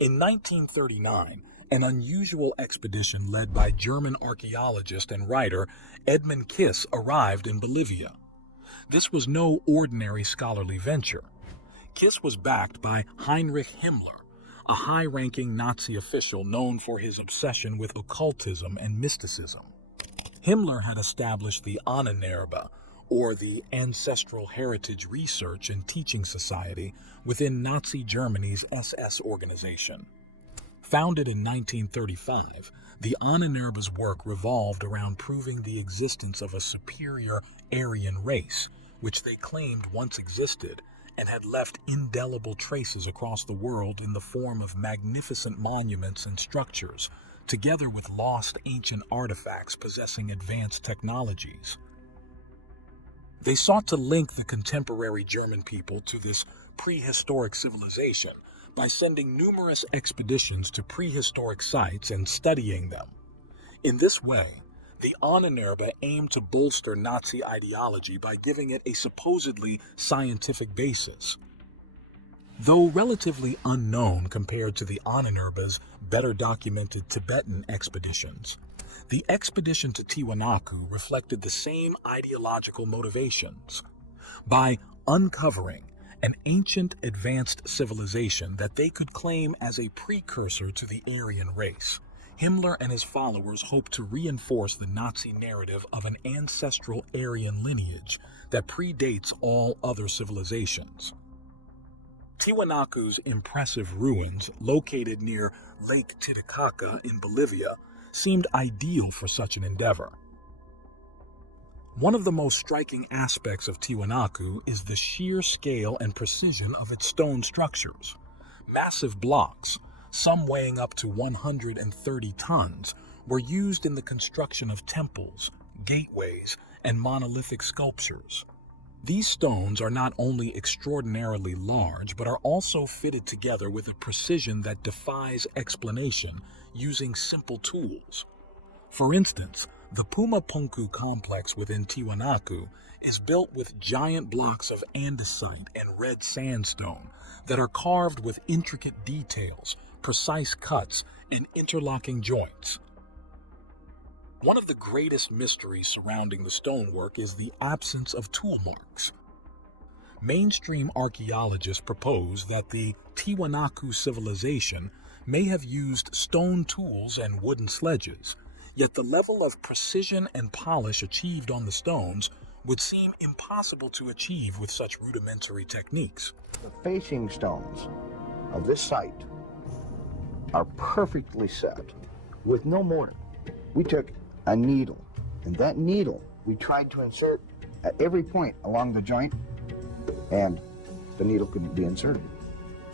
In 1939, an unusual expedition led by German archaeologist and writer Edmund Kiss arrived in Bolivia. This was no ordinary scholarly venture. Kiss was backed by Heinrich Himmler, a high-ranking Nazi official known for his obsession with occultism and mysticism. Himmler had established the Ahnenerbe, or the Ancestral Heritage Research and Teaching Society, within Nazi Germany's SS organization. Founded in 1935, the Ahnenerbe's work revolved around proving the existence of a superior Aryan race, which they claimed once existed and had left indelible traces across the world in the form of magnificent monuments and structures, together with lost ancient artifacts possessing advanced technologies. They sought to link the contemporary German people to this prehistoric civilization by sending numerous expeditions to prehistoric sites and studying them. In this way, the Ahnenerbe aimed to bolster Nazi ideology by giving it a supposedly scientific basis. Though relatively unknown compared to the Ahnenerbe's better documented Tibetan expeditions, the expedition to Tiwanaku reflected the same ideological motivations. By uncovering an ancient advanced civilization that they could claim as a precursor to the Aryan race, Himmler and his followers hoped to reinforce the Nazi narrative of an ancestral Aryan lineage that predates all other civilizations. Tiwanaku's impressive ruins, located near Lake Titicaca in Bolivia, seemed ideal for such an endeavor. One of the most striking aspects of Tiwanaku is the sheer scale and precision of its stone structures. Massive blocks, some weighing up to 130 tons, were used in the construction of temples, gateways, and monolithic sculptures. These stones are not only extraordinarily large, but are also fitted together with a precision that defies explanation using simple tools. For instance, the Pumapunku complex within Tiwanaku is built with giant blocks of andesite and red sandstone that are carved with intricate details, precise cuts, and interlocking joints. One of the greatest mysteries surrounding the stonework is the absence of tool marks. Mainstream archaeologists propose that the Tiwanaku civilization may have used stone tools and wooden sledges, yet the level of precision and polish achieved on the stones would seem impossible to achieve with such rudimentary techniques. The facing stones of this site are perfectly set with no mortar. We took a needle, and that needle we tried to insert at every point along the joint, and the needle couldn't be inserted.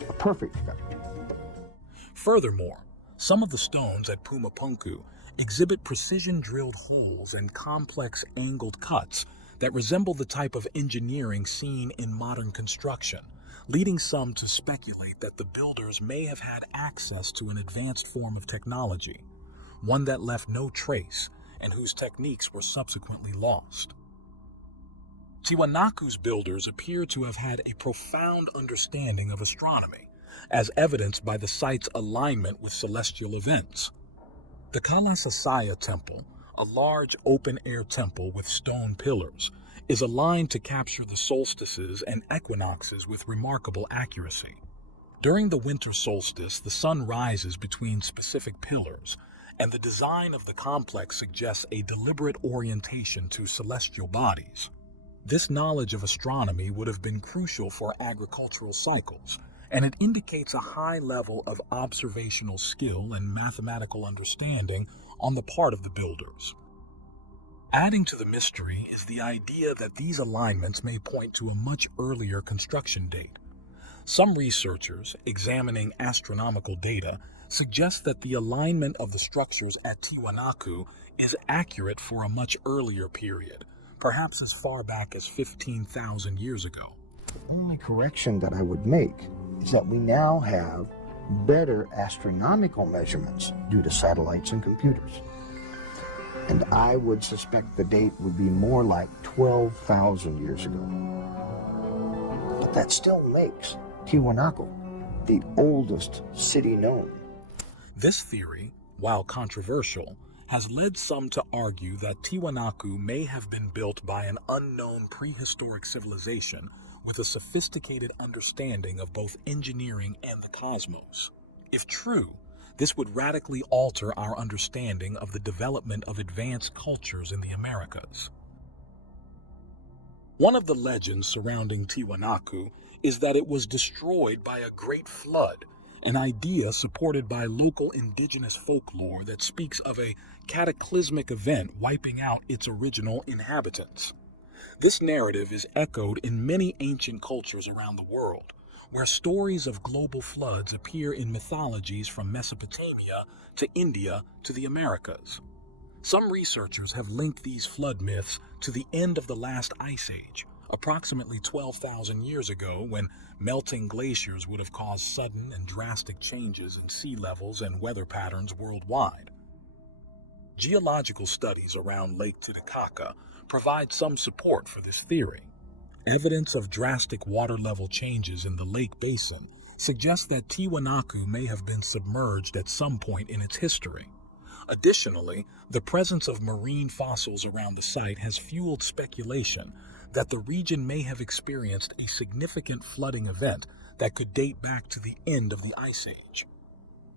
A perfect cut. Furthermore, some of the stones at Pumapunku exhibit precision-drilled holes and complex angled cuts that resemble the type of engineering seen in modern construction, leading some to speculate that the builders may have had access to an advanced form of technology, one that left no trace and whose techniques were subsequently lost. Tiwanaku's builders appear to have had a profound understanding of astronomy, as evidenced by the site's alignment with celestial events. The Kalasasaya Temple, a large open-air temple with stone pillars, is aligned to capture the solstices and equinoxes with remarkable accuracy. During the winter solstice, the sun rises between specific pillars, and the design of the complex suggests a deliberate orientation to celestial bodies. This knowledge of astronomy would have been crucial for agricultural cycles, and it indicates a high level of observational skill and mathematical understanding on the part of the builders. Adding to the mystery is the idea that these alignments may point to a much earlier construction date. Some researchers, examining astronomical data, suggest that the alignment of the structures at Tiwanaku is accurate for a much earlier period, perhaps as far back as 15,000 years ago. The only correction that I would make is that we now have better astronomical measurements due to satellites and computers. And I would suspect the date would be more like 12,000 years ago. But that still makes Tiwanaku the oldest city known. This theory, while controversial, has led some to argue that Tiwanaku may have been built by an unknown prehistoric civilization with a sophisticated understanding of both engineering and the cosmos. If true, this would radically alter our understanding of the development of advanced cultures in the Americas. One of the legends surrounding Tiwanaku is that it was destroyed by a great flood, an idea supported by local indigenous folklore that speaks of a cataclysmic event wiping out its original inhabitants. This narrative is echoed in many ancient cultures around the world, where stories of global floods appear in mythologies from Mesopotamia to India to the Americas. Some researchers have linked these flood myths to the end of the last ice age, approximately 12,000 years ago, when melting glaciers would have caused sudden and drastic changes in sea levels and weather patterns worldwide. Geological studies around Lake Titicaca provide some support for this theory. Evidence of drastic water level changes in the lake basin suggests that Tiwanaku may have been submerged at some point in its history. Additionally, the presence of marine fossils around the site has fueled speculation that the region may have experienced a significant flooding event that could date back to the end of the Ice Age.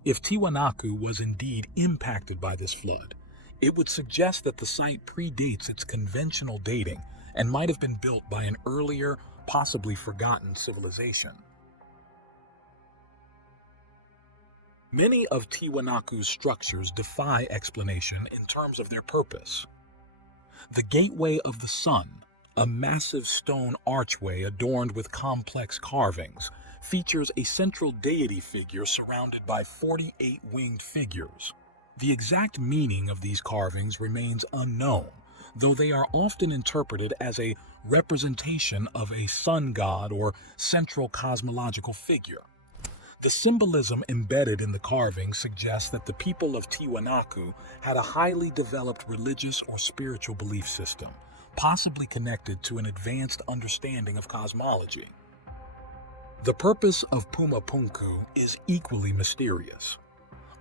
If Tiwanaku was indeed impacted by this flood, it would suggest that the site predates its conventional dating and might have been built by an earlier, possibly forgotten civilization. Many of Tiwanaku's structures defy explanation in terms of their purpose. The Gateway of the Sun, a massive stone archway adorned with complex carvings, features a central deity figure surrounded by 48 winged figures. The exact meaning of these carvings remains unknown, though they are often interpreted as a representation of a sun god or central cosmological figure. The symbolism embedded in the carving suggests that the people of Tiwanaku had a highly developed religious or spiritual belief system, possibly connected to an advanced understanding of cosmology. The purpose of Pumapunku is equally mysterious.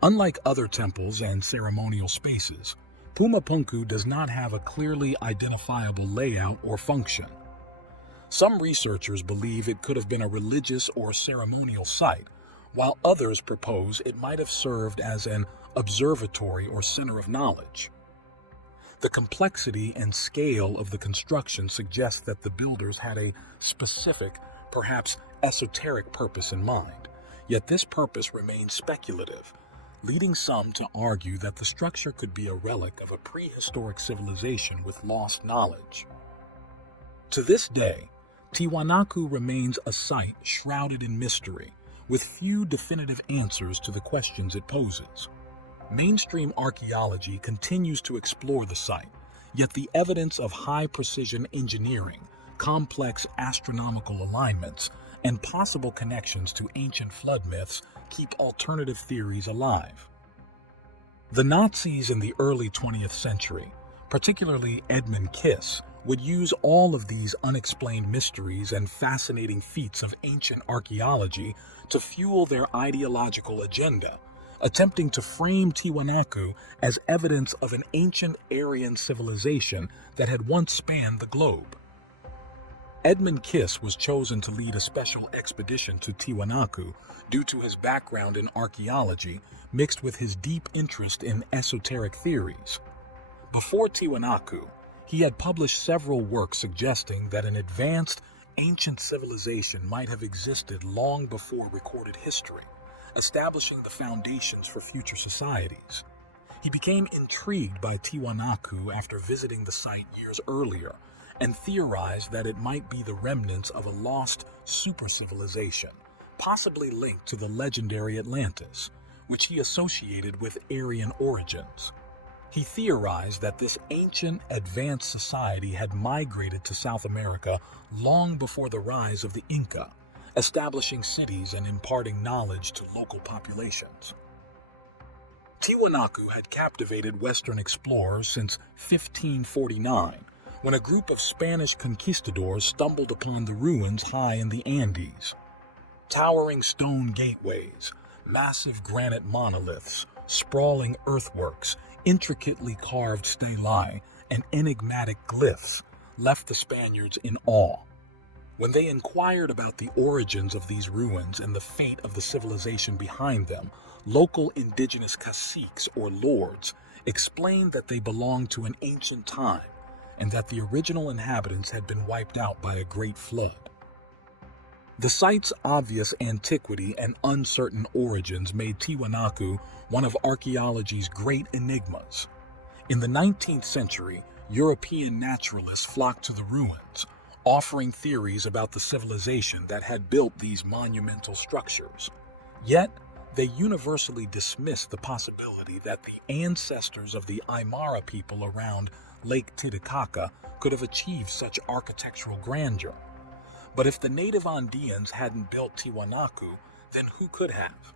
Unlike other temples and ceremonial spaces, Pumapunku does not have a clearly identifiable layout or function. Some researchers believe it could have been a religious or ceremonial site, while others propose it might have served as an observatory or center of knowledge. The complexity and scale of the construction suggests that the builders had a specific, perhaps esoteric purpose in mind, yet this purpose remains speculative, leading some to argue that the structure could be a relic of a prehistoric civilization with lost knowledge. To this day, Tiwanaku remains a site shrouded in mystery, with few definitive answers to the questions it poses. Mainstream archaeology continues to explore the site, yet the evidence of high-precision engineering, complex astronomical alignments, and possible connections to ancient flood myths keep alternative theories alive. The Nazis in the early 20th century, particularly Edmund Kiss, would use all of these unexplained mysteries and fascinating feats of ancient archaeology to fuel their ideological agenda, attempting to frame Tiwanaku as evidence of an ancient Aryan civilization that had once spanned the globe. Edmund Kiss was chosen to lead a special expedition to Tiwanaku due to his background in archaeology mixed with his deep interest in esoteric theories. Before Tiwanaku, he had published several works suggesting that an advanced, ancient civilization might have existed long before recorded history, establishing the foundations for future societies. He became intrigued by Tiwanaku after visiting the site years earlier and theorized that it might be the remnants of a lost super-civilization, possibly linked to the legendary Atlantis, which he associated with Aryan origins. He theorized that this ancient, advanced society had migrated to South America long before the rise of the Inca, establishing cities and imparting knowledge to local populations. Tiwanaku had captivated Western explorers since 1549, when a group of Spanish conquistadors stumbled upon the ruins high in the Andes. Towering stone gateways, massive granite monoliths, sprawling earthworks, intricately carved stelae, and enigmatic glyphs left the Spaniards in awe. When they inquired about the origins of these ruins and the fate of the civilization behind them, local indigenous caciques or lords explained that they belonged to an ancient time and that the original inhabitants had been wiped out by a great flood. The site's obvious antiquity and uncertain origins made Tiwanaku one of archaeology's great enigmas. In the 19th century, European naturalists flocked to the ruins, offering theories about the civilization that had built these monumental structures. Yet, they universally dismissed the possibility that the ancestors of the Aymara people around Lake Titicaca could have achieved such architectural grandeur. But if the native Andeans hadn't built Tiwanaku, then who could have?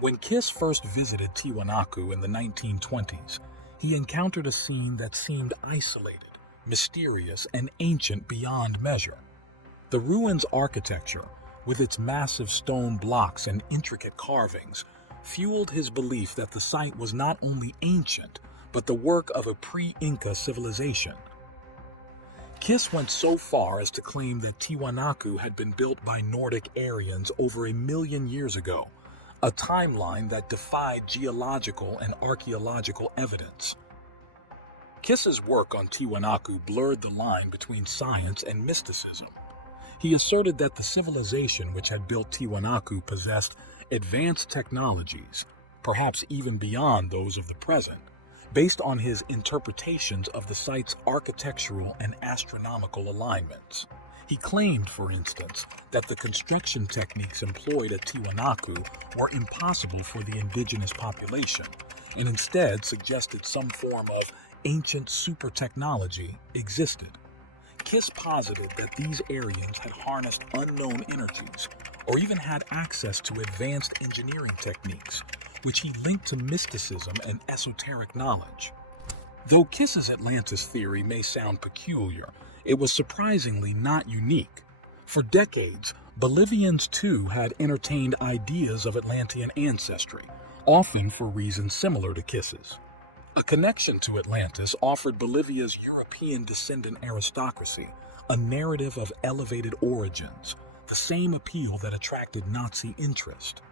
When Kiss first visited Tiwanaku in the 1920s, he encountered a scene that seemed isolated, mysterious, and ancient beyond measure. The ruins' architecture, with its massive stone blocks and intricate carvings, fueled his belief that the site was not only ancient, but the work of a pre-Inca civilization. Kiss went so far as to claim that Tiwanaku had been built by Nordic Aryans over 1 million years ago, a timeline that defied geological and archaeological evidence. Kiss's work on Tiwanaku blurred the line between science and mysticism. He asserted that the civilization which had built Tiwanaku possessed advanced technologies, perhaps even beyond those of the present, based on his interpretations of the site's architectural and astronomical alignments. He claimed, for instance, that the construction techniques employed at Tiwanaku were impossible for the indigenous population, and instead suggested some form of ancient super technology existed. Kiss posited that these Aryans had harnessed unknown energies, or even had access to advanced engineering techniques, which he linked to mysticism and esoteric knowledge. Though Kiss's Atlantis theory may sound peculiar, it was surprisingly not unique. For decades, Bolivians too had entertained ideas of Atlantean ancestry, often for reasons similar to Kiss's. A connection to Atlantis offered Bolivia's European descendant aristocracy a narrative of elevated origins, the same appeal that attracted Nazi interest.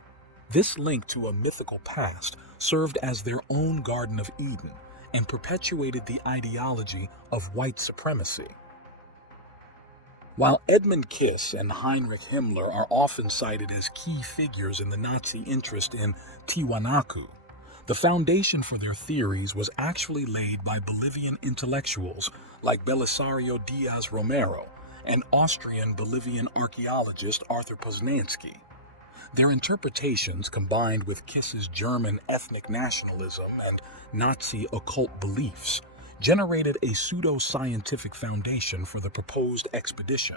This link to a mythical past served as their own Garden of Eden and perpetuated the ideology of white supremacy. While Edmund Kiss and Heinrich Himmler are often cited as key figures in the Nazi interest in Tiwanaku, the foundation for their theories was actually laid by Bolivian intellectuals like Belisario Diaz Romero and Austrian-Bolivian archaeologist Arthur Poznański. Their interpretations, combined with Kiss's German ethnic nationalism and Nazi occult beliefs, generated a pseudo-scientific foundation for the proposed expedition.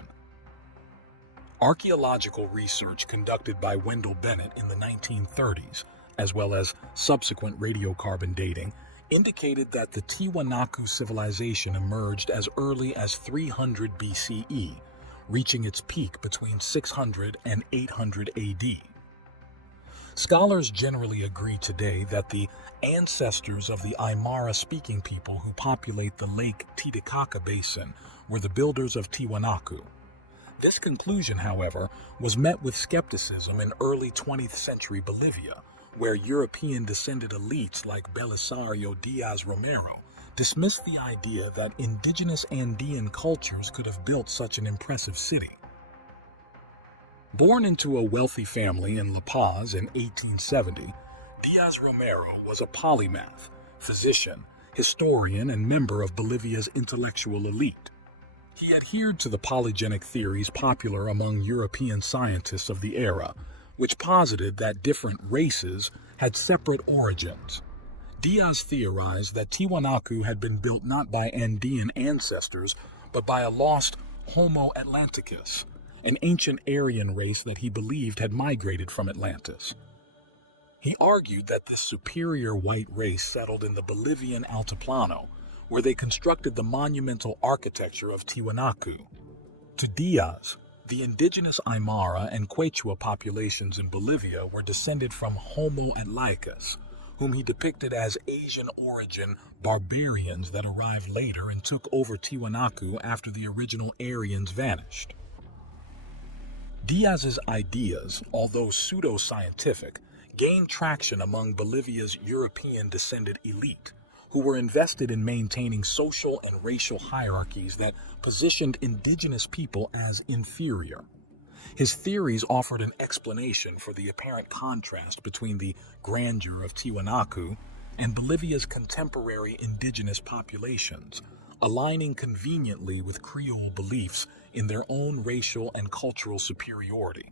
Archaeological research conducted by Wendell Bennett in the 1930s, as well as subsequent radiocarbon dating, indicated that the Tiwanaku civilization emerged as early as 300 BCE, reaching its peak between 600 and 800 AD. Scholars generally agree today that the ancestors of the Aymara-speaking people who populate the Lake Titicaca Basin were the builders of Tiwanaku. This conclusion, however, was met with skepticism in early 20th century Bolivia, where European-descended elites like Belisario Diaz Romero dismissed the idea that indigenous Andean cultures could have built such an impressive city. Born into a wealthy family in La Paz in 1870, Diaz Romero was a polymath, physician, historian, and member of Bolivia's intellectual elite. He adhered to the polygenic theories popular among European scientists of the era, which posited that different races had separate origins. Diaz theorized that Tiwanaku had been built not by Andean ancestors, but by a lost Homo Atlanticus, an ancient Aryan race that he believed had migrated from Atlantis. He argued that this superior white race settled in the Bolivian Altiplano, where they constructed the monumental architecture of Tiwanaku. To Diaz, The indigenous Aymara and Quechua populations in Bolivia were descended from Homo atlaicus, whom he depicted as Asian-origin barbarians that arrived later and took over Tiwanaku after the original Aryans vanished. Diaz's ideas, although pseudo-scientific, gained traction among Bolivia's European-descended elite, who were invested in maintaining social and racial hierarchies that positioned indigenous people as inferior. His theories offered an explanation for the apparent contrast between the grandeur of Tiwanaku and Bolivia's contemporary indigenous populations, aligning conveniently with Creole beliefs in their own racial and cultural superiority.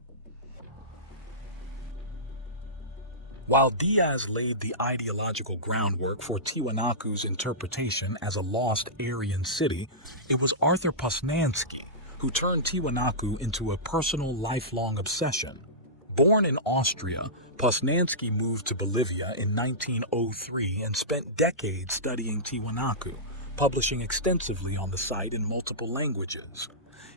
While Diaz laid the ideological groundwork for Tiwanaku's interpretation as a lost Aryan city, it was Arthur Posnansky who turned Tiwanaku into a personal, lifelong obsession. Born in Austria, Posnansky moved to Bolivia in 1903 and spent decades studying Tiwanaku, publishing extensively on the site in multiple languages.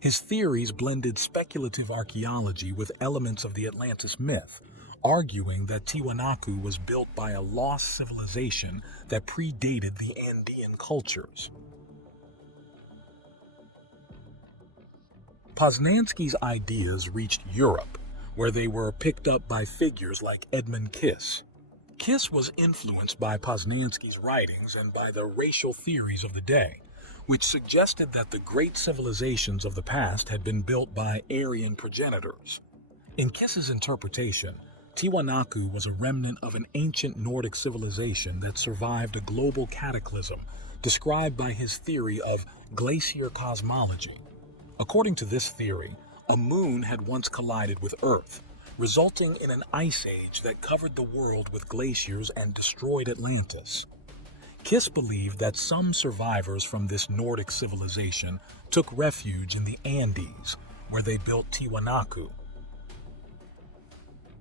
His theories blended speculative archaeology with elements of the Atlantis myth, arguing that Tiwanaku was built by a lost civilization that predated the Andean cultures. Posnansky's ideas reached Europe, where they were picked up by figures like Edmund Kiss. Kiss was influenced by Posnansky's writings and by the racial theories of the day, which suggested that the great civilizations of the past had been built by Aryan progenitors. In Kiss's interpretation, Tiwanaku was a remnant of an ancient Nordic civilization that survived a global cataclysm described by his theory of glacier cosmology. According to this theory, a moon had once collided with Earth, resulting in an ice age that covered the world with glaciers and destroyed Atlantis. Kiss believed that some survivors from this Nordic civilization took refuge in the Andes, where they built Tiwanaku.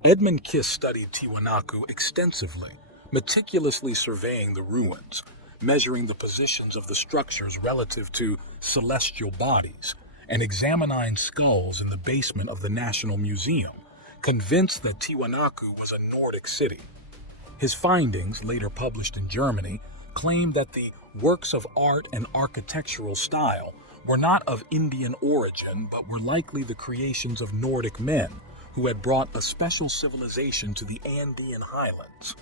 Edmund Kiss studied Tiwanaku extensively, meticulously surveying the ruins, measuring the positions of the structures relative to celestial bodies, and examining skulls in the basement of the National Museum, convinced that Tiwanaku was a Nordic city. His findings, later published in Germany, claimed that the works of art and architectural style were not of Indian origin, but were likely the creations of Nordic men, who had brought a special civilization to the Andean highlands.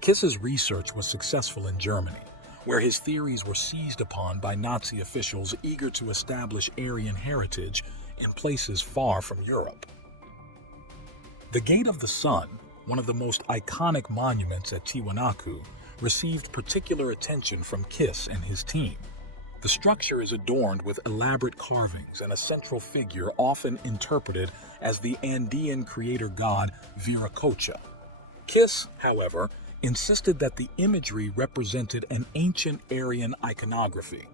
Kiss's research was successful in Germany, where his theories were seized upon by Nazi officials eager to establish Aryan heritage in places far from Europe. The Gate of the Sun, one of the most iconic monuments at Tiwanaku, received particular attention from Kiss and his team. The structure is adorned with elaborate carvings and a central figure often interpreted as the Andean creator god Viracocha. Kiss, however, insisted that the imagery represented an ancient Aryan iconography.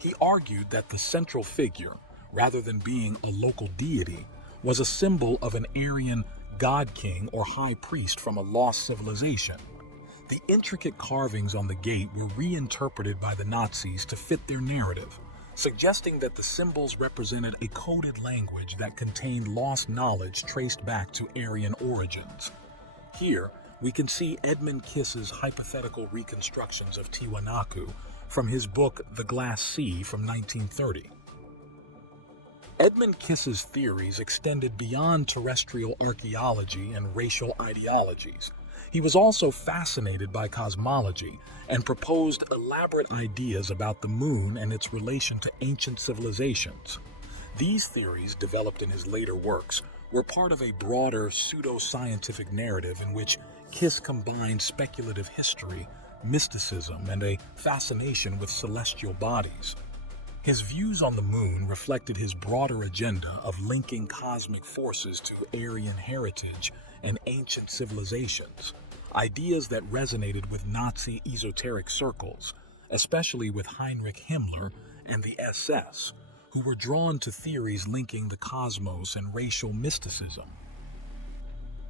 He argued that the central figure, rather than being a local deity, was a symbol of an Aryan god-king or high priest from a lost civilization. The intricate carvings on the gate were reinterpreted by the Nazis to fit their narrative, suggesting that the symbols represented a coded language that contained lost knowledge traced back to Aryan origins. Here, we can see Edmund Kiss's hypothetical reconstructions of Tiwanaku from his book The Glass Sea from 1930. Edmund Kiss's theories extended beyond terrestrial archaeology and racial ideologies. He was also fascinated by cosmology and proposed elaborate ideas about the moon and its relation to ancient civilizations. These theories, developed in his later works, were part of a broader pseudo-scientific narrative in which Kiss combined speculative history, mysticism, and a fascination with celestial bodies. His views on the moon reflected his broader agenda of linking cosmic forces to Aryan heritage and ancient civilizations, ideas that resonated with Nazi esoteric circles, especially with Heinrich Himmler and the SS, who were drawn to theories linking the cosmos and racial mysticism.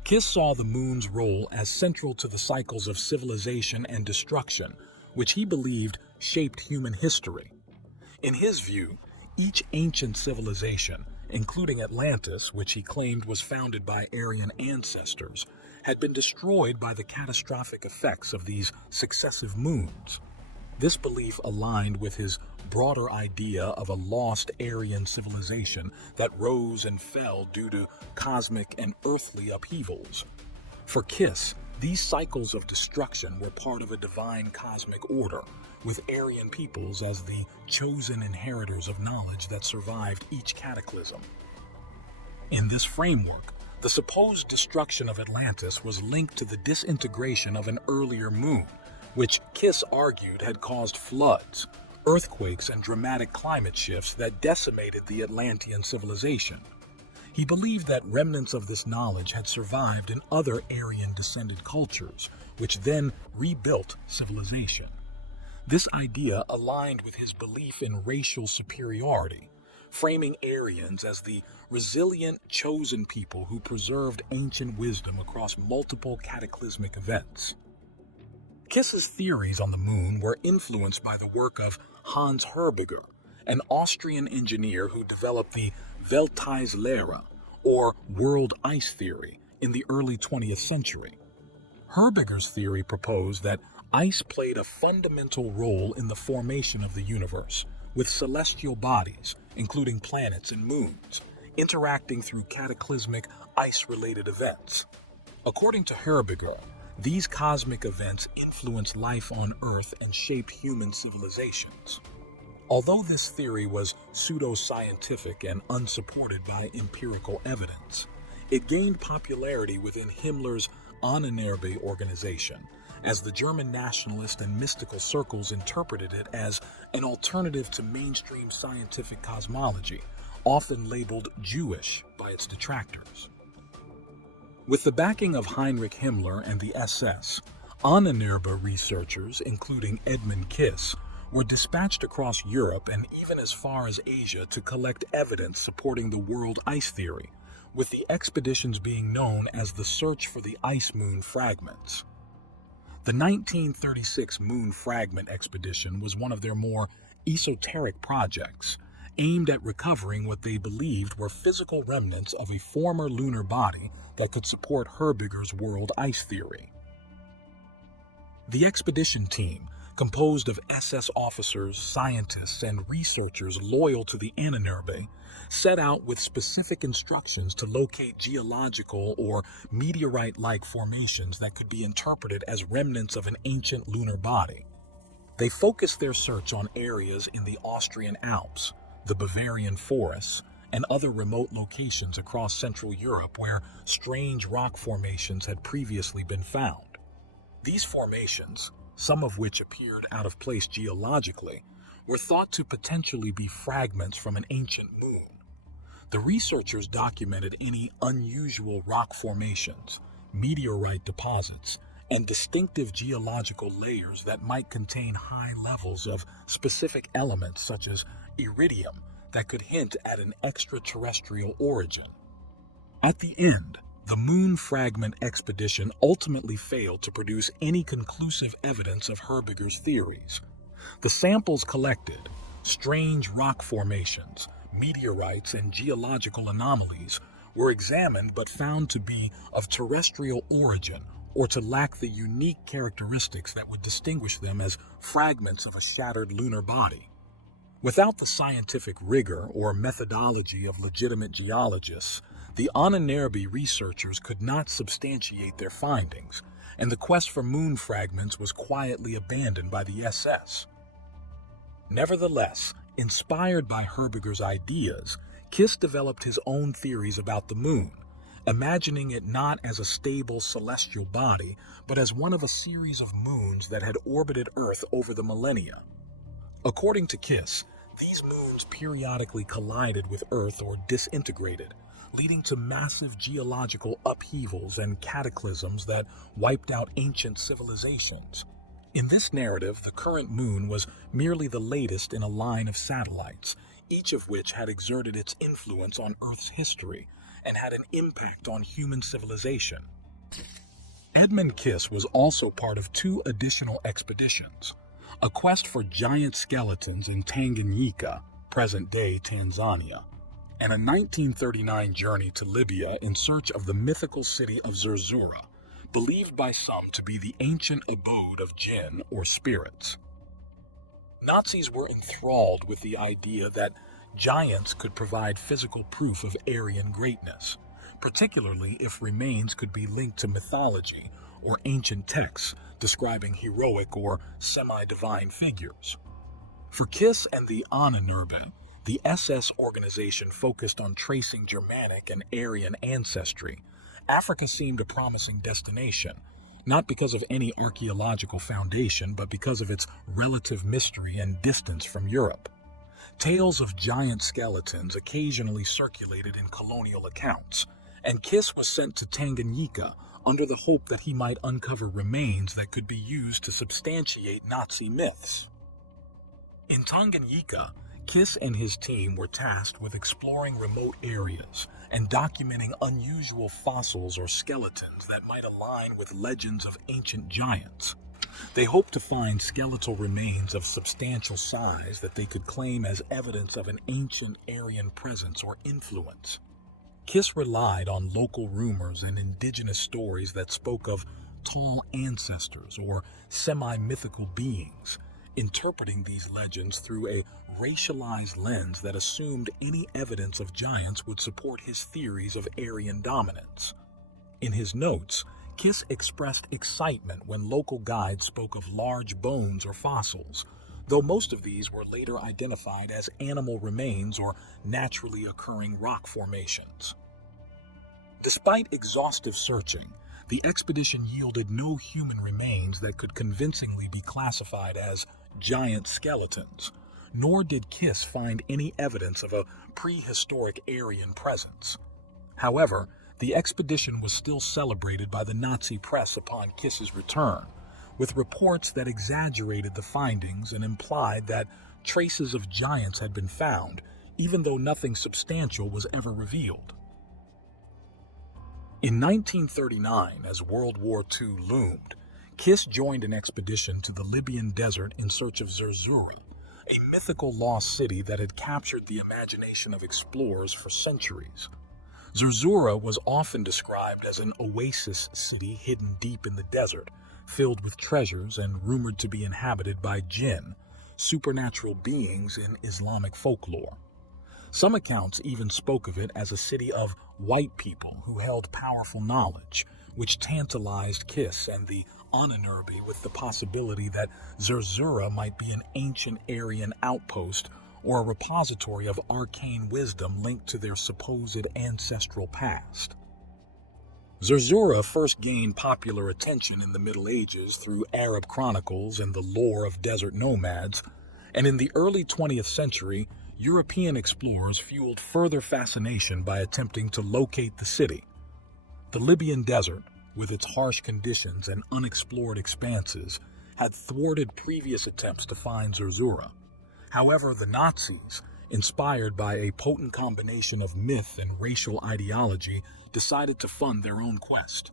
Kiss saw the moon's role as central to the cycles of civilization and destruction, which he believed shaped human history. In his view, each ancient civilization, including Atlantis, which he claimed was founded by Aryan ancestors, had been destroyed by the catastrophic effects of these successive moons. This belief aligned with his broader idea of a lost Aryan civilization that rose and fell due to cosmic and earthly upheavals. For Kiss, these cycles of destruction were part of a divine cosmic order, with Aryan peoples as the chosen inheritors of knowledge that survived each cataclysm. In this framework, the supposed destruction of Atlantis was linked to the disintegration of an earlier moon, which Kiss argued had caused floods, earthquakes, and dramatic climate shifts that decimated the Atlantean civilization. He believed that remnants of this knowledge had survived in other Aryan-descended cultures, which then rebuilt civilization. This idea aligned with his belief in racial superiority, framing Aryans as the resilient, chosen people who preserved ancient wisdom across multiple cataclysmic events. Kiss's theories on the moon were influenced by the work of Hans Herbiger, an Austrian engineer who developed the Welteislehre, or world ice theory, in the early 20th century. Herbiger's theory proposed that ice played a fundamental role in the formation of the universe, with celestial bodies, including planets and moons, interacting through cataclysmic ice-related events. According to Herbiger, these cosmic events influence life on Earth and shape human civilizations. Although this theory was pseudo-scientific and unsupported by empirical evidence, it gained popularity within Himmler's Ahnenerbe organization, as the German nationalist and mystical circles interpreted it as an alternative to mainstream scientific cosmology, often labeled Jewish by its detractors. With the backing of Heinrich Himmler and the SS, Ahnenerbe researchers, including Edmund Kiss, were dispatched across Europe and even as far as Asia to collect evidence supporting the world ice theory, with the expeditions being known as the Search for the Ice Moon Fragments. The 1936 Moon Fragment Expedition was one of their more esoteric projects, aimed at recovering what they believed were physical remnants of a former lunar body that could support Herbiger's world ice theory. The expedition team, composed of SS officers, scientists, and researchers loyal to the Ahnenerbe, set out with specific instructions to locate geological or meteorite-like formations that could be interpreted as remnants of an ancient lunar body. They focused their search on areas in the Austrian Alps, the Bavarian forests, and other remote locations across Central Europe where strange rock formations had previously been found. These formations, some of which appeared out of place geologically, were thought to potentially be fragments from an ancient moon. The researchers documented any unusual rock formations, meteorite deposits, and distinctive geological layers that might contain high levels of specific elements such as iridium that could hint at an extraterrestrial origin. At the end, the Moon Fragment Expedition ultimately failed to produce any conclusive evidence of Herbiger's theories. The samples collected, strange rock formations, meteorites, and geological anomalies, were examined but found to be of terrestrial origin or to lack the unique characteristics that would distinguish them as fragments of a shattered lunar body. Without the scientific rigor or methodology of legitimate geologists, the Ahnenerbe researchers could not substantiate their findings, and the quest for moon fragments was quietly abandoned by the SS. Nevertheless, inspired by Herbiger's ideas, Kiss developed his own theories about the moon, imagining it not as a stable celestial body, but as one of a series of moons that had orbited Earth over the millennia. According to Kiss, these moons periodically collided with Earth or disintegrated, leading to massive geological upheavals and cataclysms that wiped out ancient civilizations. In this narrative, the current moon was merely the latest in a line of satellites, each of which had exerted its influence on Earth's history and had an impact on human civilization. Edmund Kiss was also part of two additional expeditions: a quest for giant skeletons in Tanganyika, present-day Tanzania, and a 1939 journey to Libya in search of the mythical city of Zerzura, believed by some to be the ancient abode of jinn or spirits. Nazis were enthralled with the idea that giants could provide physical proof of Aryan greatness, particularly if remains could be linked to mythology or ancient texts describing heroic or semi-divine figures. For Kiss and the Ahnenerbe, the SS organization focused on tracing Germanic and Aryan ancestry. Africa seemed a promising destination, not because of any archaeological foundation, but because of its relative mystery and distance from Europe. Tales of giant skeletons occasionally circulated in colonial accounts, and Kiss was sent to Tanganyika under the hope that he might uncover remains that could be used to substantiate Nazi myths. In Tanganyika, Kiss and his team were tasked with exploring remote areas and documenting unusual fossils or skeletons that might align with legends of ancient giants. They hoped to find skeletal remains of substantial size that they could claim as evidence of an ancient Aryan presence or influence. Kiss relied on local rumors and indigenous stories that spoke of tall ancestors or semi-mythical beings, interpreting these legends through a racialized lens that assumed any evidence of giants would support his theories of Aryan dominance. In his notes, Kiss expressed excitement when local guides spoke of large bones or fossils, though most of these were later identified as animal remains or naturally occurring rock formations. Despite exhaustive searching, the expedition yielded no human remains that could convincingly be classified as giant skeletons, nor did Kiss find any evidence of a prehistoric Aryan presence. However, the expedition was still celebrated by the Nazi press upon Kiss's return, with reports that exaggerated the findings and implied that traces of giants had been found, even though nothing substantial was ever revealed. In 1939, as World War II loomed, Kiss joined an expedition to the Libyan desert in search of Zerzura, a mythical lost city that had captured the imagination of explorers for centuries. Zerzura was often described as an oasis city hidden deep in the desert, filled with treasures and rumored to be inhabited by jinn, supernatural beings in Islamic folklore. Some accounts even spoke of it as a city of white people who held powerful knowledge, which tantalized Kiss and the Ahnenerbe with the possibility that Zerzura might be an ancient Aryan outpost or a repository of arcane wisdom linked to their supposed ancestral past. Zerzura first gained popular attention in the Middle Ages through Arab chronicles and the lore of desert nomads, and in the early 20th century, European explorers fueled further fascination by attempting to locate the city. The Libyan desert, with its harsh conditions and unexplored expanses, had thwarted previous attempts to find Zerzura. However, the Nazis, inspired by a potent combination of myth and racial ideology, decided to fund their own quest.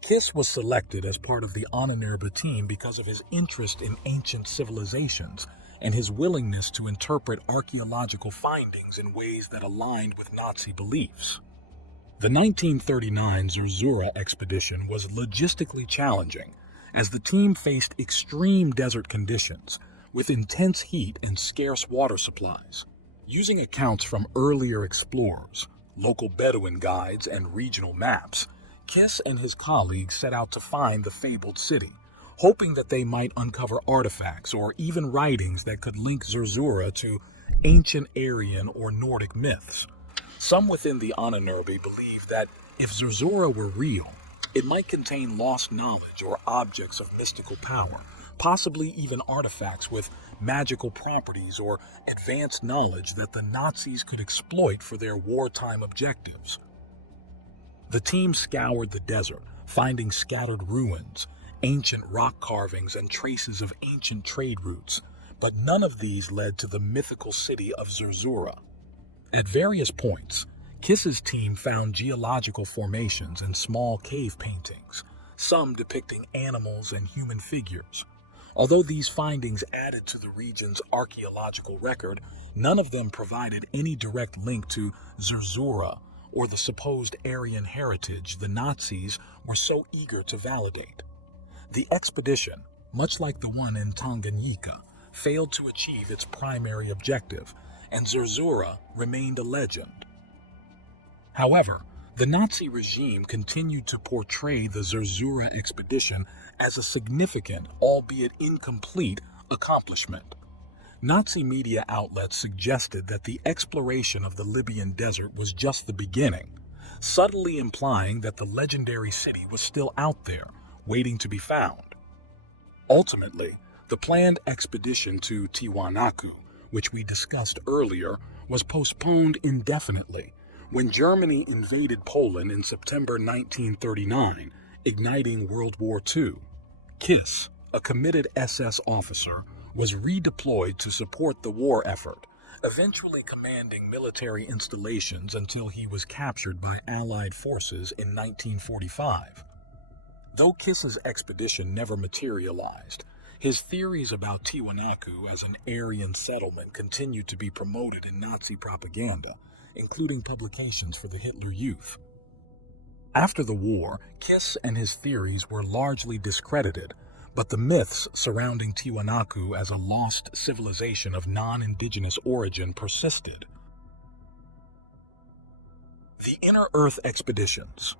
Kiss was selected as part of the Ahnenerbe team because of his interest in ancient civilizations and his willingness to interpret archaeological findings in ways that aligned with Nazi beliefs. The 1939 Zerzura expedition was logistically challenging, as the team faced extreme desert conditions, with intense heat and scarce water supplies. Using accounts from earlier explorers, local Bedouin guides, and regional maps, Kiss and his colleagues set out to find the fabled city, hoping that they might uncover artifacts or even writings that could link Zerzura to ancient Aryan or Nordic myths. Some within the Ahnenerbe believed that if Zerzura were real, it might contain lost knowledge or objects of mystical power, possibly even artifacts with magical properties or advanced knowledge that the Nazis could exploit for their wartime objectives. The team scoured the desert, finding scattered ruins, ancient rock carvings, and traces of ancient trade routes, but none of these led to the mythical city of Zerzura. At various points, Kiss's team found geological formations and small cave paintings, some depicting animals and human figures. Although these findings added to the region's archaeological record, none of them provided any direct link to Zerzura or the supposed Aryan heritage the Nazis were so eager to validate. The expedition, much like the one in Tanganyika, failed to achieve its primary objective, and Zerzura remained a legend. However, the Nazi regime continued to portray the Zerzura expedition as a significant, albeit incomplete, accomplishment. Nazi media outlets suggested that the exploration of the Libyan desert was just the beginning, subtly implying that the legendary city was still out there, waiting to be found. Ultimately, the planned expedition to Tiwanaku, which we discussed earlier, was postponed indefinitely when Germany invaded Poland in September 1939, igniting World War II. Kiss, a committed SS officer, was redeployed to support the war effort, eventually commanding military installations until he was captured by Allied forces in 1945. Though Kiss's expedition never materialized, his theories about Tiwanaku as an Aryan settlement continued to be promoted in Nazi propaganda, including publications for the Hitler Youth. After the war, Kiss and his theories were largely discredited, but the myths surrounding Tiwanaku as a lost civilization of non-indigenous origin persisted. The Inner Earth Expeditions.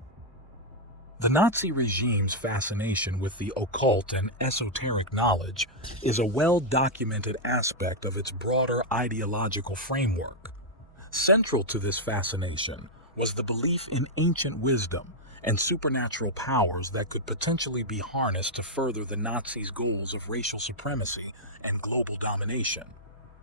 The Nazi regime's fascination with the occult and esoteric knowledge is a well-documented aspect of its broader ideological framework. Central to this fascination was the belief in ancient wisdom and supernatural powers that could potentially be harnessed to further the Nazis' goals of racial supremacy and global domination.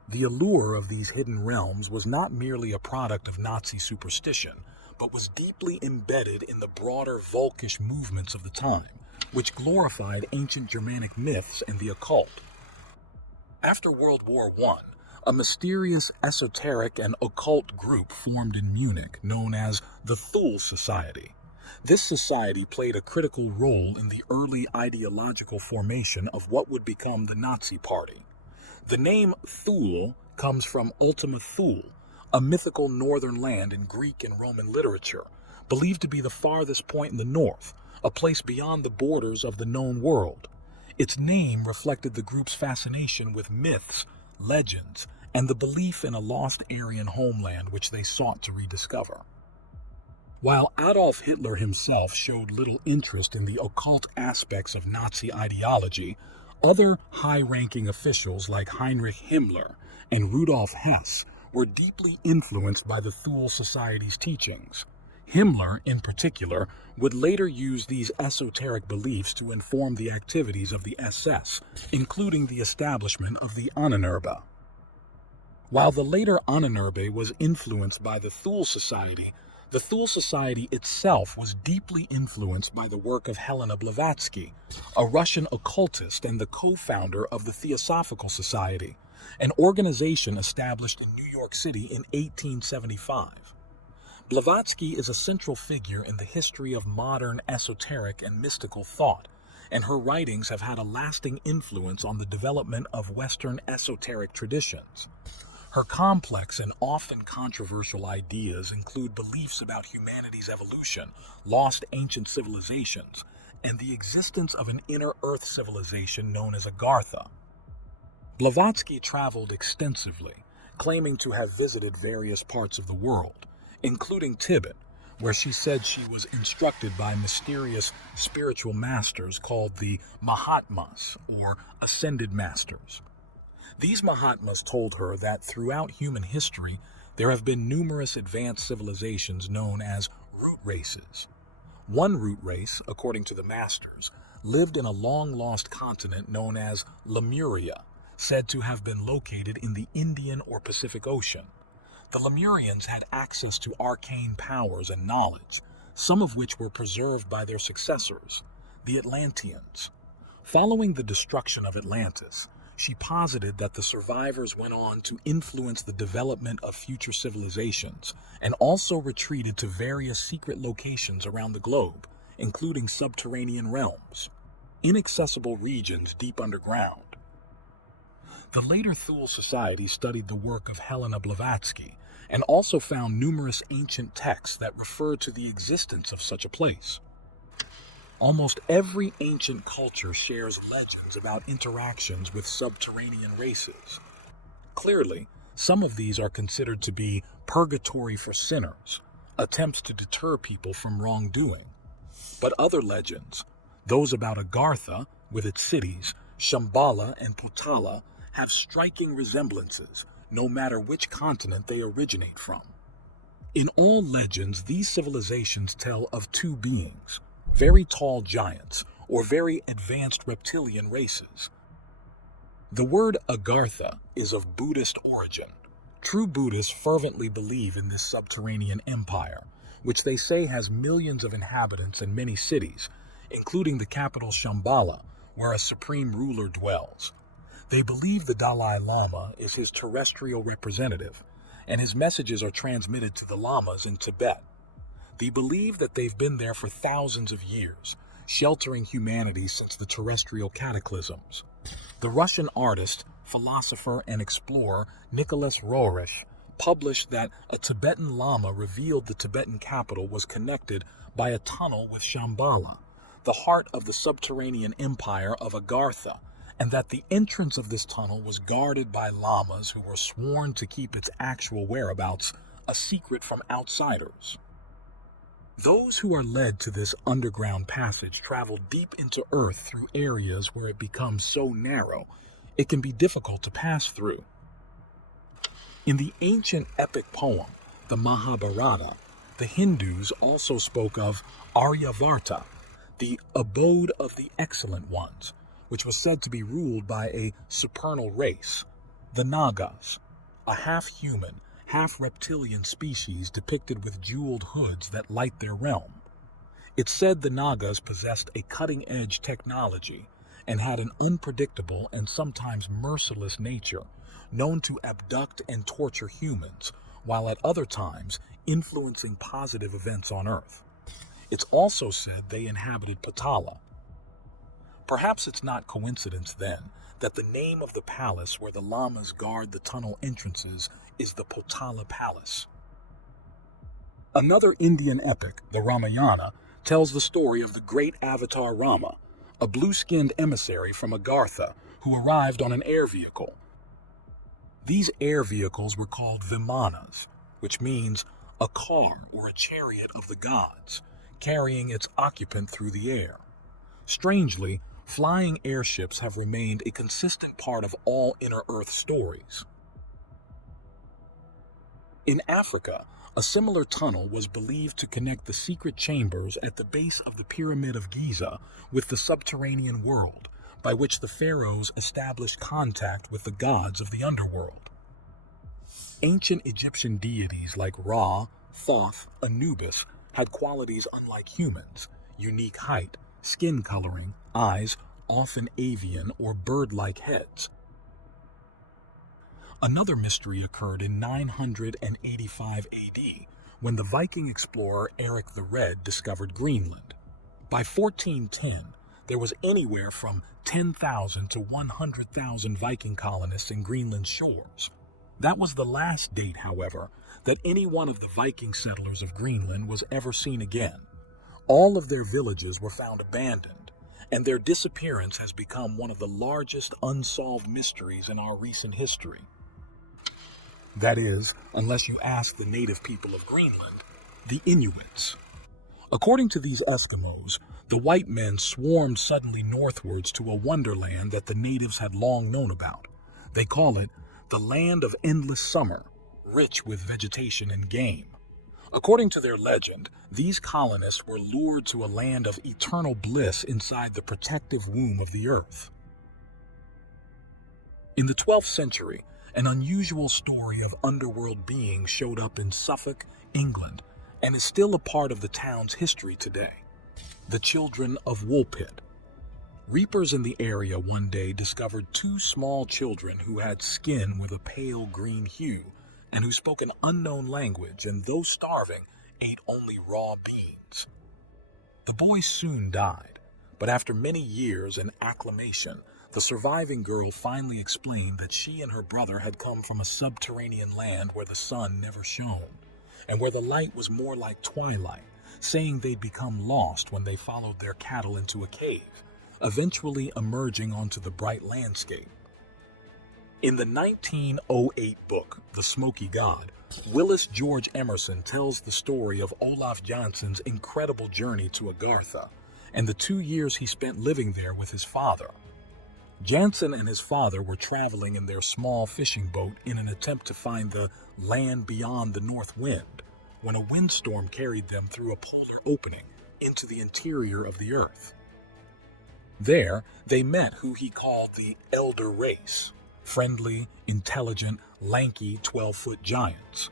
The allure of these hidden realms was not merely a product of Nazi superstition, but was deeply embedded in the broader Volkish movements of the time, which glorified ancient Germanic myths and the occult. After World War I, a mysterious, esoteric, and occult group formed in Munich known as the Thule Society. This society played a critical role in the early ideological formation of what would become the Nazi Party. The name Thule comes from Ultima Thule, a mythical northern land in Greek and Roman literature, believed to be the farthest point in the north, a place beyond the borders of the known world. Its name reflected the group's fascination with myths, legends, and the belief in a lost Aryan homeland which they sought to rediscover. While Adolf Hitler himself showed little interest in the occult aspects of Nazi ideology, other high-ranking officials like Heinrich Himmler and Rudolf Hess were deeply influenced by the Thule Society's teachings. Himmler, in particular, would later use these esoteric beliefs to inform the activities of the SS, including the establishment of the Ahnenerbe. While the later Ahnenerbe was influenced by the Thule Society, the Thule Society itself was deeply influenced by the work of Helena Blavatsky, a Russian occultist and the co-founder of the Theosophical Society, an organization established in New York City in 1875. Blavatsky is a central figure in the history of modern esoteric and mystical thought, and her writings have had a lasting influence on the development of Western esoteric traditions. Her complex and often controversial ideas include beliefs about humanity's evolution, lost ancient civilizations, and the existence of an inner Earth civilization known as Agartha. Blavatsky traveled extensively, claiming to have visited various parts of the world, including Tibet, where she said she was instructed by mysterious spiritual masters called the Mahatmas, or Ascended Masters. These Mahatmas told her that throughout human history, there have been numerous advanced civilizations known as root races. One root race, according to the masters, lived in a long-lost continent known as Lemuria, said to have been located in the Indian or Pacific Ocean. The Lemurians had access to arcane powers and knowledge, some of which were preserved by their successors, the Atlanteans. Following the destruction of Atlantis, she posited that the survivors went on to influence the development of future civilizations and also retreated to various secret locations around the globe, including subterranean realms. inaccessible regions deep underground. The later Thule Society studied the work of Helena Blavatsky and also found numerous ancient texts that refer to the existence of such a place. Almost every ancient culture shares legends about interactions with subterranean races. Clearly, some of these are considered to be purgatory for sinners, attempts to deter people from wrongdoing. But other legends, those about Agartha with its cities, Shambhala and Potala, have striking resemblances, no matter which continent they originate from. In all legends, these civilizations tell of two beings, very tall giants or very advanced reptilian races. The word Agartha is of Buddhist origin. True Buddhists fervently believe in this subterranean empire, which they say has millions of inhabitants and many cities, including the capital Shambhala, where a supreme ruler dwells. They believe the Dalai Lama is his terrestrial representative, and his messages are transmitted to the lamas in Tibet. They believe that they've been there for thousands of years, sheltering humanity since the terrestrial cataclysms. The Russian artist, philosopher, and explorer Nicholas Roerich published that a Tibetan Lama revealed the Tibetan capital was connected by a tunnel with Shambhala, the heart of the subterranean empire of Agartha, and that the entrance of this tunnel was guarded by lamas who were sworn to keep its actual whereabouts a secret from outsiders. Those who are led to this underground passage travel deep into Earth through areas where it becomes so narrow it can be difficult to pass through. In the ancient epic poem, the Mahabharata, the Hindus also spoke of Aryavarta, the abode of the excellent ones, which was said to be ruled by a supernal race, the Nagas, a half-human, half-reptilian species depicted with jeweled hoods that light their realm. It's said the Nagas possessed a cutting-edge technology and had an unpredictable and sometimes merciless nature, known to abduct and torture humans, while at other times influencing positive events on Earth. It's also said they inhabited Potala. Perhaps it's not coincidence, then, that the name of the palace where the lamas guard the tunnel entrances is the Potala Palace. Another Indian epic, the Ramayana, tells the story of the great avatar Rama, a blue-skinned emissary from Agartha who arrived on an air vehicle. These air vehicles were called Vimanas, which means a car or a chariot of the gods, carrying its occupant through the air. Strangely, flying airships have remained a consistent part of all Inner Earth stories. In Africa, a similar tunnel was believed to connect the secret chambers at the base of the Pyramid of Giza with the subterranean world, by which the pharaohs established contact with the gods of the underworld. Ancient Egyptian deities like Ra, Thoth, Anubis had qualities unlike humans: unique height, skin coloring, eyes, often avian or bird-like heads. Another mystery occurred in 985 AD, when the Viking explorer Eric the Red discovered Greenland. By 1410, there was anywhere from 10,000 to 100,000 Viking colonists in Greenland's shores. That was the last date, however, that any one of the Viking settlers of Greenland was ever seen again. All of their villages were found abandoned, and their disappearance has become one of the largest unsolved mysteries in our recent history. That is, unless you ask the native people of Greenland, the Inuits. According to these Eskimos, the white men swarmed suddenly northwards to a wonderland that the natives had long known about. They call it the land of endless summer, rich with vegetation and game. According to their legend, these colonists were lured to a land of eternal bliss inside the protective womb of the earth. In the 12th century, an unusual story of underworld beings showed up in Suffolk, England, and is still a part of the town's history today. The Children of Woolpit. Reapers in the area one day discovered two small children who had skin with a pale green hue and who spoke an unknown language, and though starving, ate only raw beans. The boys soon died, But after many years and acclamation, the surviving girl finally explained that she and her brother had come from a subterranean land where the sun never shone, and where the light was more like twilight, saying they'd become lost when they followed their cattle into a cave, eventually emerging onto the bright landscape. In the 1908 book, The Smoky God, Willis George Emerson tells the story of Olaf Jansson's incredible journey to Agartha and the 2 years he spent living there with his father. Jansson and his father were traveling in their small fishing boat in an attempt to find the land beyond the north wind when a windstorm carried them through a polar opening into the interior of the earth. There, they met who he called the Elder Race, friendly, intelligent, lanky 12-foot giants.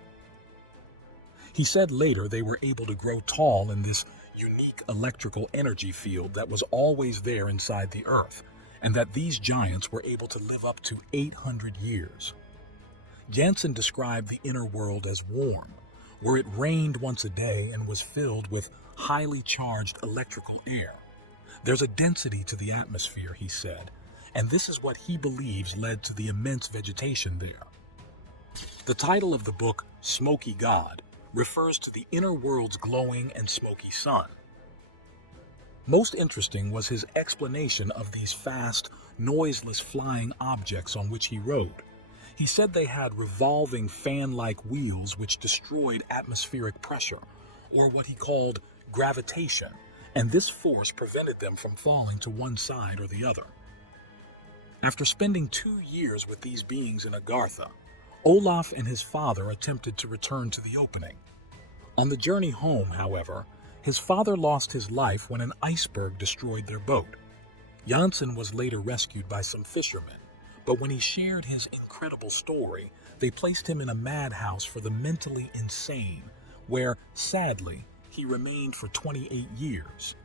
He said later they were able to grow tall in this unique electrical energy field that was always there inside the earth, and that these giants were able to live up to 800 years. Jansson described the inner world as warm, where it rained once a day and was filled with highly charged electrical air. There's a density to the atmosphere, he said, and this is what he believes led to the immense vegetation there. The title of the book, Smoky God, refers to the inner world's glowing and smoky sun. Most interesting was his explanation of these fast, noiseless flying objects on which he rode. He said they had revolving fan-like wheels which destroyed atmospheric pressure, or what he called gravitation, and this force prevented them from falling to one side or the other. After spending 2 years with these beings in Agartha, Olaf and his father attempted to return to the opening. On the journey home, however, his father lost his life when an iceberg destroyed their boat. Jansson was later rescued by some fishermen, but when he shared his incredible story, they placed him in a madhouse for the mentally insane, where, sadly, he remained for 28 years.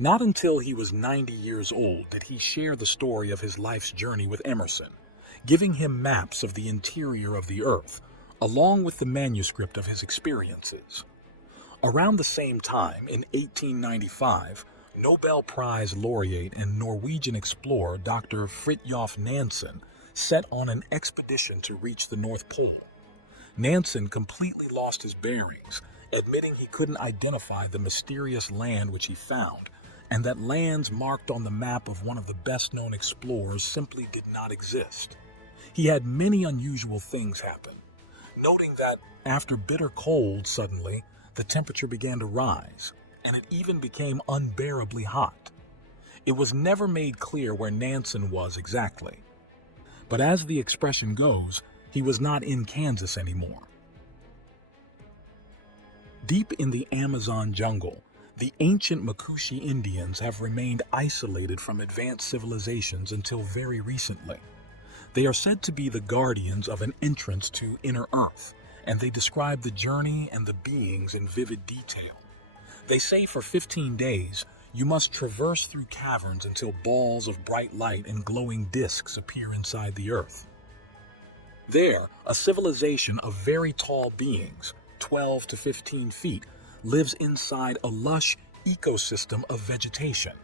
Not until he was 90 years old did he share the story of his life's journey with Emerson, giving him maps of the interior of the earth, along with the manuscript of his experiences. Around the same time, in 1895, Nobel Prize laureate and Norwegian explorer Dr. Fridtjof Nansen set on an expedition to reach the North Pole. Nansen completely lost his bearings, admitting he couldn't identify the mysterious land which he found, and that lands marked on the map of one of the best-known explorers simply did not exist. He had many unusual things happen, noting that after bitter cold, suddenly, the temperature began to rise, and it even became unbearably hot. It was never made clear where Nansen was exactly. But as the expression goes, he was not in Kansas anymore. Deep in the Amazon jungle, the ancient Makushi Indians have remained isolated from advanced civilizations until very recently. They are said to be the guardians of an entrance to inner Earth, and they describe the journey and the beings in vivid detail. They say for 15 days, you must traverse through caverns until balls of bright light and glowing discs appear inside the Earth. There, a civilization of very tall beings, 12 to 15 feet, lives inside a lush ecosystem of vegetation.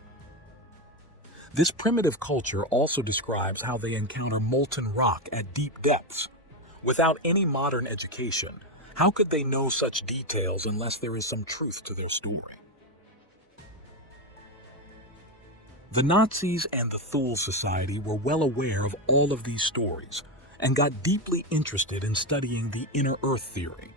This primitive culture also describes how they encounter molten rock at deep depths. Without any modern education, how could they know such details unless there is some truth to their story? The Nazis and the Thule Society were well aware of all of these stories and got deeply interested in studying the inner Earth theory.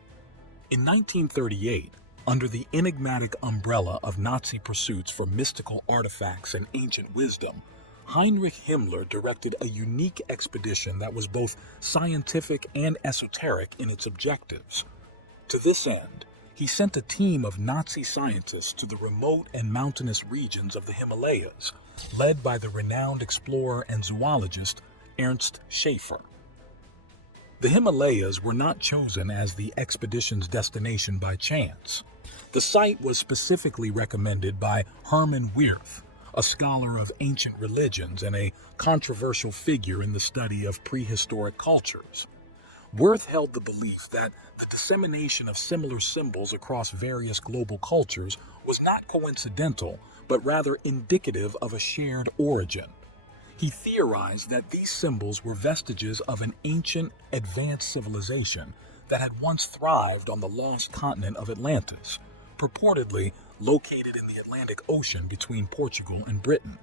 In 1938, under the enigmatic umbrella of Nazi pursuits for mystical artifacts and ancient wisdom, Heinrich Himmler directed a unique expedition that was both scientific and esoteric in its objectives. To this end, he sent a team of Nazi scientists to the remote and mountainous regions of the Himalayas, led by the renowned explorer and zoologist Ernst Schaefer. The Himalayas were not chosen as the expedition's destination by chance. The site was specifically recommended by Hermann Wirth, a scholar of ancient religions and a controversial figure in the study of prehistoric cultures. Wirth held the belief that the dissemination of similar symbols across various global cultures was not coincidental, but rather indicative of a shared origin. He theorized that these symbols were vestiges of an ancient, advanced civilization that had once thrived on the lost continent of Atlantis, purportedly located in the Atlantic Ocean between Portugal and Britain.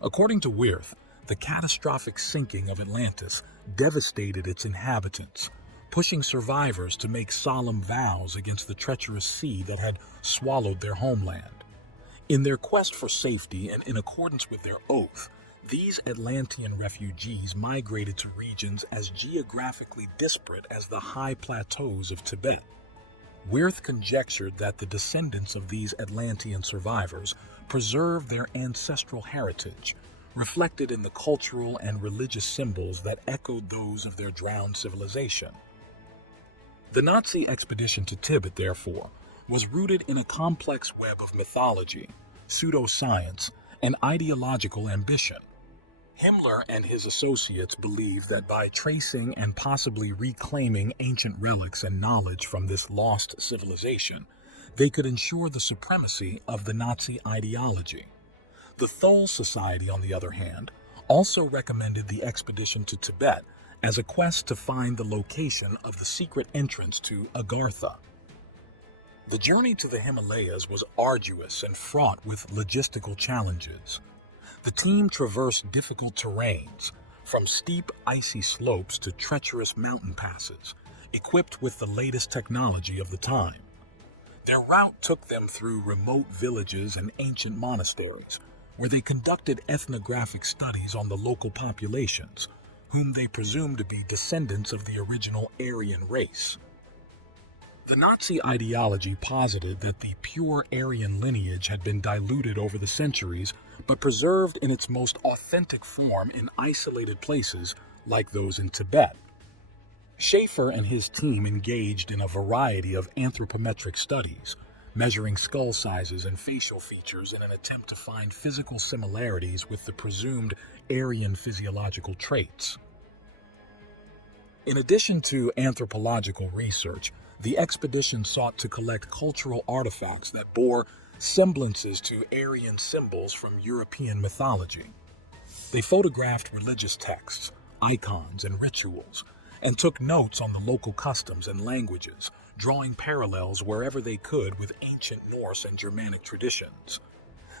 According to Wirth, the catastrophic sinking of Atlantis devastated its inhabitants, pushing survivors to make solemn vows against the treacherous sea that had swallowed their homeland. In their quest for safety and in accordance with their oath, these Atlantean refugees migrated to regions as geographically disparate as the high plateaus of Tibet. Wirth conjectured that the descendants of these Atlantean survivors preserved their ancestral heritage, reflected in the cultural and religious symbols that echoed those of their drowned civilization. The Nazi expedition to Tibet, therefore, was rooted in a complex web of mythology, pseudoscience, and ideological ambition. Himmler and his associates believed that by tracing and possibly reclaiming ancient relics and knowledge from this lost civilization, they could ensure the supremacy of the Nazi ideology. The Thule Society, on the other hand, also recommended the expedition to Tibet as a quest to find the location of the secret entrance to Agartha. The journey to the Himalayas was arduous and fraught with logistical challenges. The team traversed difficult terrains, from steep, icy slopes to treacherous mountain passes, equipped with the latest technology of the time. Their route took them through remote villages and ancient monasteries, where they conducted ethnographic studies on the local populations, whom they presumed to be descendants of the original Aryan race. The Nazi ideology posited that the pure Aryan lineage had been diluted over the centuries, but preserved in its most authentic form in isolated places like those in Tibet. Schaefer and his team engaged in a variety of anthropometric studies, measuring skull sizes and facial features in an attempt to find physical similarities with the presumed Aryan physiological traits. In addition to anthropological research, the expedition sought to collect cultural artifacts that bore semblances to Aryan symbols from European mythology. They photographed religious texts, icons, and rituals, and took notes on the local customs and languages, drawing parallels wherever they could with ancient Norse and Germanic traditions.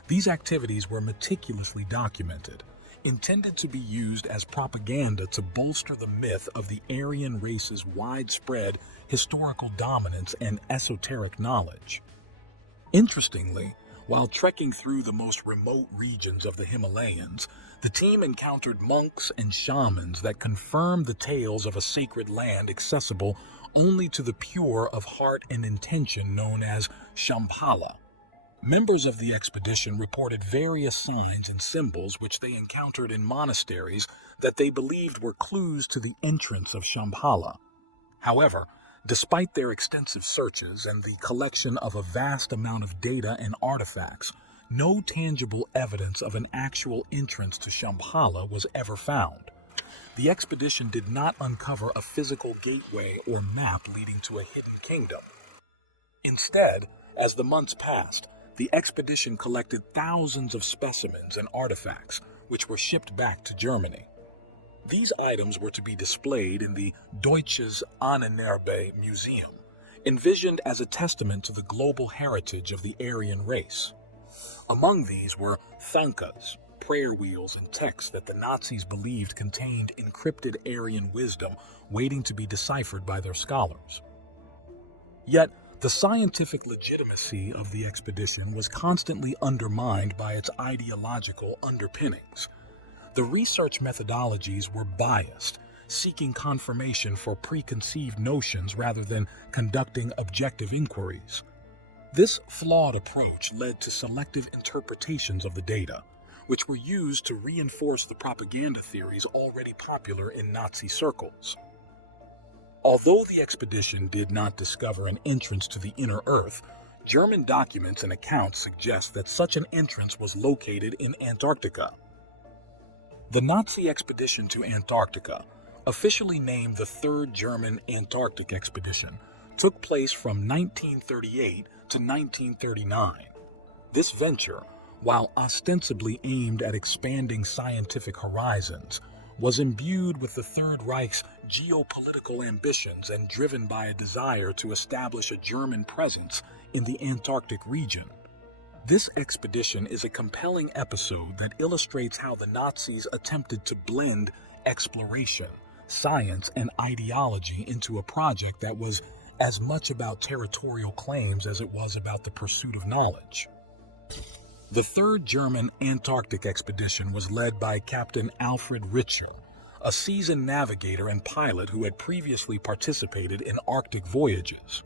These activities were meticulously documented, intended to be used as propaganda to bolster the myth of the Aryan race's widespread historical dominance and esoteric knowledge. Interestingly, while trekking through the most remote regions of the Himalayas, the team encountered monks and shamans that confirmed the tales of a sacred land accessible only to the pure of heart and intention known as Shambhala. Members of the expedition reported various signs and symbols which they encountered in monasteries that they believed were clues to the entrance of Shambhala. However, despite their extensive searches and the collection of a vast amount of data and artifacts, no tangible evidence of an actual entrance to Shambhala was ever found. The expedition did not uncover a physical gateway or map leading to a hidden kingdom. Instead, as the months passed, the expedition collected thousands of specimens and artifacts, which were shipped back to Germany. These items were to be displayed in the Deutsches Ahnenerbe Museum, envisioned as a testament to the global heritage of the Aryan race. Among these were thangkas, prayer wheels, and texts that the Nazis believed contained encrypted Aryan wisdom waiting to be deciphered by their scholars. Yet, the scientific legitimacy of the expedition was constantly undermined by its ideological underpinnings. The research methodologies were biased, seeking confirmation for preconceived notions rather than conducting objective inquiries. This flawed approach led to selective interpretations of the data, which were used to reinforce the propaganda theories already popular in Nazi circles. Although the expedition did not discover an entrance to the inner Earth, German documents and accounts suggest that such an entrance was located in Antarctica. The Nazi expedition to Antarctica, officially named the Third German Antarctic Expedition, took place from 1938 to 1939. This venture, while ostensibly aimed at expanding scientific horizons, was imbued with the Third Reich's geopolitical ambitions and driven by a desire to establish a German presence in the Antarctic region. This expedition is a compelling episode that illustrates how the Nazis attempted to blend exploration, science, and ideology into a project that was as much about territorial claims as it was about the pursuit of knowledge. The Third German Antarctic Expedition was led by Captain Alfred Richter, a seasoned navigator and pilot who had previously participated in Arctic voyages.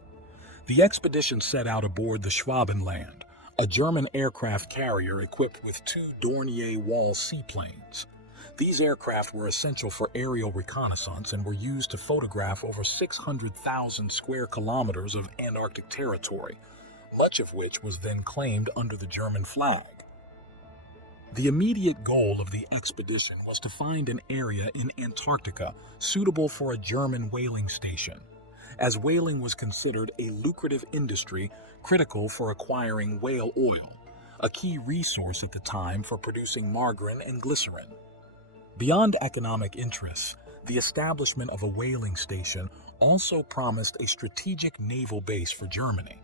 The expedition set out aboard the Schwabenland, a German aircraft carrier equipped with 2 Dornier Wal seaplanes. These aircraft were essential for aerial reconnaissance and were used to photograph over 600,000 square kilometers of Antarctic territory, much of which was then claimed under the German flag. The immediate goal of the expedition was to find an area in Antarctica suitable for a German whaling station, as whaling was considered a lucrative industry critical for acquiring whale oil, a key resource at the time for producing margarine and glycerin. Beyond economic interests, the establishment of a whaling station also promised a strategic naval base for Germany.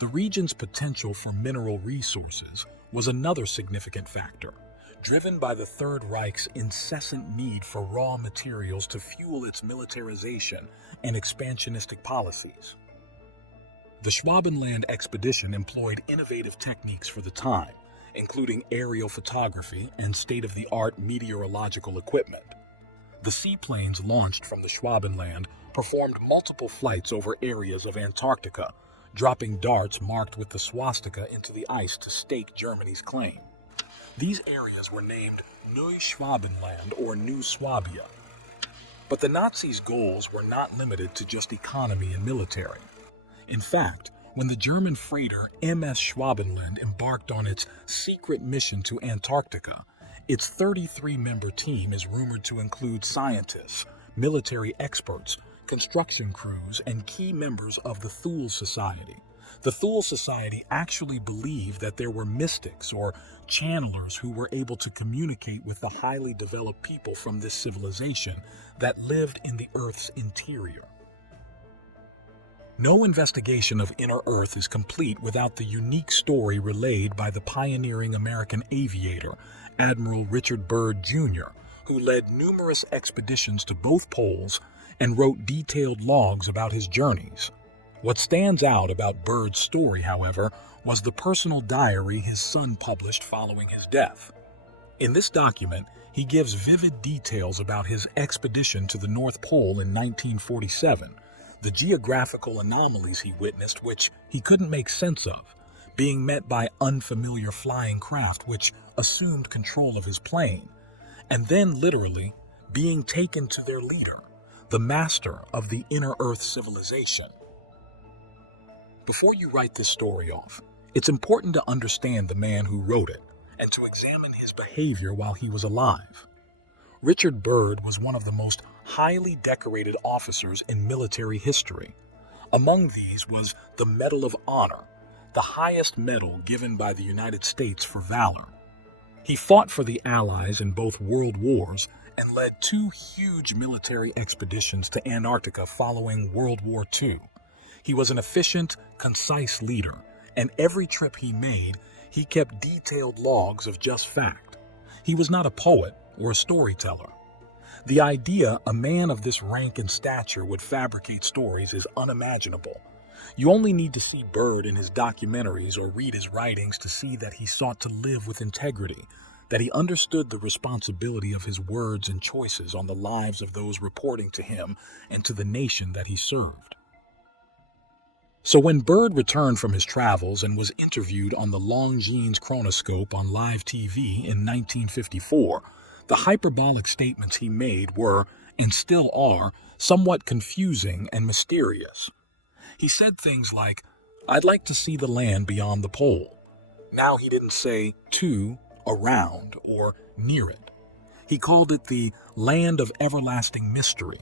The region's potential for mineral resources was another significant factor, driven by the Third Reich's incessant need for raw materials to fuel its militarization and expansionistic policies. The Schwabenland expedition employed innovative techniques for the time, including aerial photography and state-of-the-art meteorological equipment. The seaplanes launched from the Schwabenland performed multiple flights over areas of Antarctica, dropping darts marked with the swastika into the ice to stake Germany's claim. These areas were named Neuschwabenland or New Swabia. But the Nazis' goals were not limited to just economy and military. In fact, when the German freighter MS Schwabenland embarked on its secret mission to Antarctica, its 33-member team is rumored to include scientists, military experts, construction crews, and key members of the Thule Society. The Thule Society actually believed that there were mystics or channelers who were able to communicate with the highly developed people from this civilization that lived in the Earth's interior. No investigation of inner Earth is complete without the unique story relayed by the pioneering American aviator, Admiral Richard Byrd, Jr., who led numerous expeditions to both poles and wrote detailed logs about his journeys. What stands out about Byrd's story, however, was the personal diary his son published following his death. In this document, he gives vivid details about his expedition to the North Pole in 1947, the geographical anomalies he witnessed which he couldn't make sense of, being met by unfamiliar flying craft which assumed control of his plane, and then literally being taken to their leader, the master of the inner Earth civilization. Before you write this story off, it's important to understand the man who wrote it and to examine his behavior while he was alive. Richard Byrd was one of the most highly decorated officers in military history. Among these was the Medal of Honor, the highest medal given by the United States for valor. He fought for the Allies in both world wars and led 2 huge military expeditions to Antarctica following World War II. He was an efficient, concise leader, and every trip he made, he kept detailed logs of just fact. He was not a poet or a storyteller. The idea a man of this rank and stature would fabricate stories is unimaginable. You only need to see Byrd in his documentaries or read his writings to see that he sought to live with integrity, that he understood the responsibility of his words and choices on the lives of those reporting to him and to the nation that he served. So when Byrd returned from his travels and was interviewed on the Longines chronoscope on live TV in 1954, the hyperbolic statements he made were, and still are, somewhat confusing and mysterious. He said things like, "I'd like to see the land beyond the pole." Now he didn't say to, around, or near it. He called it the land of everlasting mystery,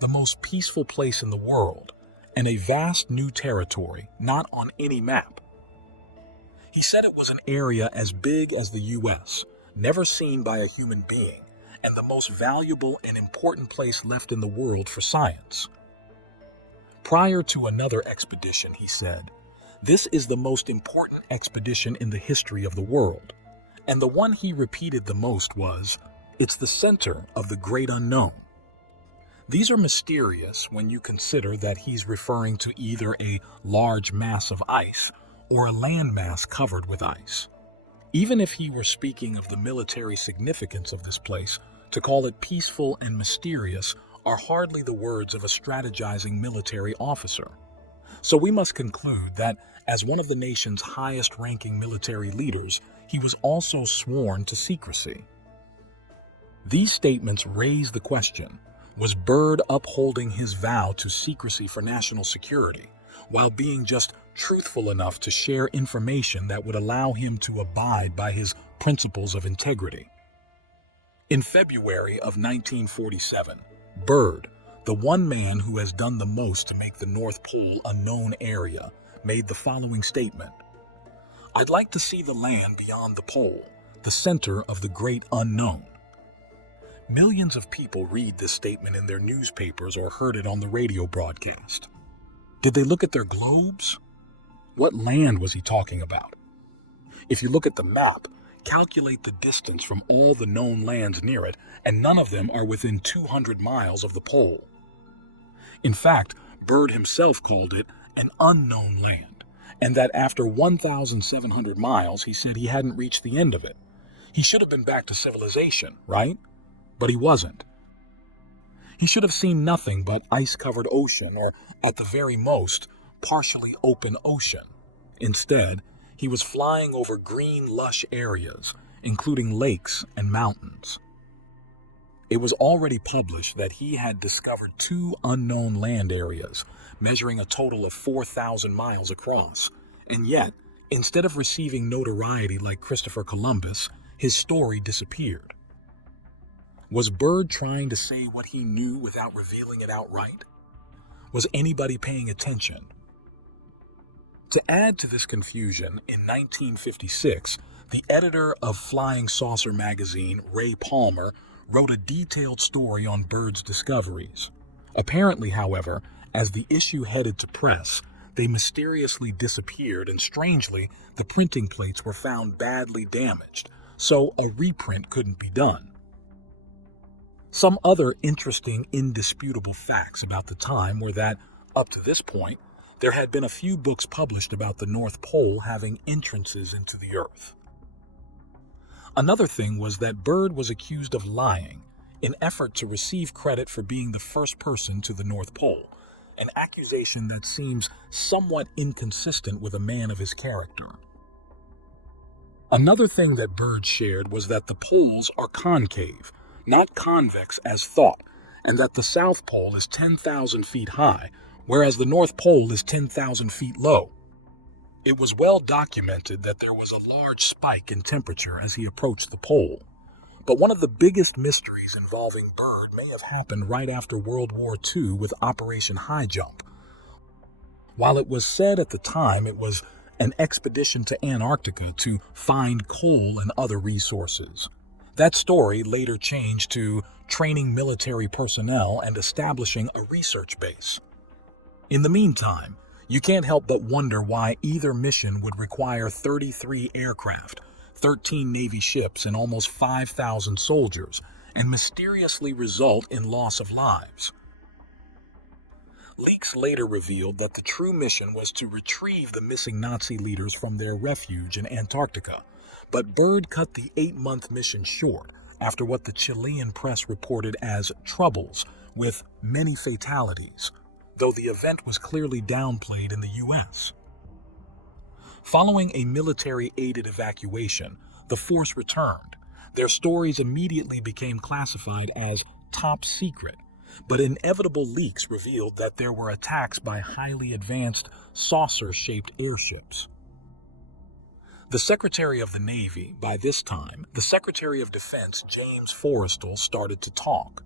the most peaceful place in the world, and a vast new territory not on any map. He said it was an area as big as the U.S., never seen by a human being, and the most valuable and important place left in the world for science. Prior to another expedition, he said, "This is the most important expedition in the history of the world." And the one he repeated the most was, "It's the center of the great unknown." These are mysterious when you consider that he's referring to either a large mass of ice or a landmass covered with ice. Even if he were speaking of the military significance of this place, to call it peaceful and mysterious are hardly the words of a strategizing military officer. So we must conclude that, as one of the nation's highest-ranking military leaders, he was also sworn to secrecy. These statements raise the question, was Byrd upholding his vow to secrecy for national security, while being just truthful enough to share information that would allow him to abide by his principles of integrity? In February of 1947, Byrd, the one man who has done the most to make the North Pole a known area, made the following statement: "I'd like to see the land beyond the pole, the center of the great unknown." Millions of people read this statement in their newspapers or heard it on the radio broadcast. Did they look at their globes? What land was he talking about? If you look at the map, calculate the distance from all the known lands near it, and none of them are within 200 miles of the pole. In fact, Byrd himself called it an unknown land, and that after 1,700 miles, he said he hadn't reached the end of it. He should have been back to civilization, right? But he wasn't. He should have seen nothing but ice-covered ocean, or at the very most, partially open ocean. Instead, he was flying over green, lush areas, including lakes and mountains. It was already published that he had discovered 2 unknown land areas, measuring a total of 4,000 miles across, and yet, instead of receiving notoriety like Christopher Columbus, his story disappeared. Was Byrd trying to say what he knew without revealing it outright? Was anybody paying attention? To add to this confusion, in 1956, the editor of Flying Saucer magazine, Ray Palmer, wrote a detailed story on Byrd's discoveries. Apparently, however, as the issue headed to press, they mysteriously disappeared, and strangely, the printing plates were found badly damaged, so a reprint couldn't be done. Some other interesting, indisputable facts about the time were that, up to this point, there had been a few books published about the North Pole having entrances into the Earth. Another thing was that Byrd was accused of lying in effort to receive credit for being the first person to the North Pole, an accusation that seems somewhat inconsistent with a man of his character. Another thing that Byrd shared was that the poles are concave, not convex as thought, and that the South Pole is 10,000 feet high, whereas the North Pole is 10,000 feet low. It was well documented that there was a large spike in temperature as he approached the pole. But one of the biggest mysteries involving Byrd may have happened right after World War II with Operation High Jump. While it was said at the time it was an expedition to Antarctica to find coal and other resources, that story later changed to training military personnel and establishing a research base. In the meantime, you can't help but wonder why either mission would require 33 aircraft, 13 Navy ships, and almost 5,000 soldiers, and mysteriously result in loss of lives. Leaks later revealed that the true mission was to retrieve the missing Nazi leaders from their refuge in Antarctica, but Byrd cut the 8-month mission short after what the Chilean press reported as troubles with many fatalities, though the event was clearly downplayed in the U.S. Following a military-aided evacuation, the force returned. Their stories immediately became classified as top secret, but inevitable leaks revealed that there were attacks by highly advanced saucer-shaped airships. The Secretary of the Navy, by this time, the Secretary of Defense, James Forrestal, started to talk.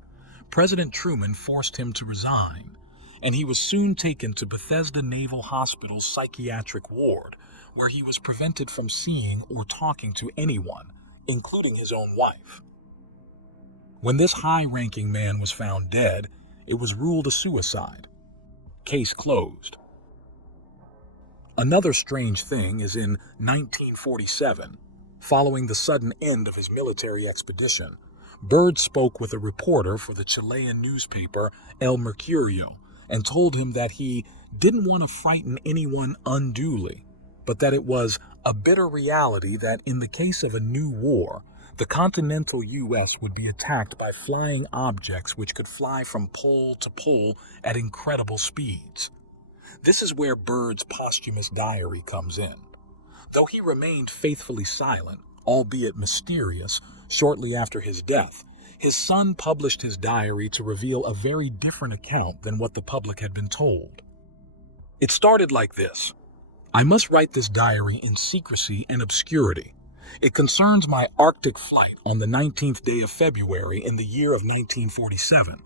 President Truman forced him to resign, and he was soon taken to Bethesda Naval Hospital's psychiatric ward, where he was prevented from seeing or talking to anyone, including his own wife. When this high-ranking man was found dead, it was ruled a suicide. Case closed. Another strange thing is in 1947, following the sudden end of his military expedition, Byrd spoke with a reporter for the Chilean newspaper El Mercurio and told him that he didn't want to frighten anyone unduly, but that it was a bitter reality that in the case of a new war, the continental U.S. would be attacked by flying objects which could fly from pole to pole at incredible speeds. This is where Byrd's posthumous diary comes in. Though he remained faithfully silent, albeit mysterious, shortly after his death, his son published his diary to reveal a very different account than what the public had been told. It started like this: I must write this diary in secrecy and obscurity. It concerns my Arctic flight on the 19th day of February in the year of 1947.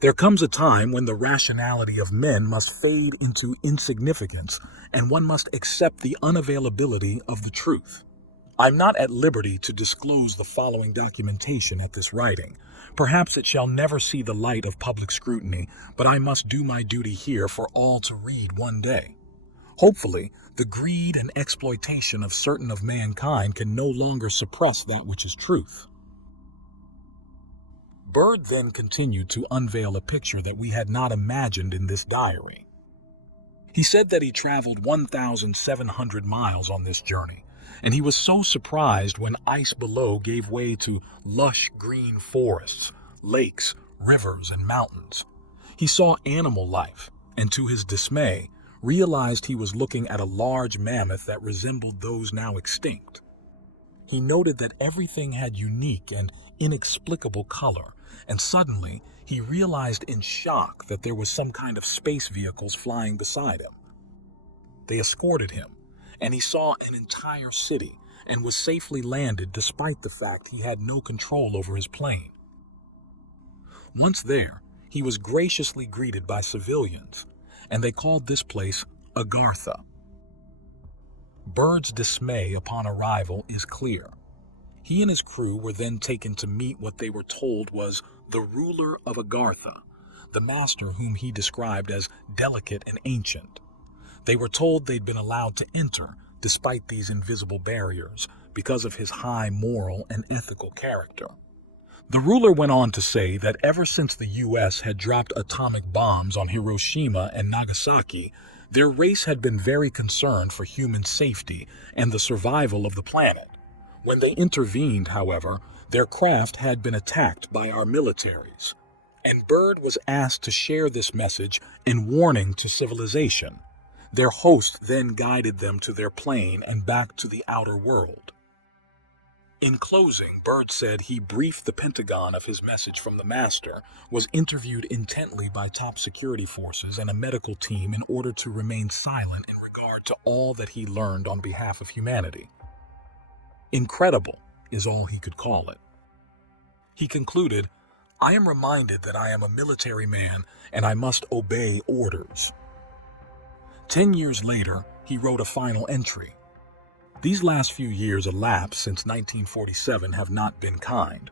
There comes a time when the rationality of men must fade into insignificance, and one must accept the unavailability of the truth. I'm not at liberty to disclose the following documentation at this writing. Perhaps it shall never see the light of public scrutiny, but I must do my duty here for all to read one day. Hopefully, the greed and exploitation of certain of mankind can no longer suppress that which is truth. Byrd then continued to unveil a picture that we had not imagined in this diary. He said that he traveled 1,700 miles on this journey, and he was so surprised when ice below gave way to lush green forests, lakes, rivers, and mountains. He saw animal life, and to his dismay, realized he was looking at a large mammoth that resembled those now extinct. He noted that everything had unique and inexplicable color, and suddenly he realized in shock that there was some kind of space vehicles flying beside him. They escorted him, and he saw an entire city and was safely landed despite the fact he had no control over his plane. Once there, he was graciously greeted by civilians, and they called this place Agartha. Byrd's dismay upon arrival is clear. He and his crew were then taken to meet what they were told was the ruler of Agartha, the master whom he described as delicate and ancient. They were told they'd been allowed to enter, despite these invisible barriers, because of his high moral and ethical character. The ruler went on to say that ever since the U.S. had dropped atomic bombs on Hiroshima and Nagasaki, their race had been very concerned for human safety and the survival of the planet. When they intervened, however, their craft had been attacked by our militaries, and Byrd was asked to share this message in warning to civilization. Their host then guided them to their plane and back to the outer world. In closing, Byrd said he briefed the Pentagon of his message from the master, was interviewed intently by top security forces and a medical team in order to remain silent in regard to all that he learned on behalf of humanity. Incredible is all he could call it. He concluded, I am reminded that I am a military man and I must obey orders. 10 years later, he wrote a final entry. These last few years elapsed since 1947 have not been kind.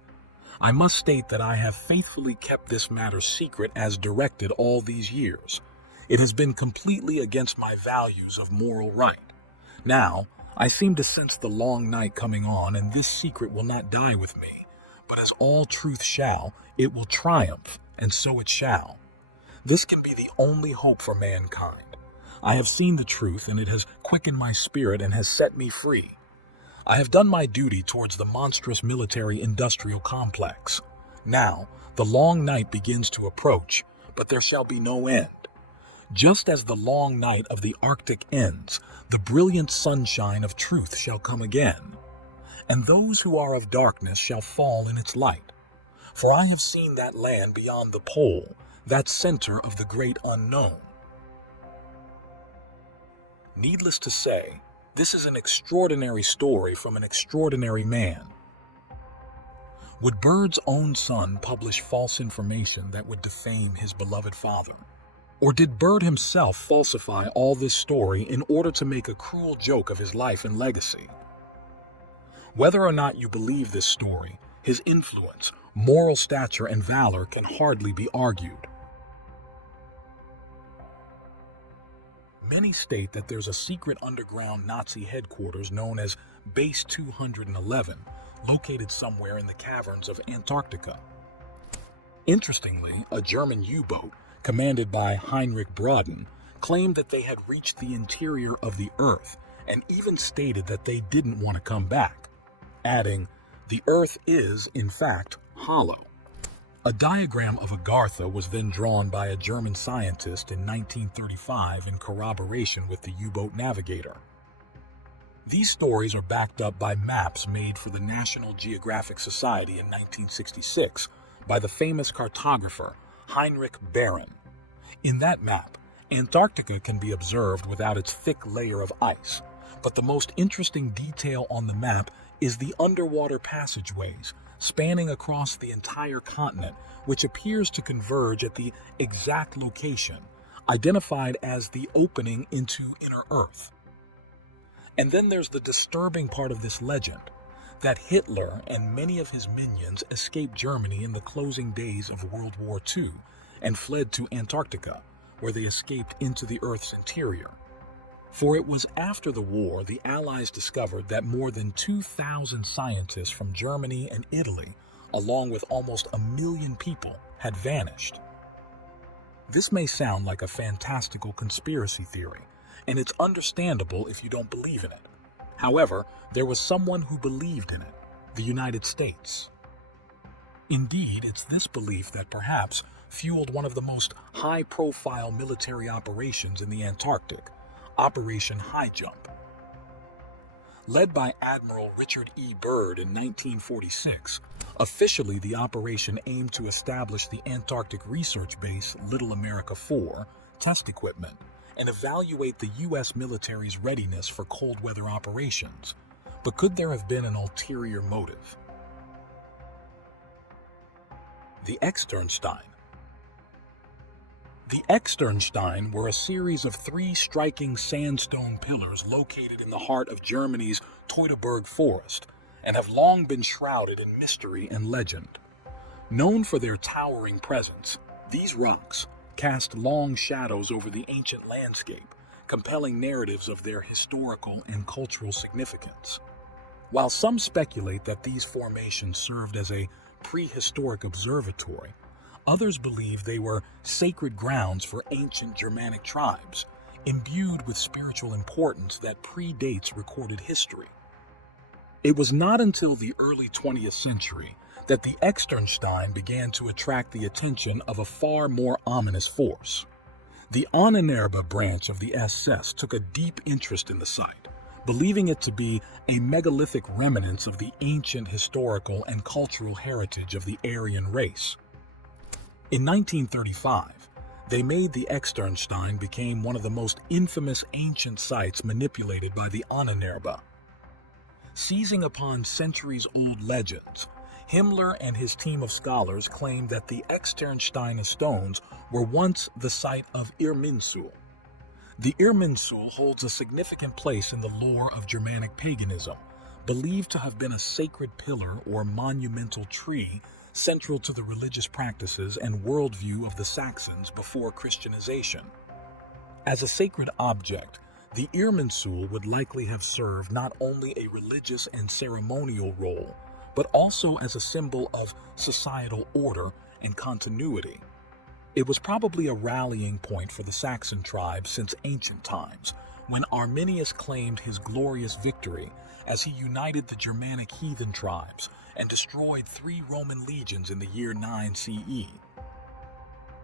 I must state that I have faithfully kept this matter secret as directed all these years. It has been completely against my values of moral right. Now, I seem to sense the long night coming on, and this secret will not die with me. But as all truth shall, it will triumph, and so it shall. This can be the only hope for mankind. I have seen the truth, and it has quickened my spirit and has set me free. I have done my duty towards the monstrous military-industrial complex. Now, the long night begins to approach, but there shall be no end. Just as the long night of the Arctic ends, the brilliant sunshine of truth shall come again, and those who are of darkness shall fall in its light. For I have seen that land beyond the pole, that center of the great unknown. Needless to say, This is an extraordinary story from an extraordinary man. Would Bird's own son publish false information that would defame his beloved father? Or did Bird himself falsify all this story in order to make a cruel joke of his life and legacy? Whether or not you believe this story, his influence, moral stature, and valor can hardly be argued. Many state that there's a secret underground Nazi headquarters known as Base 211, located somewhere in the caverns of Antarctica. Interestingly, a German U-boat, commanded by Heinrich Brauden, claimed that they had reached the interior of the Earth and even stated that they didn't want to come back, adding, "The Earth is, in fact, hollow." A diagram of Agartha was then drawn by a German scientist in 1935 in corroboration with the U-boat navigator. These stories are backed up by maps made for the National Geographic Society in 1966 by the famous cartographer Heinrich Barron. In that map, Antarctica can be observed without its thick layer of ice, but the most interesting detail on the map is the underwater passageways spanning across the entire continent, which appears to converge at the exact location, identified as the opening into inner Earth. And then there's the disturbing part of this legend, that Hitler and many of his minions escaped Germany in the closing days of World War II and fled to Antarctica, where they escaped into the Earth's interior. For it was after the war the Allies discovered that more than 2,000 scientists from Germany and Italy, along with almost 1 million people, had vanished. This may sound like a fantastical conspiracy theory, and it's understandable if you don't believe in it. However, there was someone who believed in it, the United States. Indeed, it's this belief that perhaps fueled one of the most high-profile military operations in the Antarctic, Operation High Jump. Led by Admiral Richard E. Byrd in 1946, officially the operation aimed to establish the Antarctic Research Base Little America 4 test equipment and evaluate the U.S. military's readiness for cold weather operations. But could there have been an ulterior motive? The Externstein. The Externstein were a series of 3 striking sandstone pillars located in the heart of Germany's Teutoburg forest and have long been shrouded in mystery and legend. Known for their towering presence, these rocks cast long shadows over the ancient landscape, compelling narratives of their historical and cultural significance. While some speculate that these formations served as a prehistoric observatory, others believe they were sacred grounds for ancient Germanic tribes, imbued with spiritual importance that predates recorded history. It was not until the early 20th century that the Externstein began to attract the attention of a far more ominous force. The Ahnenerbe branch of the SS took a deep interest in the site, believing it to be a megalithic remnant of the ancient historical and cultural heritage of the Aryan race. In 1935, they made the Externstein became one of the most infamous ancient sites manipulated by the Ahnenerbe. Seizing upon centuries-old legends, Himmler and his team of scholars claimed that the Externsteiner stones were once the site of Irminsul. The Irminsul holds a significant place in the lore of Germanic paganism, believed to have been a sacred pillar or monumental tree central to the religious practices and worldview of the Saxons before Christianization. As a sacred object, the Irminsul would likely have served not only a religious and ceremonial role, but also as a symbol of societal order and continuity. It was probably a rallying point for the Saxon tribes since ancient times, when Arminius claimed his glorious victory as he united the Germanic heathen tribes and destroyed 3 Roman legions in the year 9 CE.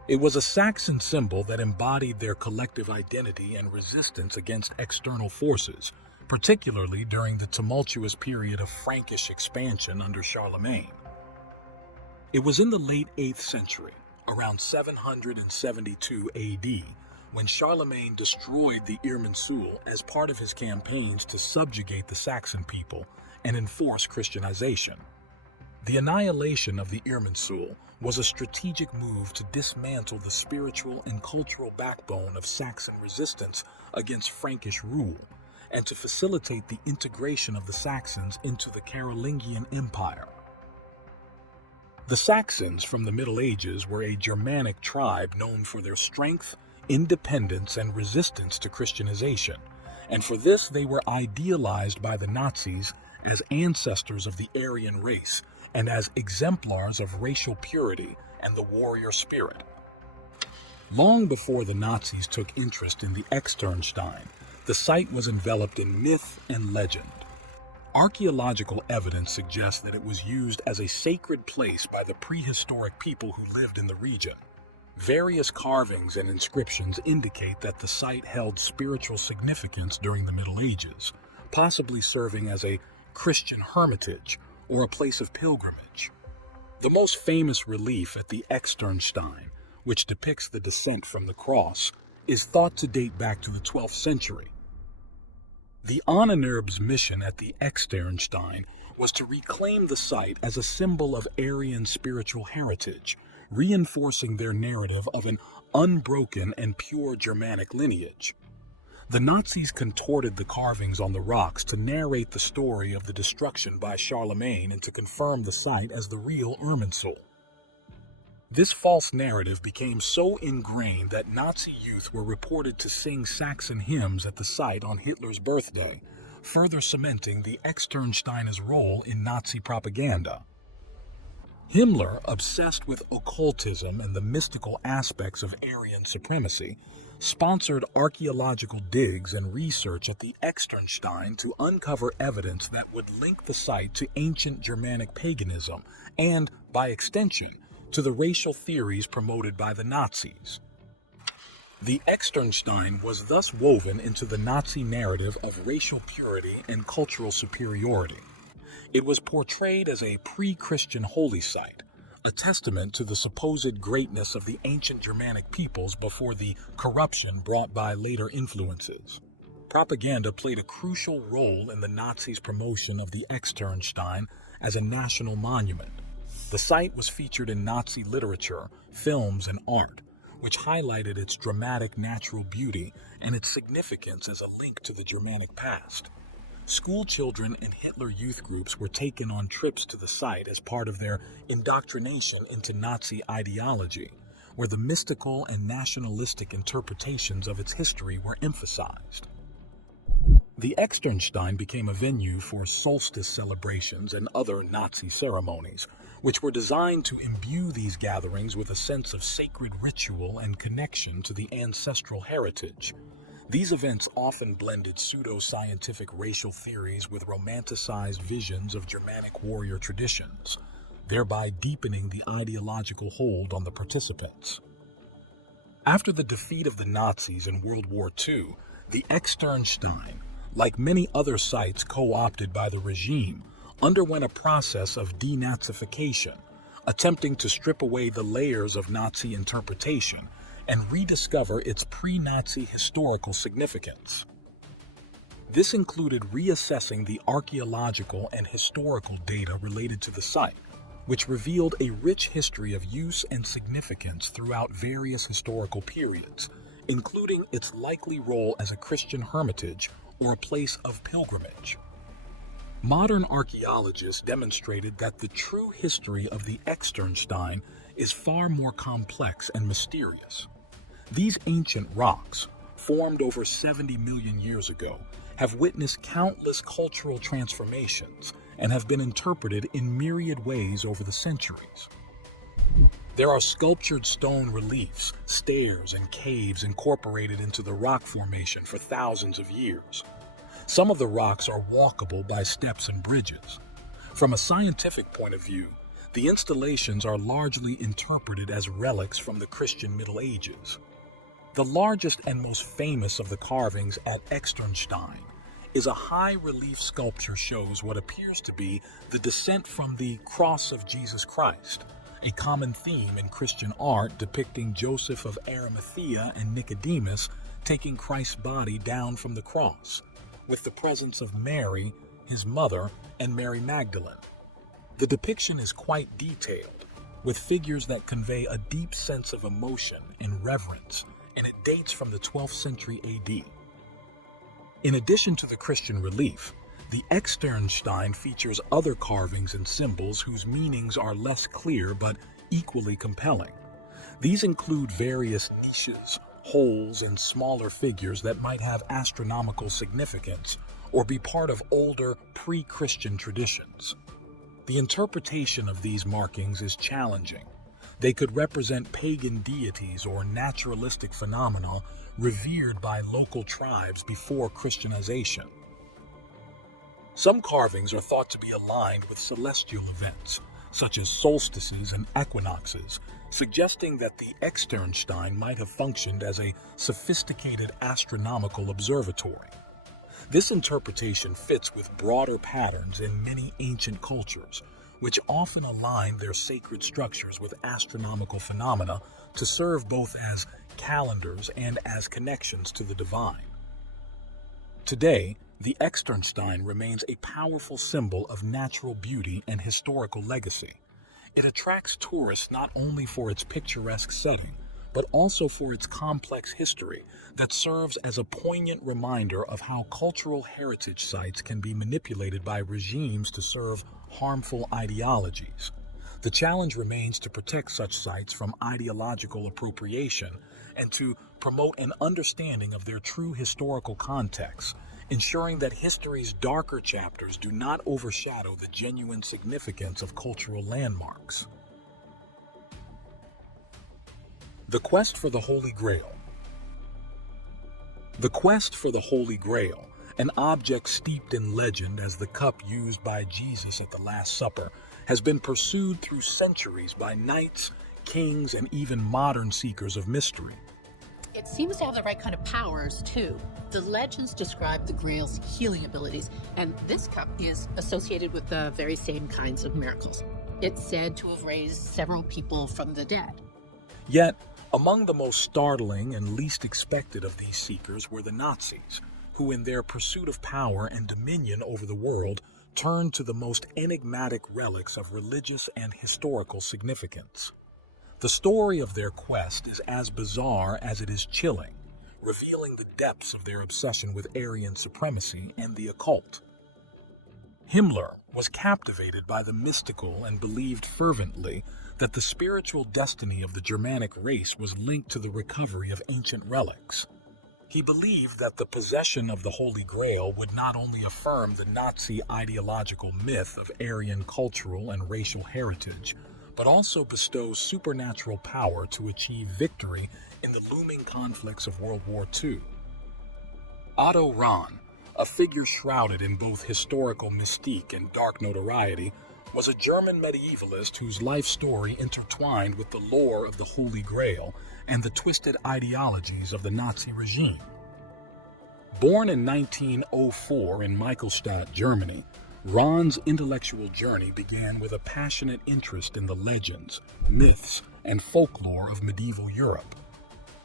It was a Saxon symbol that embodied their collective identity and resistance against external forces, particularly during the tumultuous period of Frankish expansion under Charlemagne. It was in the late 8th century, around 772 AD, when Charlemagne destroyed the Irminsul as part of his campaigns to subjugate the Saxon people and enforce Christianization. The annihilation of the Irminsul was a strategic move to dismantle the spiritual and cultural backbone of Saxon resistance against Frankish rule, and to facilitate the integration of the Saxons into the Carolingian Empire. The Saxons from the Middle Ages were a Germanic tribe known for their strength, independence, and resistance to Christianization, and for this they were idealized by the Nazis as ancestors of the Aryan race and as exemplars of racial purity and the warrior spirit. Long before the Nazis took interest in the Externstein, the site was enveloped in myth and legend. Archaeological evidence suggests that it was used as a sacred place by the prehistoric people who lived in the region. Various carvings and inscriptions indicate that the site held spiritual significance during the Middle Ages, possibly serving as a Christian hermitage or a place of pilgrimage. The most famous relief at the Externstein, which depicts the descent from the cross, is thought to date back to the 12th century. The Ahnenerbs' mission at the Externstein was to reclaim the site as a symbol of Aryan spiritual heritage, reinforcing their narrative of an unbroken and pure Germanic lineage. The Nazis contorted the carvings on the rocks to narrate the story of the destruction by Charlemagne and to confirm the site as the real Irminsul. This false narrative became so ingrained that Nazi youth were reported to sing Saxon hymns at the site on Hitler's birthday, further cementing the Externstein's role in Nazi propaganda. Himmler, obsessed with occultism and the mystical aspects of Aryan supremacy, sponsored archaeological digs and research at the Externstein to uncover evidence that would link the site to ancient Germanic paganism and, by extension, to the racial theories promoted by the Nazis. The Externstein was thus woven into the Nazi narrative of racial purity and cultural superiority. It was portrayed as a pre-Christian holy site, a testament to the supposed greatness of the ancient Germanic peoples before the corruption brought by later influences. Propaganda played a crucial role in the Nazis' promotion of the Externstein as a national monument. The site was featured in Nazi literature, films, and art, which highlighted its dramatic natural beauty and its significance as a link to the Germanic past. School children and Hitler youth groups were taken on trips to the site as part of their indoctrination into Nazi ideology, where the mystical and nationalistic interpretations of its history were emphasized. The Externstein became a venue for solstice celebrations and other Nazi ceremonies, which were designed to imbue these gatherings with a sense of sacred ritual and connection to the ancestral heritage. These events often blended pseudo-scientific racial theories with romanticized visions of Germanic warrior traditions, thereby deepening the ideological hold on the participants. After the defeat of the Nazis in World War II, the Externstein, like many other sites co-opted by the regime, underwent a process of denazification, attempting to strip away the layers of Nazi interpretation and rediscover its pre-Nazi historical significance. This included reassessing the archaeological and historical data related to the site, which revealed a rich history of use and significance throughout various historical periods, including its likely role as a Christian hermitage or a place of pilgrimage. Modern archaeologists demonstrated that the true history of the Externstein is far more complex and mysterious. These ancient rocks, formed over 70 million years ago, have witnessed countless cultural transformations and have been interpreted in myriad ways over the centuries. There are sculptured stone reliefs, stairs, and caves incorporated into the rock formation for thousands of years. Some of the rocks are walkable by steps and bridges. From a scientific point of view, the installations are largely interpreted as relics from the Christian Middle Ages. The largest and most famous of the carvings at Externstein is a high-relief sculpture shows what appears to be the descent from the cross of Jesus Christ, a common theme in Christian art depicting Joseph of Arimathea and Nicodemus taking Christ's body down from the cross, with the presence of Mary, his mother, and Mary Magdalene. The depiction is quite detailed, with figures that convey a deep sense of emotion and reverence, and it dates from the 12th century AD. In addition to the Christian relief, the Externstein features other carvings and symbols whose meanings are less clear but equally compelling. These include various niches, holes, and smaller figures that might have astronomical significance or be part of older pre-Christian traditions. The interpretation of these markings is challenging. They could represent pagan deities or naturalistic phenomena revered by local tribes before Christianization. Some carvings are thought to be aligned with celestial events, such as solstices and equinoxes, suggesting that the Externstein might have functioned as a sophisticated astronomical observatory. This interpretation fits with broader patterns in many ancient cultures, which often align their sacred structures with astronomical phenomena to serve both as calendars and as connections to the divine. Today, the Externstein remains a powerful symbol of natural beauty and historical legacy. It attracts tourists not only for its picturesque setting, but also for its complex history that serves as a poignant reminder of how cultural heritage sites can be manipulated by regimes to serve harmful ideologies. The challenge remains to protect such sites from ideological appropriation and to promote an understanding of their true historical context, ensuring that history's darker chapters do not overshadow the genuine significance of cultural landmarks. The Quest for the Holy Grail. The quest for the Holy Grail, an object steeped in legend as the cup used by Jesus at the Last Supper, has been pursued through centuries by knights, kings, and even modern seekers of mystery. It seems to have the right kind of powers, too. The legends describe the Grail's healing abilities, and this cup is associated with the very same kinds of miracles. It's said to have raised several people from the dead. Yet, among the most startling and least expected of these seekers were the Nazis, who in their pursuit of power and dominion over the world turned to the most enigmatic relics of religious and historical significance. The story of their quest is as bizarre as it is chilling, revealing the depths of their obsession with Aryan supremacy and the occult. Himmler was captivated by the mystical and believed fervently that the spiritual destiny of the Germanic race was linked to the recovery of ancient relics. He believed that the possession of the Holy Grail would not only affirm the Nazi ideological myth of Aryan cultural and racial heritage, but also bestow supernatural power to achieve victory in the looming conflicts of World War II. Otto Rahn, a figure shrouded in both historical mystique and dark notoriety, was a German medievalist whose life story intertwined with the lore of the Holy Grail and the twisted ideologies of the Nazi regime. Born in 1904 in Michelstadt, Germany, Rahn's intellectual journey began with a passionate interest in the legends, myths, and folklore of medieval Europe.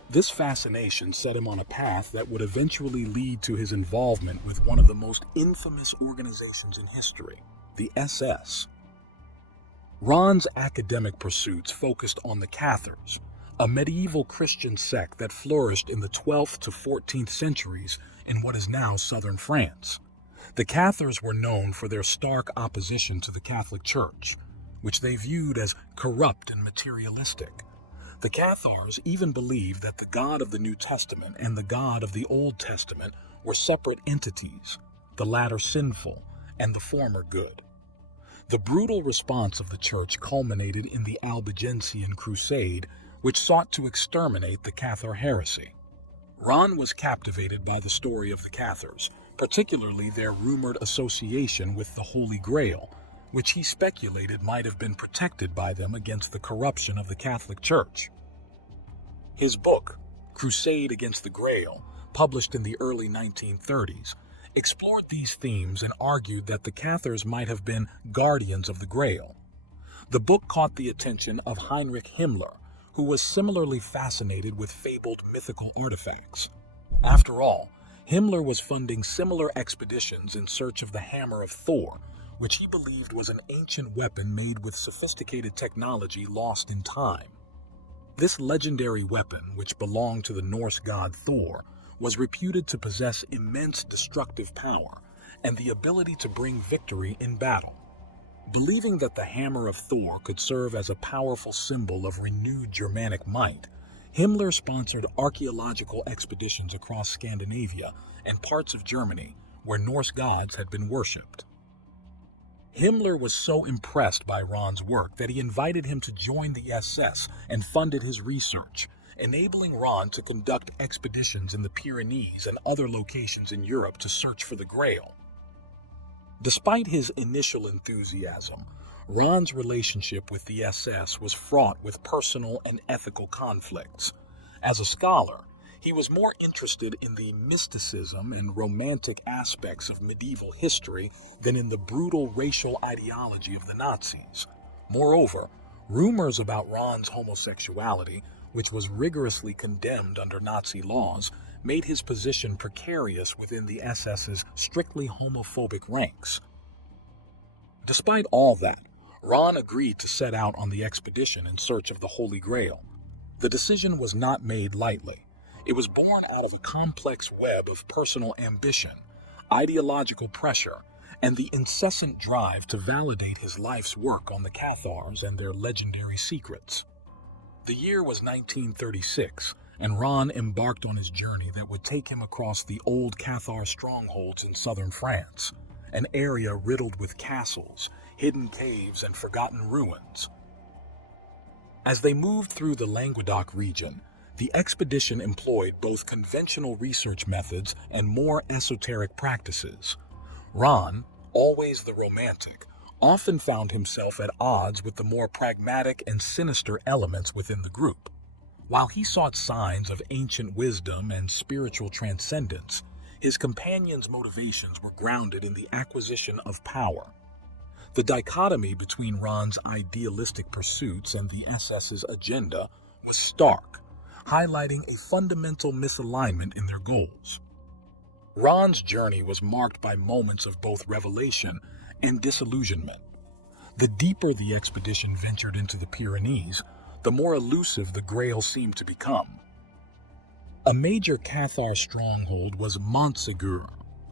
This fascination set him on a path that would eventually lead to his involvement with one of the most infamous organizations in history, the SS. Rahn's academic pursuits focused on the Cathars, a medieval Christian sect that flourished in the 12th to 14th centuries in what is now southern France. The Cathars were known for their stark opposition to the Catholic Church, which they viewed as corrupt and materialistic. The Cathars even believed that the God of the New Testament and the God of the Old Testament were separate entities, the latter sinful and the former good. The brutal response of the Church culminated in the Albigensian Crusade, which sought to exterminate the Cathar heresy. Rahn was captivated by the story of the Cathars, particularly their rumored association with the Holy Grail, which he speculated might have been protected by them against the corruption of the Catholic Church. His book, Crusade Against the Grail, published in the early 1930s, explored these themes and argued that the Cathars might have been guardians of the Grail. The book caught the attention of Heinrich Himmler, who was similarly fascinated with fabled mythical artifacts. After all, Himmler was funding similar expeditions in search of the Hammer of Thor, which he believed was an ancient weapon made with sophisticated technology lost in time. This legendary weapon, which belonged to the Norse god Thor, was reputed to possess immense destructive power and the ability to bring victory in battle. Believing that the Hammer of Thor could serve as a powerful symbol of renewed Germanic might, Himmler sponsored archaeological expeditions across Scandinavia and parts of Germany where Norse gods had been worshipped. Himmler was so impressed by Rahn's work that he invited him to join the SS and funded his research, enabling Rahn to conduct expeditions in the Pyrenees and other locations in Europe to search for the Grail. Despite his initial enthusiasm, Rahn's relationship with the SS was fraught with personal and ethical conflicts. As a scholar, he was more interested in the mysticism and romantic aspects of medieval history than in the brutal racial ideology of the Nazis. Moreover, rumors about Rahn's homosexuality, which was rigorously condemned under Nazi laws, made his position precarious within the SS's strictly homophobic ranks. Despite all that, Rahn agreed to set out on the expedition in search of the Holy Grail. The decision was not made lightly. It was born out of a complex web of personal ambition, ideological pressure, and the incessant drive to validate his life's work on the Cathars and their legendary secrets. The year was 1936, and Rahn embarked on his journey that would take him across the old Cathar strongholds in southern France, an area riddled with castles, hidden caves, and forgotten ruins. As they moved through the Languedoc region, the expedition employed both conventional research methods and more esoteric practices. Rahn, always the romantic, often found himself at odds with the more pragmatic and sinister elements within the group. While he sought signs of ancient wisdom and spiritual transcendence, his companions' motivations were grounded in the acquisition of power. The dichotomy between Rahn's idealistic pursuits and the SS's agenda was stark, highlighting a fundamental misalignment in their goals. Rahn's journey was marked by moments of both revelation and disillusionment. The deeper the expedition ventured into the Pyrenees, the more elusive the Grail seemed to become. A major Cathar stronghold was Montségur,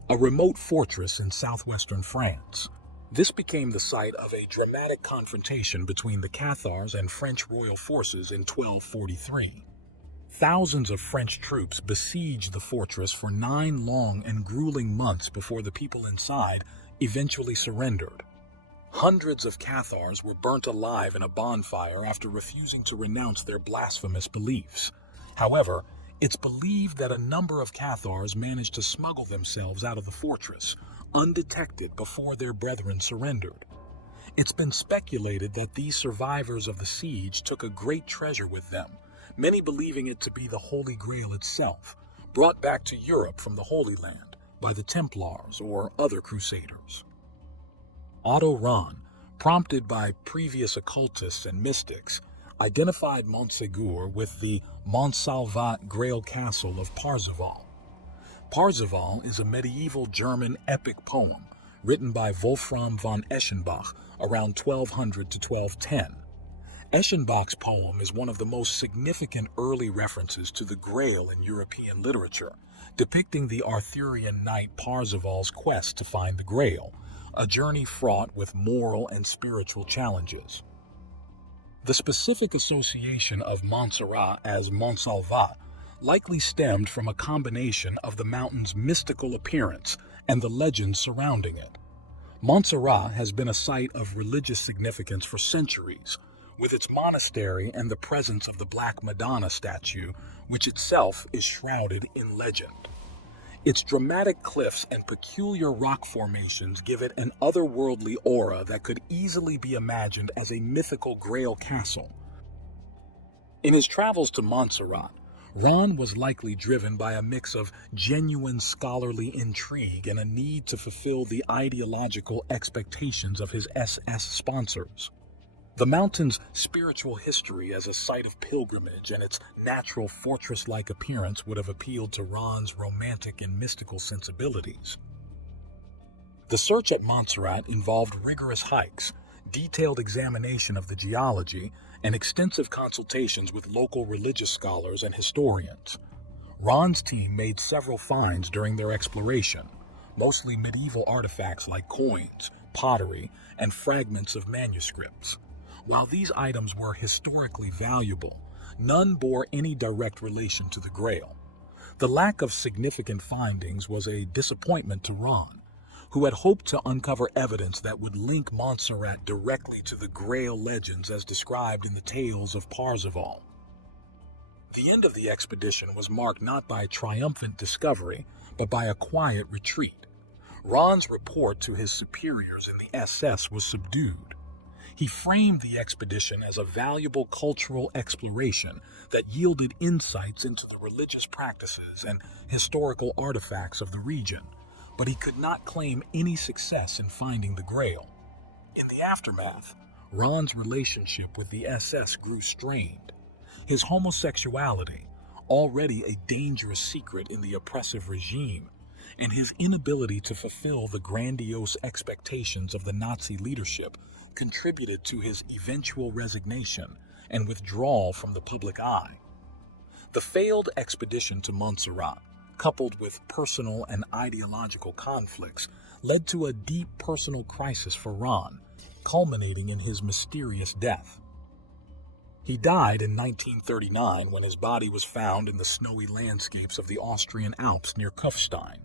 a remote fortress in southwestern France. This became the site of a dramatic confrontation between the Cathars and French royal forces in 1243. Thousands of French troops besieged the fortress for 9 long and grueling months before the people inside eventually surrendered. Hundreds of Cathars were burnt alive in a bonfire after refusing to renounce their blasphemous beliefs. However, it's believed that a number of Cathars managed to smuggle themselves out of the fortress, undetected before their brethren surrendered. It's been speculated that these survivors of the siege took a great treasure with them, many believing it to be the Holy Grail itself, brought back to Europe from the Holy Land by the Templars or other crusaders. Otto Rahn, prompted by previous occultists and mystics, identified Montségur with the Montsalvat Grail Castle of Parzival. Parzival is a medieval German epic poem written by Wolfram von Eschenbach around 1200 to 1210. Eschenbach's poem is one of the most significant early references to the Grail in European literature, depicting the Arthurian knight Parzival's quest to find the Grail, a journey fraught with moral and spiritual challenges. The specific association of Montserrat as Montsalvat likely stemmed from a combination of the mountain's mystical appearance and the legends surrounding it. Montserrat has been a site of religious significance for centuries, with its monastery and the presence of the Black Madonna statue, which itself is shrouded in legend. Its dramatic cliffs and peculiar rock formations give it an otherworldly aura that could easily be imagined as a mythical Grail castle. In his travels to Montserrat, Rahn was likely driven by a mix of genuine scholarly intrigue and a need to fulfill the ideological expectations of his SS sponsors. The mountain's spiritual history as a site of pilgrimage and its natural fortress-like appearance would have appealed to Ron's romantic and mystical sensibilities. The search at Montserrat involved rigorous hikes, detailed examination of the geology, and extensive consultations with local religious scholars and historians. Ron's team made several finds during their exploration, mostly medieval artifacts like coins, pottery, and fragments of manuscripts. While these items were historically valuable, none bore any direct relation to the Grail. The lack of significant findings was a disappointment to Ron, who had hoped to uncover evidence that would link Montserrat directly to the Grail legends as described in the tales of Parzival. The end of the expedition was marked not by triumphant discovery, but by a quiet retreat. Ron's report to his superiors in the SS was subdued. He framed the expedition as a valuable cultural exploration that yielded insights into the religious practices and historical artifacts of the region, but he could not claim any success in finding the Grail. In the aftermath, Ron's relationship with the SS grew strained. His homosexuality, already a dangerous secret in the oppressive regime, and his inability to fulfill the grandiose expectations of the Nazi leadership contributed to his eventual resignation and withdrawal from the public eye. The failed expedition to Montserrat, coupled with personal and ideological conflicts, led to a deep personal crisis for Ron, culminating in his mysterious death. He died in 1939 when his body was found in the snowy landscapes of the Austrian Alps near Kufstein.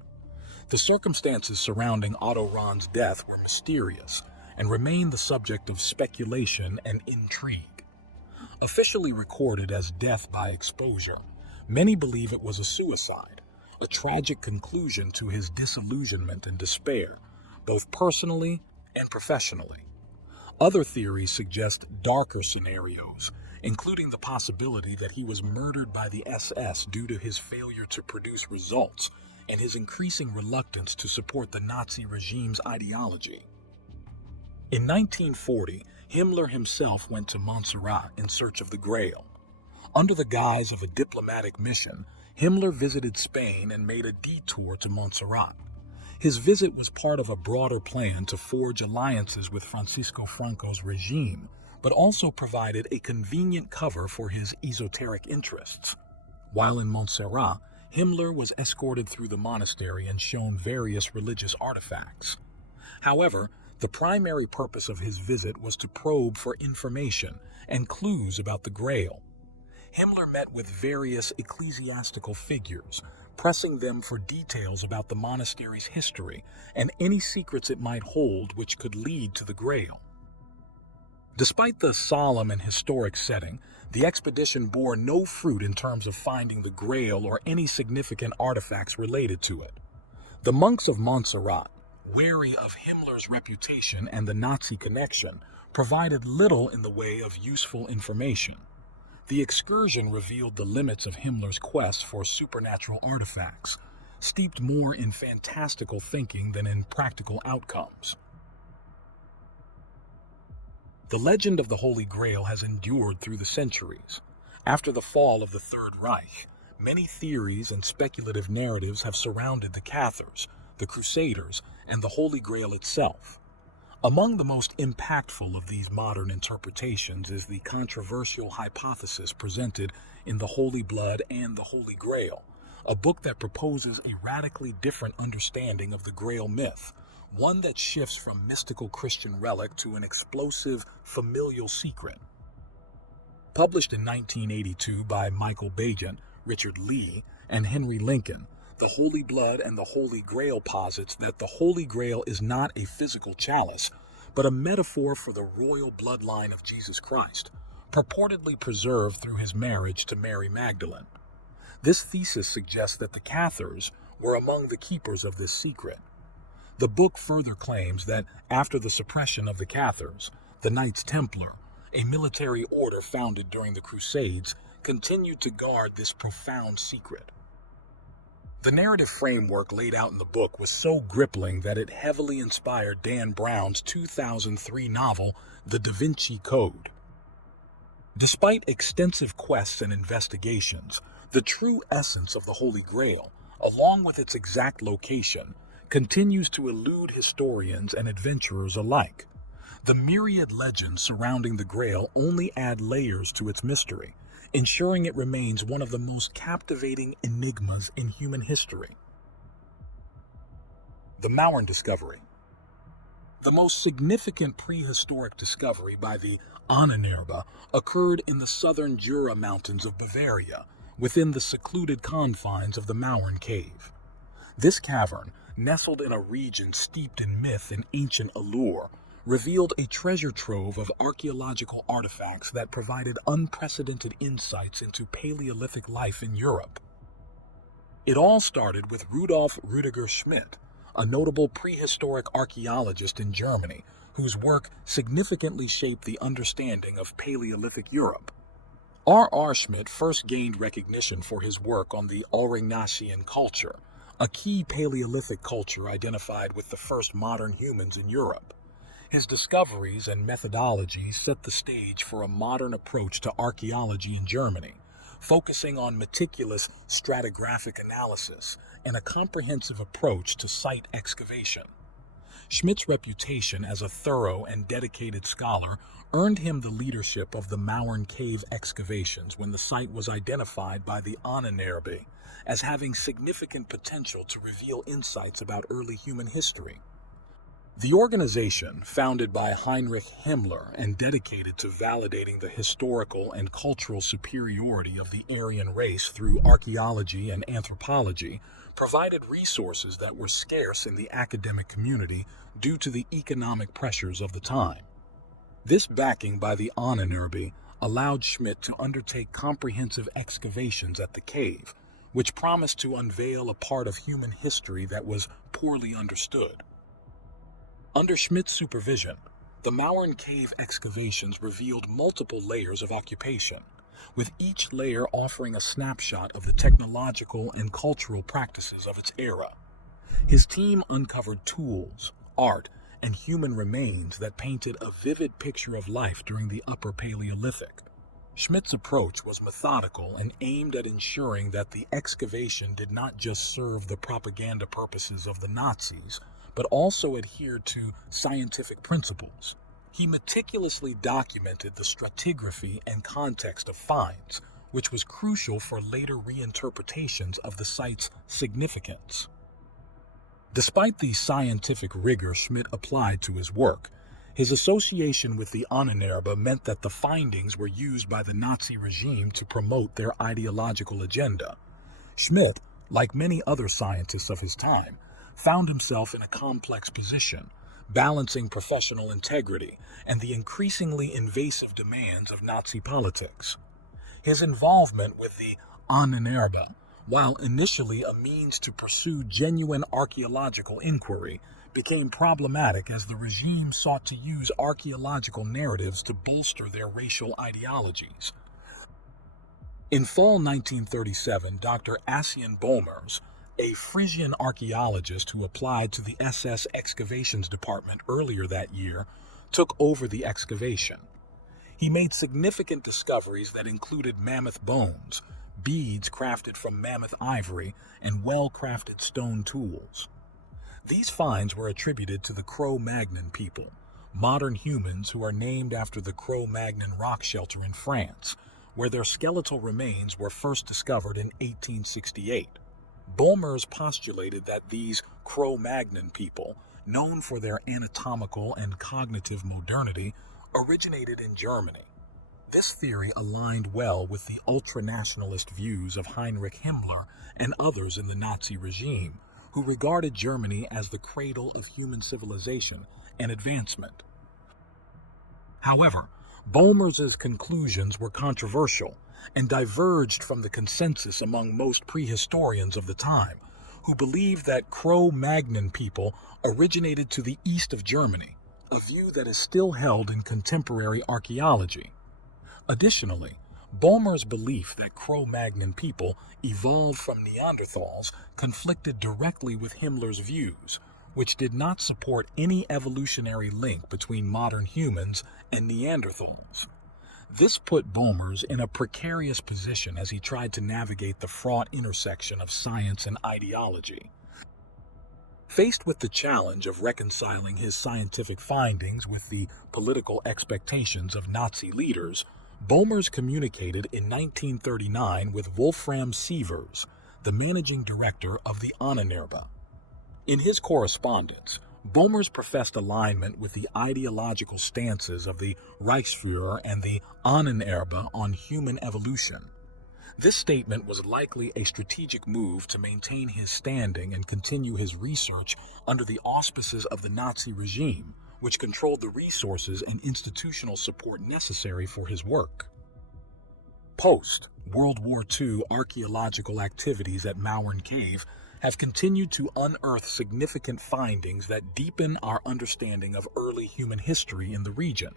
The circumstances surrounding Otto Ron's death were mysterious and remain the subject of speculation and intrigue. Officially recorded as death by exposure, many believe it was a suicide, a tragic conclusion to his disillusionment and despair, both personally and professionally. Other theories suggest darker scenarios, including the possibility that he was murdered by the SS due to his failure to produce results and his increasing reluctance to support the Nazi regime's ideology. In 1940, Himmler himself went to Montserrat in search of the Grail. Under the guise of a diplomatic mission, Himmler visited Spain and made a detour to Montserrat. His visit was part of a broader plan to forge alliances with Francisco Franco's regime, but also provided a convenient cover for his esoteric interests. While in Montserrat, Himmler was escorted through the monastery and shown various religious artifacts. However, the primary purpose of his visit was to probe for information and clues about the Grail. Himmler met with various ecclesiastical figures, pressing them for details about the monastery's history and any secrets it might hold which could lead to the Grail. Despite the solemn and historic setting, the expedition bore no fruit in terms of finding the Grail or any significant artifacts related to it. The monks of Montserrat, wary of Himmler's reputation and the Nazi connection, provided little in the way of useful information. The excursion revealed the limits of Himmler's quest for supernatural artifacts, steeped more in fantastical thinking than in practical outcomes. The legend of the Holy Grail has endured through the centuries. After the fall of the Third Reich, many theories and speculative narratives have surrounded the Cathars, the Crusaders, and the Holy Grail itself. Among the most impactful of these modern interpretations is the controversial hypothesis presented in The Holy Blood and the Holy Grail, a book that proposes a radically different understanding of the Grail myth, one that shifts from mystical Christian relic to an explosive familial secret. Published in 1982 by Michael Bajan, Richard Lee, and Henry Lincoln, The Holy Blood and the Holy Grail posits that the Holy Grail is not a physical chalice, but a metaphor for the royal bloodline of Jesus Christ, purportedly preserved through his marriage to Mary Magdalene. This thesis suggests that the Cathars were among the keepers of this secret. The book further claims that after the suppression of the Cathars, the Knights Templar, a military order founded during the Crusades, continued to guard this profound secret. The narrative framework laid out in the book was so gripping that it heavily inspired Dan Brown's 2003 novel, The Da Vinci Code. Despite extensive quests and investigations, the true essence of the Holy Grail, along with its exact location, continues to elude historians and adventurers alike. The myriad legends surrounding the Grail only add layers to its mystery, ensuring it remains one of the most captivating enigmas in human history. The Mauern Discovery. The most significant prehistoric discovery by the Ahnenerbe occurred in the southern Jura Mountains of Bavaria, within the secluded confines of the Mauern Cave. This cavern, nestled in a region steeped in myth and ancient allure, revealed a treasure trove of archaeological artifacts that provided unprecedented insights into Paleolithic life in Europe. It all started with Rudolf Rüdiger Schmidt, a notable prehistoric archaeologist in Germany, whose work significantly shaped the understanding of Paleolithic Europe. R. Schmidt first gained recognition for his work on the Aurignacian culture, a key Paleolithic culture identified with the first modern humans in Europe. His discoveries and methodologies set the stage for a modern approach to archaeology in Germany, focusing on meticulous stratigraphic analysis and a comprehensive approach to site excavation. Schmidt's reputation as a thorough and dedicated scholar earned him the leadership of the Mauern Cave excavations when the site was identified by the Ahnenerbe as having significant potential to reveal insights about early human history. The organization, founded by Heinrich Himmler and dedicated to validating the historical and cultural superiority of the Aryan race through archaeology and anthropology, provided resources that were scarce in the academic community due to the economic pressures of the time. This backing by the Ahnenerbe allowed Schmidt to undertake comprehensive excavations at the cave, which promised to unveil a part of human history that was poorly understood. Under Schmidt's supervision, the Mauern Cave excavations revealed multiple layers of occupation, with each layer offering a snapshot of the technological and cultural practices of its era. His team uncovered tools, art, and human remains that painted a vivid picture of life during the Upper Paleolithic. Schmidt's approach was methodical and aimed at ensuring that the excavation did not just serve the propaganda purposes of the Nazis, but also adhered to scientific principles. He meticulously documented the stratigraphy and context of finds, which was crucial for later reinterpretations of the site's significance. Despite the scientific rigor Schmidt applied to his work, his association with the Ahnenerbe meant that the findings were used by the Nazi regime to promote their ideological agenda. Schmidt, like many other scientists of his time, found himself in a complex position, balancing professional integrity and the increasingly invasive demands of Nazi politics. His involvement with the Ahnenerbe, while initially a means to pursue genuine archaeological inquiry, became problematic as the regime sought to use archaeological narratives to bolster their racial ideologies. In fall 1937, Dr. Asien Boehmers, a Frisian archaeologist who applied to the SS Excavations Department earlier that year, took over the excavation. He made significant discoveries that included mammoth bones, beads crafted from mammoth ivory, and well-crafted stone tools. These finds were attributed to the Cro-Magnon people, modern humans who are named after the Cro-Magnon rock shelter in France, where their skeletal remains were first discovered in 1868. Boehmers postulated that these Cro-Magnon people, known for their anatomical and cognitive modernity, originated in Germany. This theory aligned well with the ultranationalist views of Heinrich Himmler and others in the Nazi regime, who regarded Germany as the cradle of human civilization and advancement. However, Boehmers' conclusions were controversial and diverged from the consensus among most prehistorians of the time, who believed that Cro-Magnon people originated to the east of Germany, a view that is still held in contemporary archaeology. Additionally, Boehmer's belief that Cro-Magnon people evolved from Neanderthals conflicted directly with Himmler's views, which did not support any evolutionary link between modern humans and Neanderthals. This put Boehmer's in a precarious position as he tried to navigate the fraught intersection of science and ideology. Faced with the challenge of reconciling his scientific findings with the political expectations of Nazi leaders, Boehmer's communicated in 1939 with Wolfram Sievers, the managing director of the Ahnenerbe. In his correspondence, Boehmer's professed alignment with the ideological stances of the Reichsfuhrer and the Ahnenerbe on human evolution. This statement was likely a strategic move to maintain his standing and continue his research under the auspices of the Nazi regime, which controlled the resources and institutional support necessary for his work. Post-World War II archaeological activities at Mauern Cave have continued to unearth significant findings that deepen our understanding of early human history in the region.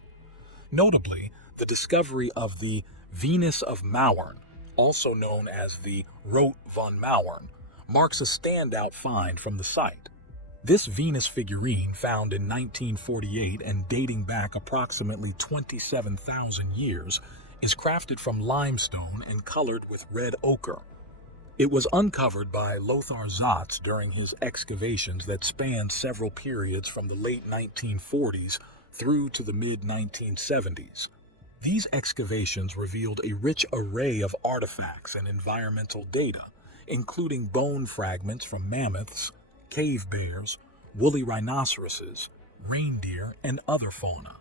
Notably, the discovery of the Venus of Mauern, also known as the Rot von Mauern, marks a standout find from the site. This Venus figurine, found in 1948 and dating back approximately 27,000 years, is crafted from limestone and colored with red ochre. It was uncovered by Lothar Zatz during his excavations that spanned several periods from the late 1940s through to the mid-1970s. These excavations revealed a rich array of artifacts and environmental data, including bone fragments from mammoths, cave bears, woolly rhinoceroses, reindeer, and other fauna.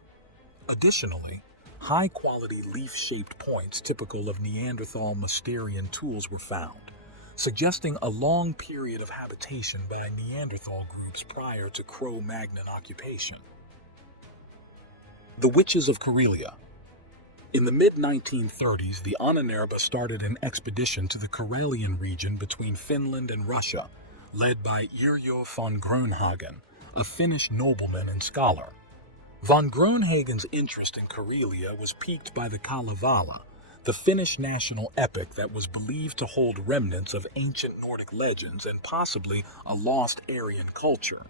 Additionally, high-quality leaf-shaped points typical of Neanderthal Mousterian tools were found, suggesting a long period of habitation by Neanderthal groups prior to Cro-Magnon occupation. The Witches of Karelia. In the mid-1930s, the Ahnenerbe started an expedition to the Karelian region between Finland and Russia, led by Yrjö von Grönhagen, a Finnish nobleman and scholar. Von Grönhagen's interest in Karelia was piqued by the Kalevala, the Finnish national epic that was believed to hold remnants of ancient Nordic legends and possibly a lost Aryan culture.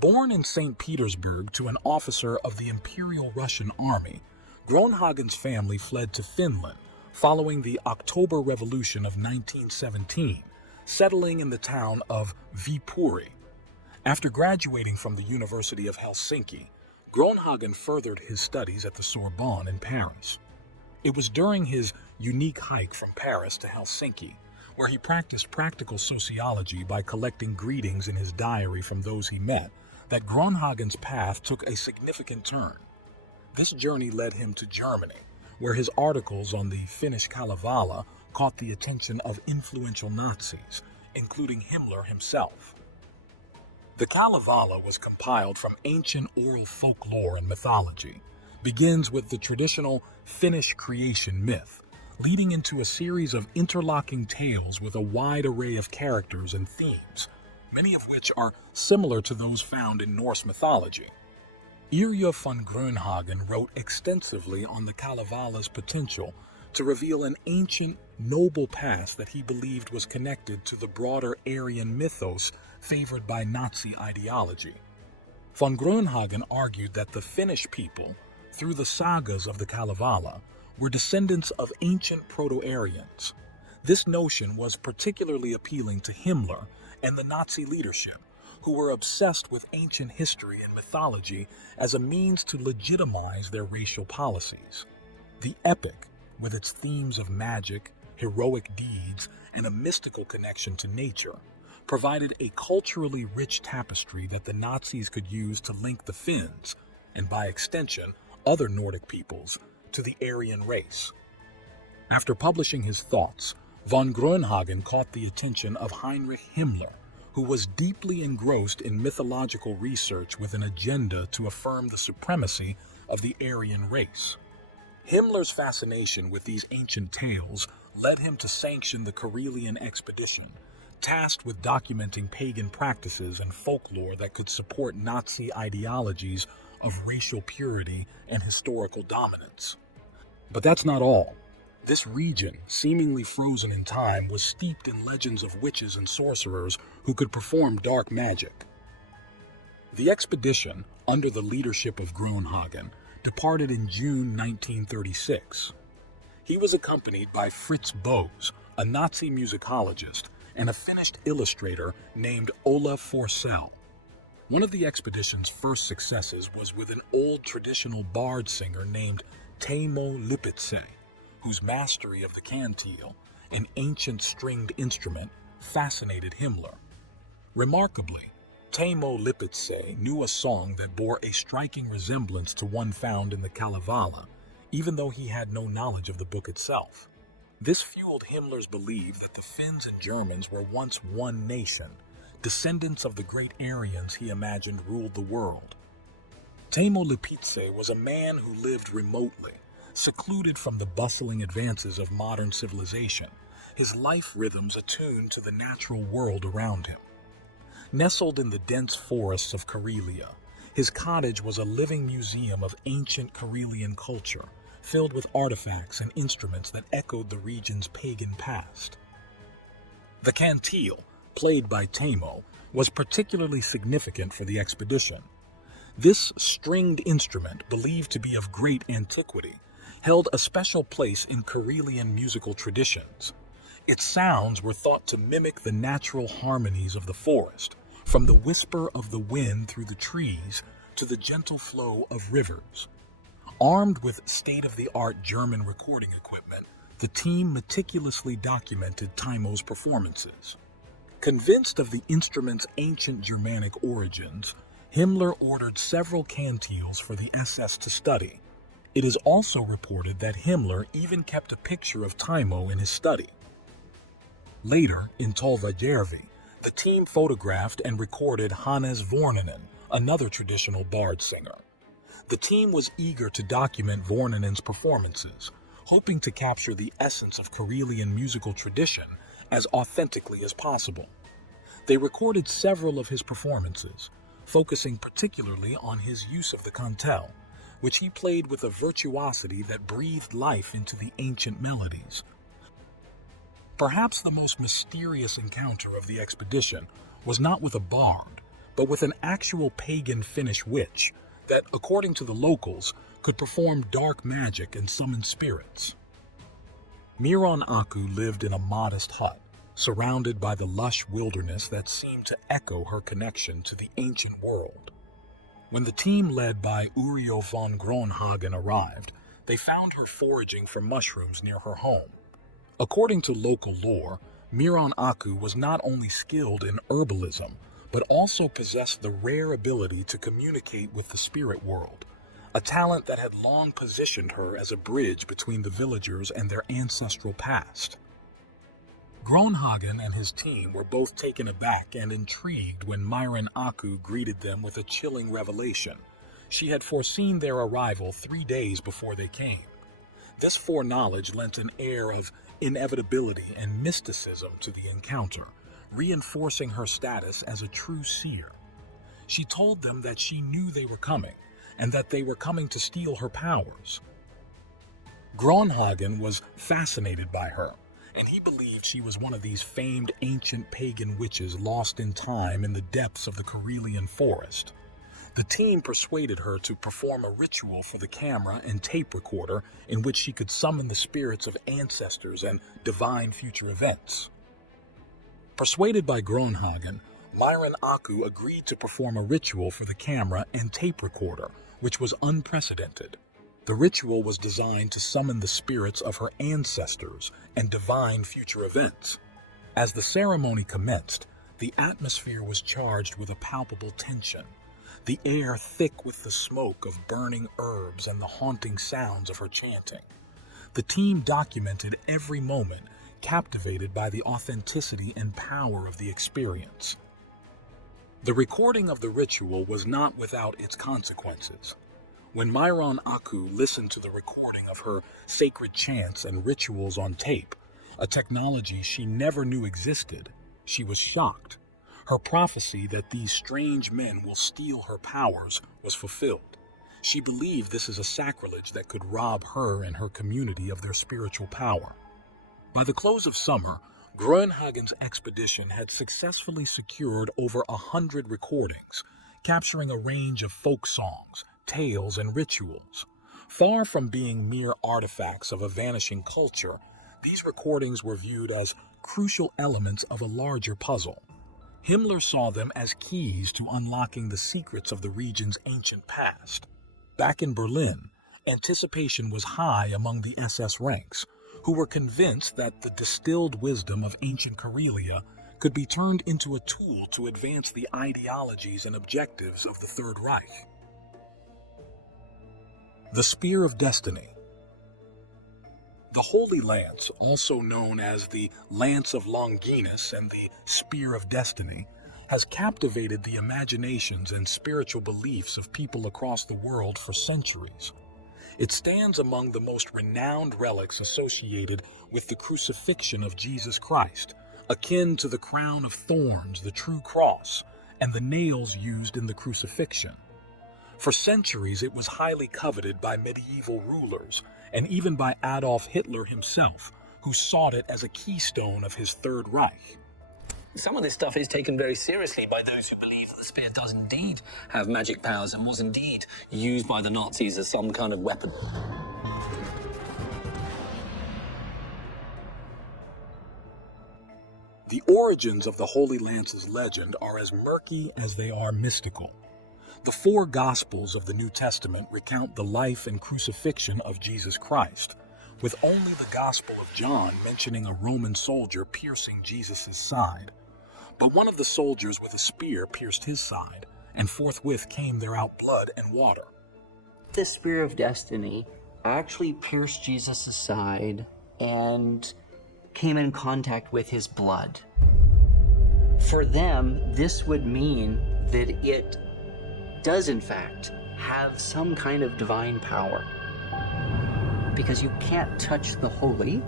Born in St. Petersburg to an officer of the Imperial Russian Army, Grönhagen's family fled to Finland following the October Revolution of 1917, settling in the town of Viipuri. After graduating from the University of Helsinki, Grönhagen furthered his studies at the Sorbonne in Paris. It was during his unique hike from Paris to Helsinki, where he practiced practical sociology by collecting greetings in his diary from those he met, that Grönhagen's path took a significant turn. This journey led him to Germany, where his articles on the Finnish Kalevala caught the attention of influential Nazis, including Himmler himself. The Kalevala was compiled from ancient oral folklore and mythology, begins with the traditional Finnish creation myth, leading into a series of interlocking tales with a wide array of characters and themes, many of which are similar to those found in Norse mythology. Yrjö von Grönhagen wrote extensively on the Kalevala's potential to reveal an ancient, noble past that he believed was connected to the broader Aryan mythos favored by Nazi ideology. Von Grönhagen argued that the Finnish people, through the sagas of the Kalevala, were descendants of ancient Proto-Aryans. This notion was particularly appealing to Himmler and the Nazi leadership, who were obsessed with ancient history and mythology as a means to legitimize their racial policies. The epic, with its themes of magic, heroic deeds, and a mystical connection to nature, provided a culturally rich tapestry that the Nazis could use to link the Finns, and by extension, other Nordic peoples, to the Aryan race. After publishing his thoughts, von Grönhagen caught the attention of Heinrich Himmler, who was deeply engrossed in mythological research with an agenda to affirm the supremacy of the Aryan race. Himmler's fascination with these ancient tales led him to sanction the Karelian expedition, tasked with documenting pagan practices and folklore that could support Nazi ideologies of racial purity and historical dominance. But that's not all. This region, seemingly frozen in time, was steeped in legends of witches and sorcerers who could perform dark magic. The expedition, under the leadership of Groenhagen, departed in June 1936. He was accompanied by Fritz Bose, a Nazi musicologist, and a Finnish illustrator named Ola Forsell. One of the expedition's first successes was with an old traditional bard singer named Teimo Lipitse, whose mastery of the cantil, an ancient stringed instrument, fascinated Himmler. Remarkably, Teimo Lipitse knew a song that bore a striking resemblance to one found in the Kalevala, even though he had no knowledge of the book itself. This fueled Himmler's belief that the Finns and Germans were once one nation, descendants of the great Aryans he imagined ruled the world. Teimo Lipitse was a man who lived remotely, secluded from the bustling advances of modern civilization, his life rhythms attuned to the natural world around him. Nestled in the dense forests of Karelia, his cottage was a living museum of ancient Karelian culture, filled with artifacts and instruments that echoed the region's pagan past. The cantil, played by Teimo, was particularly significant for the expedition. This stringed instrument, believed to be of great antiquity, held a special place in Karelian musical traditions. Its sounds were thought to mimic the natural harmonies of the forest, from the whisper of the wind through the trees to the gentle flow of rivers. Armed with state-of-the-art German recording equipment, the team meticulously documented Teimo's performances. Convinced of the instrument's ancient Germanic origins, Himmler ordered several cantils for the SS to study. It is also reported that Himmler even kept a picture of Teimo in his study. Later, in Tolvajärvi, the team photographed and recorded Hannes Vornanen, another traditional bard singer. The team was eager to document Vornanen's performances, hoping to capture the essence of Karelian musical tradition as authentically as possible. They recorded several of his performances, focusing particularly on his use of the cantel, which he played with a virtuosity that breathed life into the ancient melodies. Perhaps the most mysterious encounter of the expedition was not with a bard, but with an actual pagan Finnish witch that, according to the locals, could perform dark magic and summon spirits. Miron Aku lived in a modest hut, surrounded by the lush wilderness that seemed to echo her connection to the ancient world. When the team led by Uriel von Groenhagen arrived, they found her foraging for mushrooms near her home. According to local lore, Miron Aku was not only skilled in herbalism, but also possessed the rare ability to communicate with the spirit world, a talent that had long positioned her as a bridge between the villagers and their ancestral past. Groenhagen and his team were both taken aback and intrigued when Miron Aku greeted them with a chilling revelation. She had foreseen their arrival 3 days before they came. This foreknowledge lent an air of inevitability and mysticism to the encounter, reinforcing her status as a true seer. She told them that she knew they were coming, and that they were coming to steal her powers. Groenhagen was fascinated by her, and he believed she was one of these famed ancient pagan witches lost in time in the depths of the Karelian forest. The team persuaded her to perform a ritual for the camera and tape recorder in which she could summon the spirits of ancestors and divine future events. Persuaded by Groenhagen, Miron Aku agreed to perform a ritual for the camera and tape recorder, which was unprecedented. The ritual was designed to summon the spirits of her ancestors and divine future events. As the ceremony commenced, the atmosphere was charged with a palpable tension, the air thick with the smoke of burning herbs and the haunting sounds of her chanting. The team documented every moment, captivated by the authenticity and power of the experience. The recording of the ritual was not without its consequences. When Miron Aku listened to the recording of her sacred chants and rituals on tape, a technology she never knew existed, she was shocked. Her prophecy that these strange men will steal her powers was fulfilled. She believed this is a sacrilege that could rob her and her community of their spiritual power. By the close of summer, Groenhagen's expedition had successfully secured over 100 recordings, capturing a range of folk songs, tales, and rituals. Far from being mere artifacts of a vanishing culture, these recordings were viewed as crucial elements of a larger puzzle. Himmler saw them as keys to unlocking the secrets of the region's ancient past. Back in Berlin, anticipation was high among the SS ranks, who were convinced that the distilled wisdom of ancient Karelia could be turned into a tool to advance the ideologies and objectives of the Third Reich. The Spear of Destiny. The Holy Lance, also known as the Lance of Longinus and the Spear of Destiny, has captivated the imaginations and spiritual beliefs of people across the world for centuries. It stands among the most renowned relics associated with the crucifixion of Jesus Christ, akin to the crown of thorns, the true cross, and the nails used in the crucifixion. For centuries, it was highly coveted by medieval rulers, and even by Adolf Hitler himself, who sought it as a keystone of his Third Reich. Some of this stuff is taken very seriously by those who believe that the spear does indeed have magic powers and was indeed used by the Nazis as some kind of weapon. The origins of the Holy Lance's legend are as murky as they are mystical. The four Gospels of the New Testament recount the life and crucifixion of Jesus Christ, with only the Gospel of John mentioning a Roman soldier piercing Jesus' side. But one of the soldiers with a spear pierced his side, and forthwith came there out blood and water. The Spear of Destiny actually pierced Jesus' side and came in contact with his blood. For them, this would mean that it does in fact have some kind of divine power, because you can't touch the holy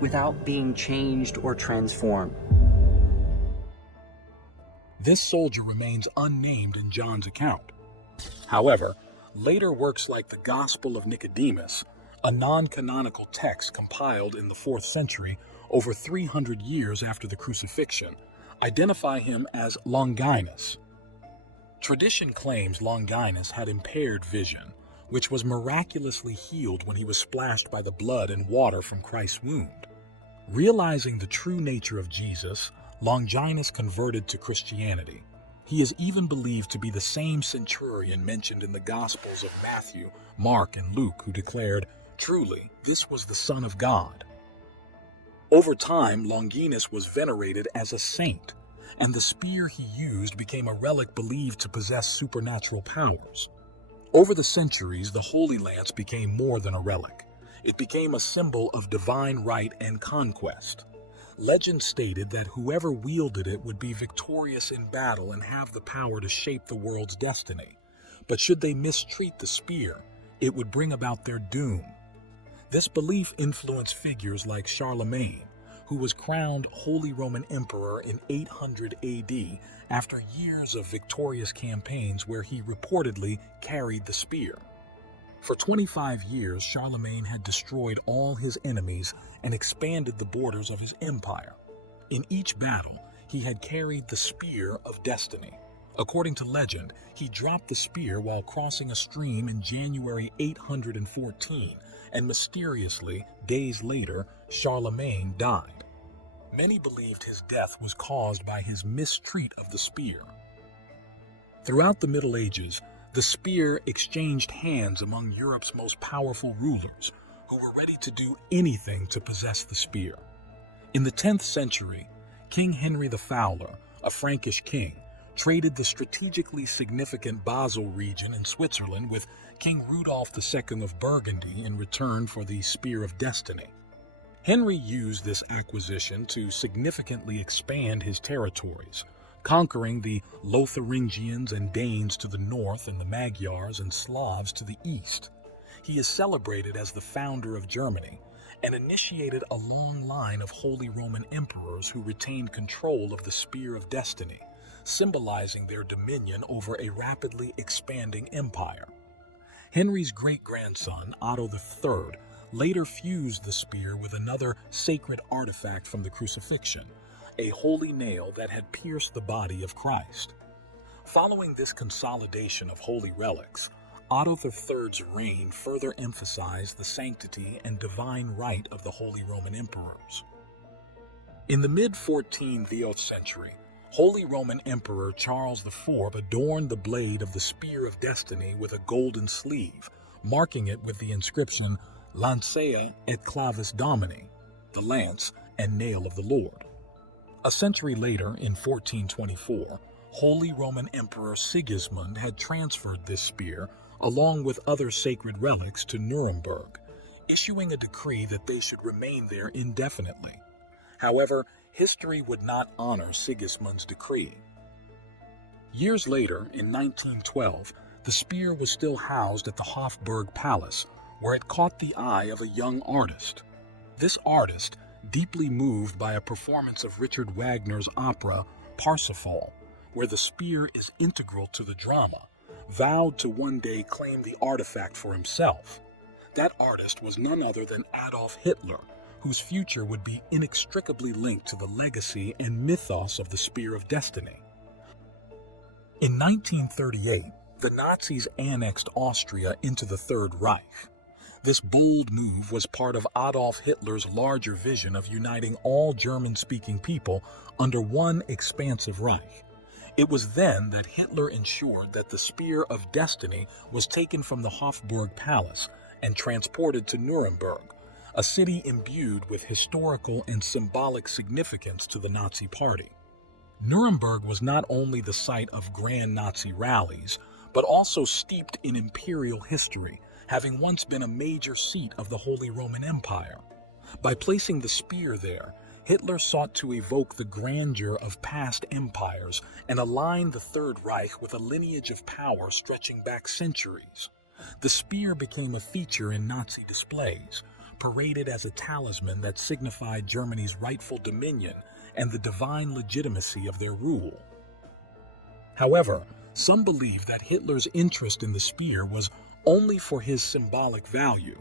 without being changed or transformed. This soldier remains unnamed in John's account. However, later works like the Gospel of Nicodemus, a non-canonical text compiled in the 4th century, over 300 years after the crucifixion, identify him as Longinus. Tradition claims Longinus had impaired vision, which was miraculously healed when he was splashed by the blood and water from Christ's wound. Realizing the true nature of Jesus, Longinus converted to Christianity. He is even believed to be the same centurion mentioned in the Gospels of Matthew, Mark, and Luke, who declared, "Truly, this was the Son of God." Over time, Longinus was venerated as a saint, and the spear he used became a relic believed to possess supernatural powers. Over the centuries, the Holy Lance became more than a relic. It became a symbol of divine right and conquest. Legend stated that whoever wielded it would be victorious in battle and have the power to shape the world's destiny. But should they mistreat the spear, it would bring about their doom. This belief influenced figures like Charlemagne, who was crowned Holy Roman Emperor in 800 AD after years of victorious campaigns where he reportedly carried the spear. For 25 years, Charlemagne had destroyed all his enemies and expanded the borders of his empire. In each battle, he had carried the Spear of Destiny. According to legend, he dropped the spear while crossing a stream in January 814, and mysteriously, days later, Charlemagne died. Many believed his death was caused by his mistreat of the spear. Throughout the Middle Ages, the spear exchanged hands among Europe's most powerful rulers, who were ready to do anything to possess the spear. In the 10th century, King Henry the Fowler, a Frankish king, traded the strategically significant Basel region in Switzerland with King Rudolph II of Burgundy in return for the Spear of Destiny. Henry used this acquisition to significantly expand his territories, conquering the Lotharingians and Danes to the north and the Magyars and Slavs to the east. He is celebrated as the founder of Germany and initiated a long line of Holy Roman emperors who retained control of the Spear of Destiny, symbolizing their dominion over a rapidly expanding empire. Henry's great-grandson, Otto III, later fused the spear with another sacred artifact from the crucifixion, a holy nail that had pierced the body of Christ. Following this consolidation of holy relics, Otto III's reign further emphasized the sanctity and divine right of the Holy Roman Emperors. In the mid-14th century, Holy Roman Emperor Charles IV adorned the blade of the Spear of Destiny with a golden sleeve, marking it with the inscription Lancea et clavis Domini, the lance and nail of the Lord. A century later, in 1424, Holy Roman Emperor Sigismund had transferred this spear, along with other sacred relics, to Nuremberg, issuing a decree that they should remain there indefinitely. However, history would not honor Sigismund's decree. Years later, in 1912, the spear was still housed at the Hofburg Palace, where it caught the eye of a young artist. This artist, deeply moved by a performance of Richard Wagner's opera Parsifal, where the spear is integral to the drama, vowed to one day claim the artifact for himself. That artist was none other than Adolf Hitler, whose future would be inextricably linked to the legacy and mythos of the Spear of Destiny. In 1938, the Nazis annexed Austria into the Third Reich. This bold move was part of Adolf Hitler's larger vision of uniting all German-speaking people under one expansive Reich. It was then that Hitler ensured that the Spear of Destiny was taken from the Hofburg Palace and transported to Nuremberg, a city imbued with historical and symbolic significance to the Nazi Party. Nuremberg was not only the site of grand Nazi rallies, but also steeped in imperial history, having once been a major seat of the Holy Roman Empire. By placing the spear there, Hitler sought to evoke the grandeur of past empires and align the Third Reich with a lineage of power stretching back centuries. The spear became a feature in Nazi displays, paraded as a talisman that signified Germany's rightful dominion and the divine legitimacy of their rule. However, some believe that Hitler's interest in the spear was only for his symbolic value.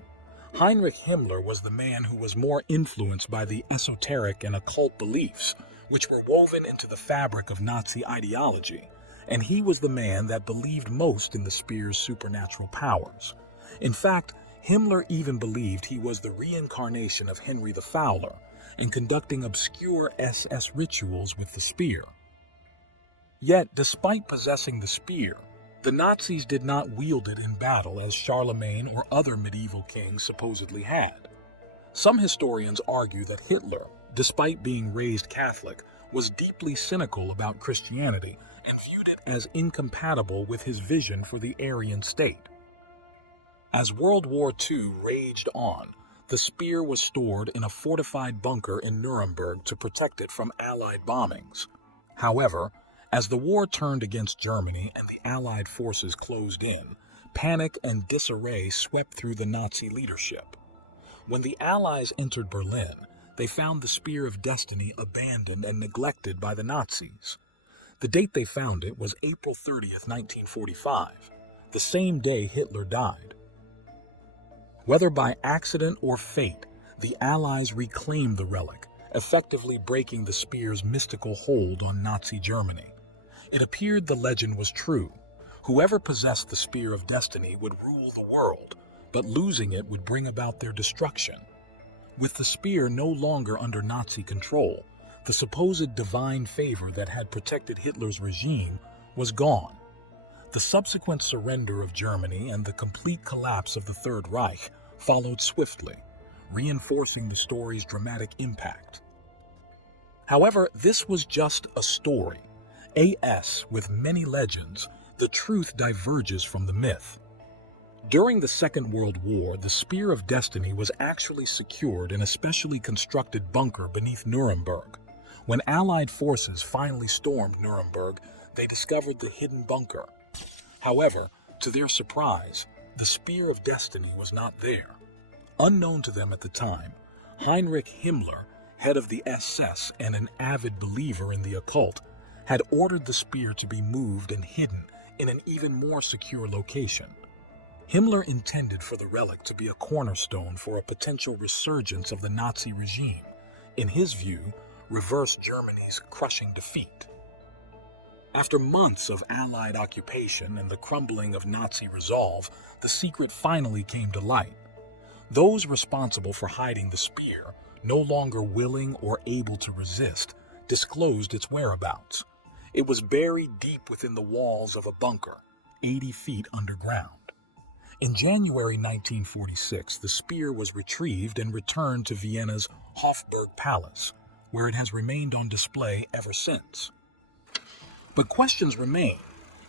Heinrich Himmler was the man who was more influenced by the esoteric and occult beliefs, which were woven into the fabric of Nazi ideology, and he was the man that believed most in the spear's supernatural powers. In fact, Himmler even believed he was the reincarnation of Henry the Fowler, and conducting obscure SS rituals with the spear. Yet, despite possessing the spear, the Nazis did not wield it in battle as Charlemagne or other medieval kings supposedly had. Some historians argue that Hitler, despite being raised Catholic, was deeply cynical about Christianity and viewed it as incompatible with his vision for the Aryan state. As World War II raged on, the spear was stored in a fortified bunker in Nuremberg to protect it from Allied bombings. However, as the war turned against Germany and the Allied forces closed in, panic and disarray swept through the Nazi leadership. When the Allies entered Berlin, they found the Spear of Destiny abandoned and neglected by the Nazis. The date they found it was April 30th, 1945, the same day Hitler died. Whether by accident or fate, the Allies reclaimed the relic, effectively breaking the spear's mystical hold on Nazi Germany. It appeared the legend was true. Whoever possessed the Spear of Destiny would rule the world, but losing it would bring about their destruction. With the spear no longer under Nazi control, the supposed divine favor that had protected Hitler's regime was gone. The subsequent surrender of Germany and the complete collapse of the Third Reich followed swiftly, reinforcing the story's dramatic impact. However, this was just a story. As with many legends, the truth diverges from the myth. During the Second World War, the Spear of Destiny was actually secured in a specially constructed bunker beneath Nuremberg. When Allied forces finally stormed Nuremberg, they discovered the hidden bunker. However, to their surprise, the Spear of Destiny was not there. Unknown to them at the time, Heinrich Himmler, head of the SS and an avid believer in the occult, had ordered the spear to be moved and hidden in an even more secure location. Himmler intended for the relic to be a cornerstone for a potential resurgence of the Nazi regime, in his view, reverse Germany's crushing defeat. After months of Allied occupation and the crumbling of Nazi resolve, the secret finally came to light. Those responsible for hiding the spear, no longer willing or able to resist, disclosed its whereabouts. It was buried deep within the walls of a bunker, 80 feet underground. In January 1946, the spear was retrieved and returned to Vienna's Hofburg Palace, where it has remained on display ever since. But questions remain.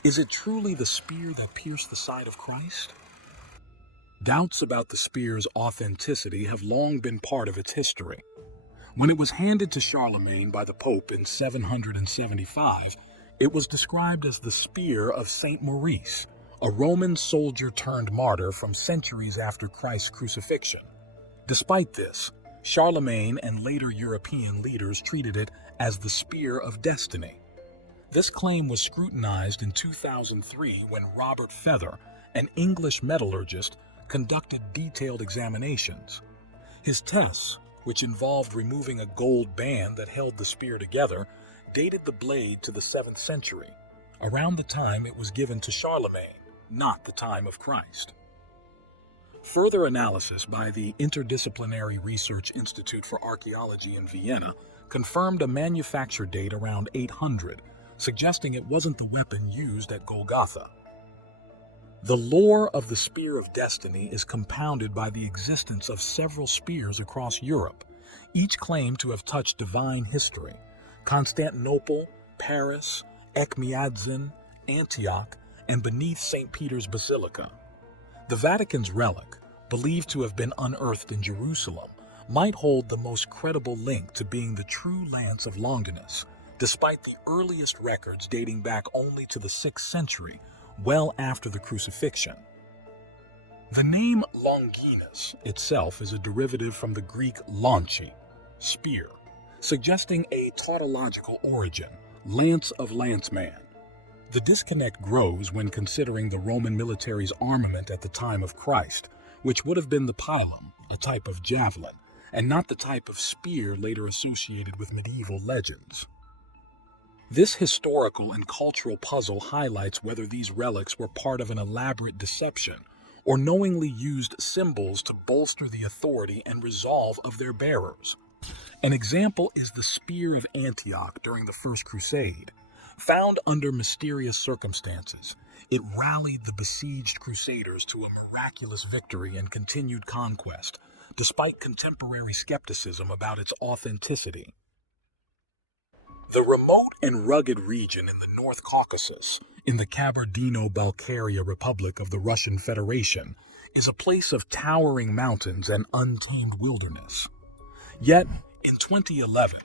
Is it truly the spear that pierced the side of Christ? Doubts about the spear's authenticity have long been part of its history. When it was handed to Charlemagne by the Pope in 775, it was described as the spear of Saint Maurice, a Roman soldier turned martyr from centuries after Christ's crucifixion. Despite this, Charlemagne and later European leaders treated it as the spear of destiny. This claim was scrutinized in 2003 when Robert Feather, an English metallurgist, conducted detailed examinations. His tests, which involved removing a gold band that held the spear together, dated the blade to the 7th century, around the time it was given to Charlemagne, not the time of Christ. Further analysis by the Interdisciplinary Research Institute for Archaeology in Vienna confirmed a manufacture date around 800, suggesting it wasn't the weapon used at Golgotha. The lore of the Spear of Destiny is compounded by the existence of several spears across Europe, each claimed to have touched divine history: Constantinople, Paris, Echmiadzin, Antioch, and beneath St. Peter's Basilica. The Vatican's relic, believed to have been unearthed in Jerusalem, might hold the most credible link to being the true lance of Longinus, despite the earliest records dating back only to the 6th century, well after the crucifixion. The name Longinus itself is a derivative from the Greek lonchi, spear, suggesting a tautological origin, lance of lanceman. The disconnect grows when considering the Roman military's armament at the time of Christ, which would have been the pilum, a type of javelin, and not the type of spear later associated with medieval legends. This historical and cultural puzzle highlights whether these relics were part of an elaborate deception or knowingly used symbols to bolster the authority and resolve of their bearers. An example is the Spear of Antioch during the First Crusade. Found under mysterious circumstances, it rallied the besieged crusaders to a miraculous victory and continued conquest, despite contemporary skepticism about its authenticity. The remote and rugged region in the North Caucasus, in the Kabardino-Balkaria Republic of the Russian Federation, is a place of towering mountains and untamed wilderness. Yet, in 2011,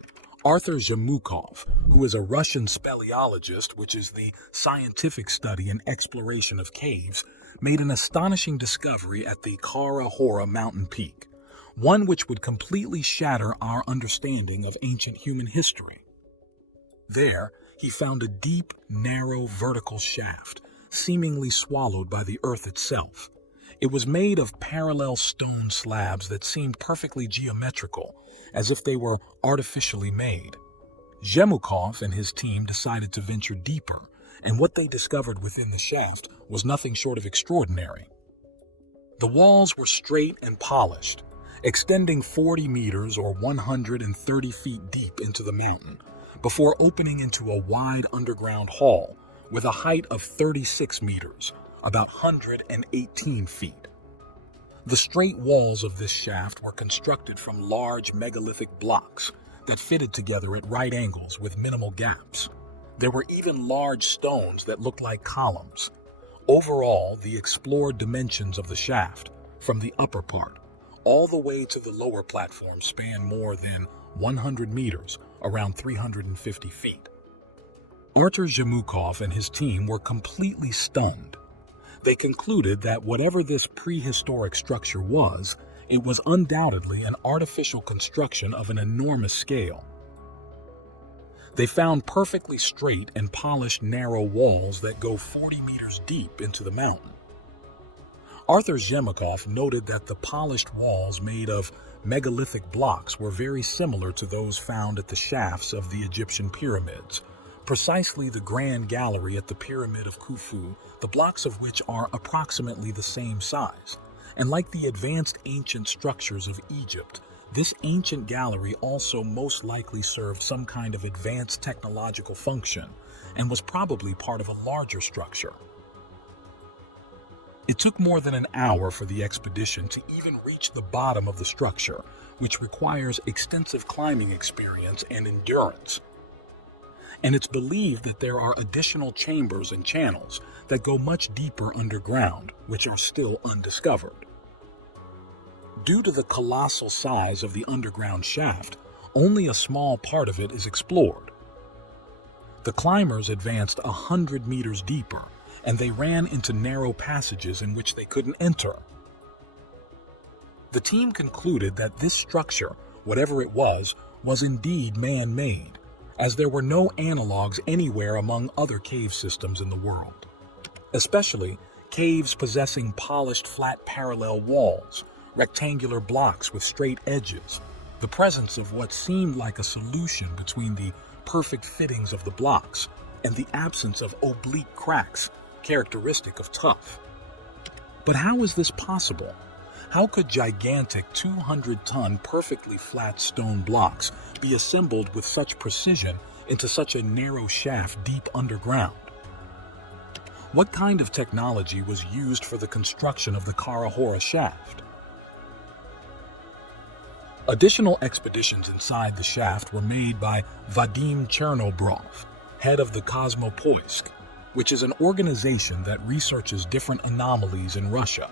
Arthur Zhemukov, who is a Russian speleologist, which is the scientific study and exploration of caves, made an astonishing discovery at the Kara Hora mountain peak, one which would completely shatter our understanding of ancient human history. There, he found a deep, narrow, vertical shaft, seemingly swallowed by the earth itself. It was made of parallel stone slabs that seemed perfectly geometrical, as if they were artificially made. Zhemukov and his team decided to venture deeper, and what they discovered within the shaft was nothing short of extraordinary. The walls were straight and polished, extending 40 meters or 130 feet deep into the mountain, before opening into a wide underground hall with a height of 36 meters, about 118 feet. The straight walls of this shaft were constructed from large megalithic blocks that fitted together at right angles with minimal gaps. There were even large stones that looked like columns. Overall, the explored dimensions of the shaft, from the upper part all the way to the lower platform, span more than 100 meters, around 350 feet. Artur Zhemukov and his team were completely stunned. They concluded that whatever this prehistoric structure was, it was undoubtedly an artificial construction of an enormous scale. They found perfectly straight and polished narrow walls that go 40 meters deep into the mountain. Arthur Zemikoff noted that the polished walls made of megalithic blocks were very similar to those found at the shafts of the Egyptian pyramids, precisely the Grand Gallery at the Pyramid of Khufu, the blocks of which are approximately the same size. And like the advanced ancient structures of Egypt, this ancient gallery also most likely served some kind of advanced technological function and was probably part of a larger structure. It took more than an hour for the expedition to even reach the bottom of the structure, which requires extensive climbing experience and endurance. And it's believed that there are additional chambers and channels that go much deeper underground, which are still undiscovered. Due to the colossal size of the underground shaft, only a small part of it is explored. The climbers advanced 100 meters deeper, and they ran into narrow passages in which they couldn't enter. The team concluded that this structure, whatever it was indeed man-made, as there were no analogs anywhere among other cave systems in the world, especially caves possessing polished flat parallel walls, rectangular blocks with straight edges, the presence of what seemed like a solution between the perfect fittings of the blocks and the absence of oblique cracks characteristic of tuff. But how is this possible? How could gigantic 200-ton perfectly flat stone blocks be assembled with such precision into such a narrow shaft deep underground? What kind of technology was used for the construction of the Kara shaft? Additional expeditions inside the shaft were made by Vadim Chernobrov, head of the Kosmopoisk, which is an organization that researches different anomalies in Russia.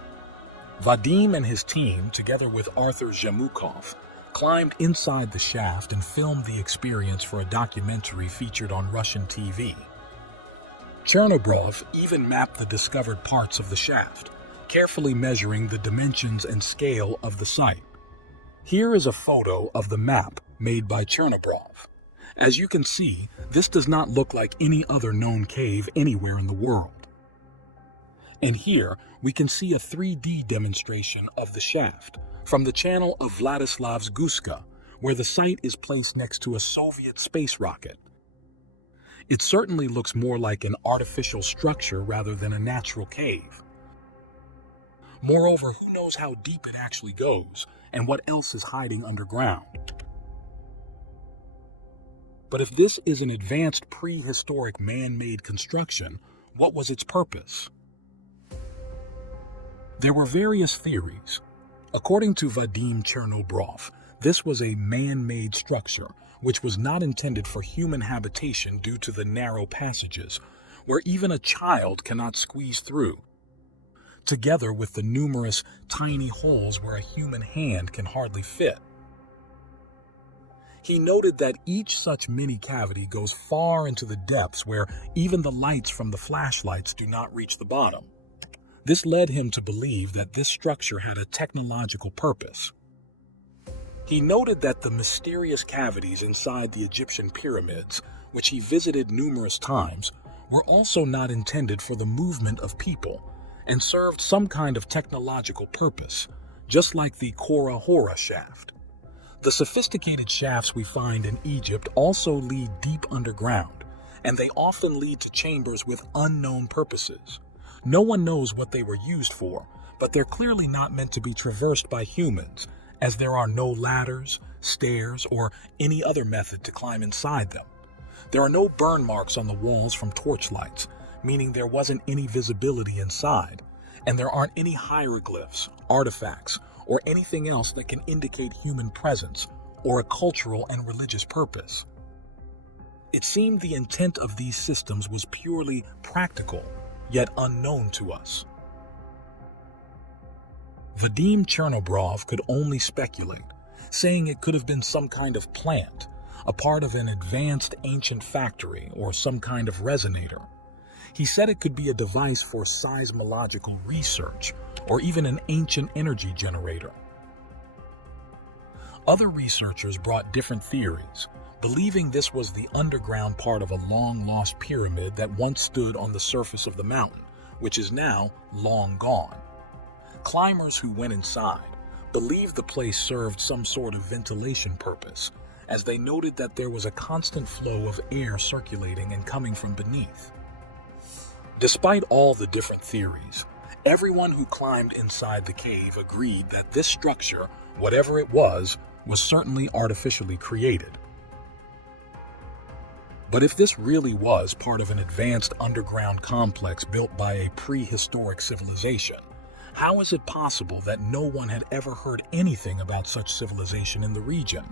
Vadim and his team, together with Arthur Zemikoff, climbed inside the shaft and filmed the experience for a documentary featured on Russian TV. Chernobrov even mapped the discovered parts of the shaft, carefully measuring the dimensions and scale of the site. Here is a photo of the map made by Chernobrov. As you can see, this does not look like any other known cave anywhere in the world. And here we can see a 3D demonstration of the shaft from the channel of Vladislav's Guska, where the site is placed next to a Soviet space rocket. It certainly looks more like an artificial structure rather than a natural cave. Moreover, who knows how deep it actually goes and what else is hiding underground? But if this is an advanced prehistoric man-made construction, what was its purpose? There were various theories. According to Vadim Chernobrov, this was a man-made structure which was not intended for human habitation due to the narrow passages, where even a child cannot squeeze through, together with the numerous tiny holes where a human hand can hardly fit. He noted that each such mini cavity goes far into the depths where even the lights from the flashlights do not reach the bottom. This led him to believe that this structure had a technological purpose. He noted that the mysterious cavities inside the Egyptian pyramids, which he visited numerous times, were also not intended for the movement of people and served some kind of technological purpose, just like the Kora Hora shaft. The sophisticated shafts we find in Egypt also lead deep underground, and they often lead to chambers with unknown purposes. No one knows what they were used for, but they're clearly not meant to be traversed by humans, as there are no ladders, stairs, or any other method to climb inside them. There are no burn marks on the walls from torchlights, meaning there wasn't any visibility inside, and there aren't any hieroglyphs, artifacts, or anything else that can indicate human presence or a cultural and religious purpose. It seemed the intent of these systems was purely practical, yet unknown to us. Vadim Chernobrov could only speculate, saying it could have been some kind of plant, a part of an advanced ancient factory or some kind of resonator. He said it could be a device for seismological research or even an ancient energy generator. Other researchers brought different theories, believing this was the underground part of a long-lost pyramid that once stood on the surface of the mountain, which is now long gone. Climbers who went inside believed the place served some sort of ventilation purpose, as they noted that there was a constant flow of air circulating and coming from beneath. Despite all the different theories, everyone who climbed inside the cave agreed that this structure, whatever it was certainly artificially created. But if this really was part of an advanced underground complex built by a prehistoric civilization, how is it possible that no one had ever heard anything about such civilization in the region?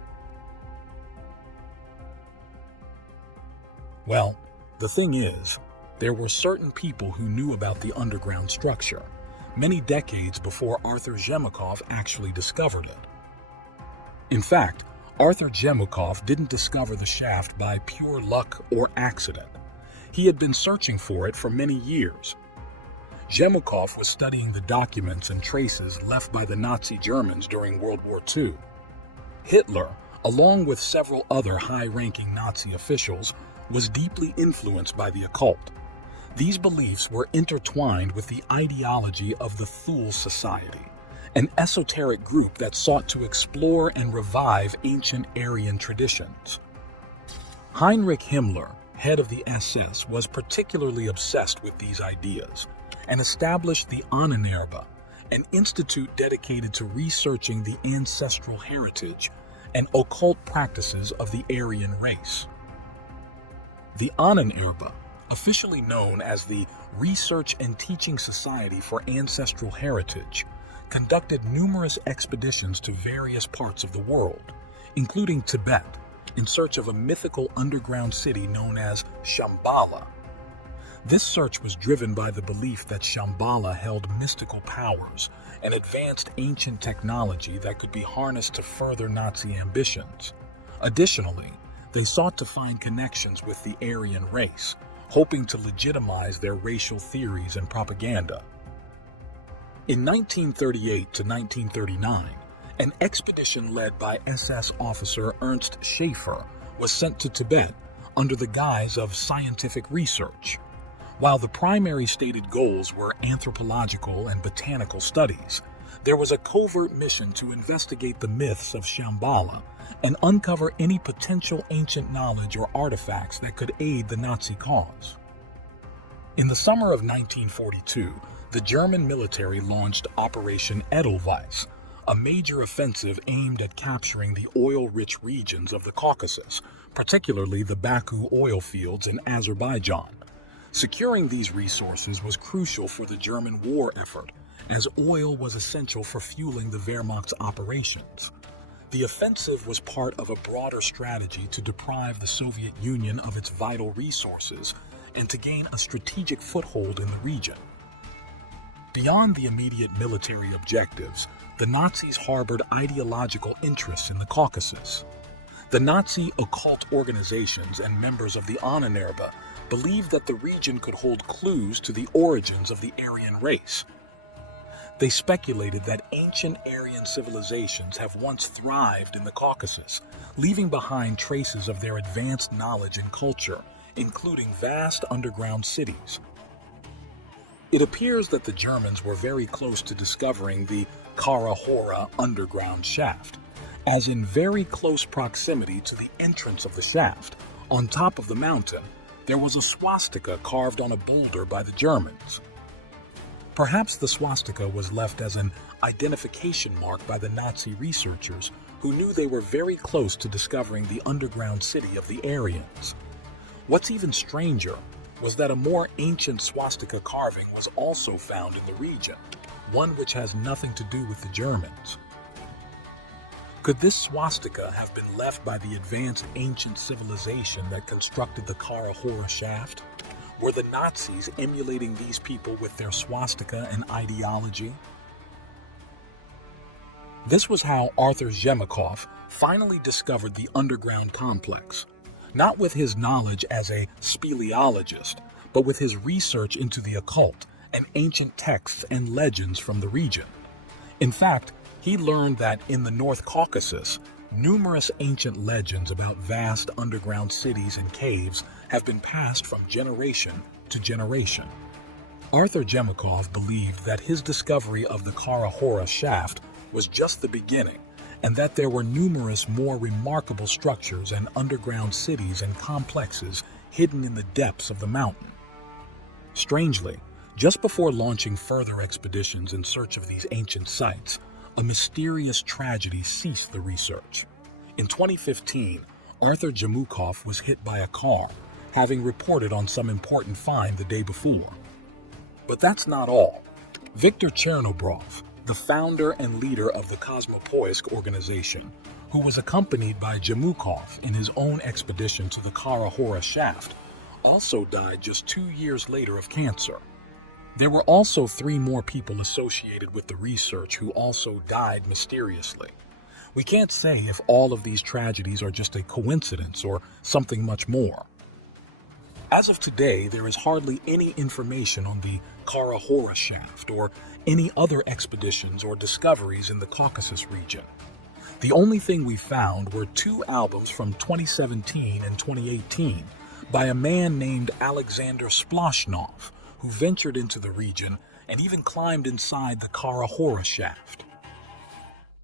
Well, the thing is, there were certain people who knew about the underground structure, many decades before Arthur Gemukov actually discovered it. In fact, Arthur Gemukov didn't discover the shaft by pure luck or accident. He had been searching for it for many years. Gemukov was studying the documents and traces left by the Nazi Germans during World War II. Hitler, along with several other high-ranking Nazi officials, was deeply influenced by the occult. These beliefs were intertwined with the ideology of the Thule Society, an esoteric group that sought to explore and revive ancient Aryan traditions. Heinrich Himmler, head of the SS, was particularly obsessed with these ideas and established the Ahnenerbe, an institute dedicated to researching the ancestral heritage and occult practices of the Aryan race. The Ahnenerbe, officially known as the Research and Teaching Society for Ancestral Heritage, conducted numerous expeditions to various parts of the world, including Tibet, in search of a mythical underground city known as Shambhala. This search was driven by the belief that Shambhala held mystical powers and advanced ancient technology that could be harnessed to further Nazi ambitions. Additionally, they sought to find connections with the Aryan race, hoping to legitimize their racial theories and propaganda. In 1938 to 1939, an expedition led by SS officer Ernst Schaefer was sent to Tibet under the guise of scientific research. While the primary stated goals were anthropological and botanical studies, there was a covert mission to investigate the myths of Shambhala and uncover any potential ancient knowledge or artifacts that could aid the Nazi cause. In the summer of 1942, the German military launched Operation Edelweiss, a major offensive aimed at capturing the oil-rich regions of the Caucasus, particularly the Baku oil fields in Azerbaijan. Securing these resources was crucial for the German war effort, as oil was essential for fueling the Wehrmacht's operations. The offensive was part of a broader strategy to deprive the Soviet Union of its vital resources and to gain a strategic foothold in the region. Beyond the immediate military objectives, the Nazis harbored ideological interests in the Caucasus. The Nazi occult organizations and members of the Ahnenerbe believed that the region could hold clues to the origins of the Aryan race. They speculated that ancient Aryan civilizations have once thrived in the Caucasus, leaving behind traces of their advanced knowledge and culture, including vast underground cities. It appears that the Germans were very close to discovering the Kara Hora underground shaft, as in very close proximity to the entrance of the shaft, on top of the mountain, there was a swastika carved on a boulder by the Germans. Perhaps the swastika was left as an identification mark by the Nazi researchers who knew they were very close to discovering the underground city of the Aryans. What's even stranger was that a more ancient swastika carving was also found in the region, one which has nothing to do with the Germans. Could this swastika have been left by the advanced ancient civilization that constructed the Kara Hora shaft? Were the Nazis emulating these people with their swastika and ideology? This was how Arthur Gemukov finally discovered the underground complex, not with his knowledge as a speleologist, but with his research into the occult and ancient texts and legends from the region. In fact, he learned that in the North Caucasus, numerous ancient legends about vast underground cities and caves have been passed from generation to generation. Arthur Jemikov believed that his discovery of the Kara shaft was just the beginning, and that there were numerous more remarkable structures and underground cities and complexes hidden in the depths of the mountain. Strangely, just before launching further expeditions in search of these ancient sites, a mysterious tragedy ceased the research. In 2015, Arthur Jemikov was hit by a car, having reported on some important find the day before. But that's not all. Viktor Chernobrov, the founder and leader of the Kosmopoisk organization, who was accompanied by Jemikov in his own expedition to the Kara shaft, also died just 2 years later of cancer. There were also 3 more people associated with the research who also died mysteriously. We can't say if all of these tragedies are just a coincidence or something much more. As of today, there is hardly any information on the Kara shaft or any other expeditions or discoveries in the Caucasus region. The only thing we found were 2 albums from 2017 and 2018 by a man named Alexander Splashnov, who ventured into the region and even climbed inside the Kara shaft.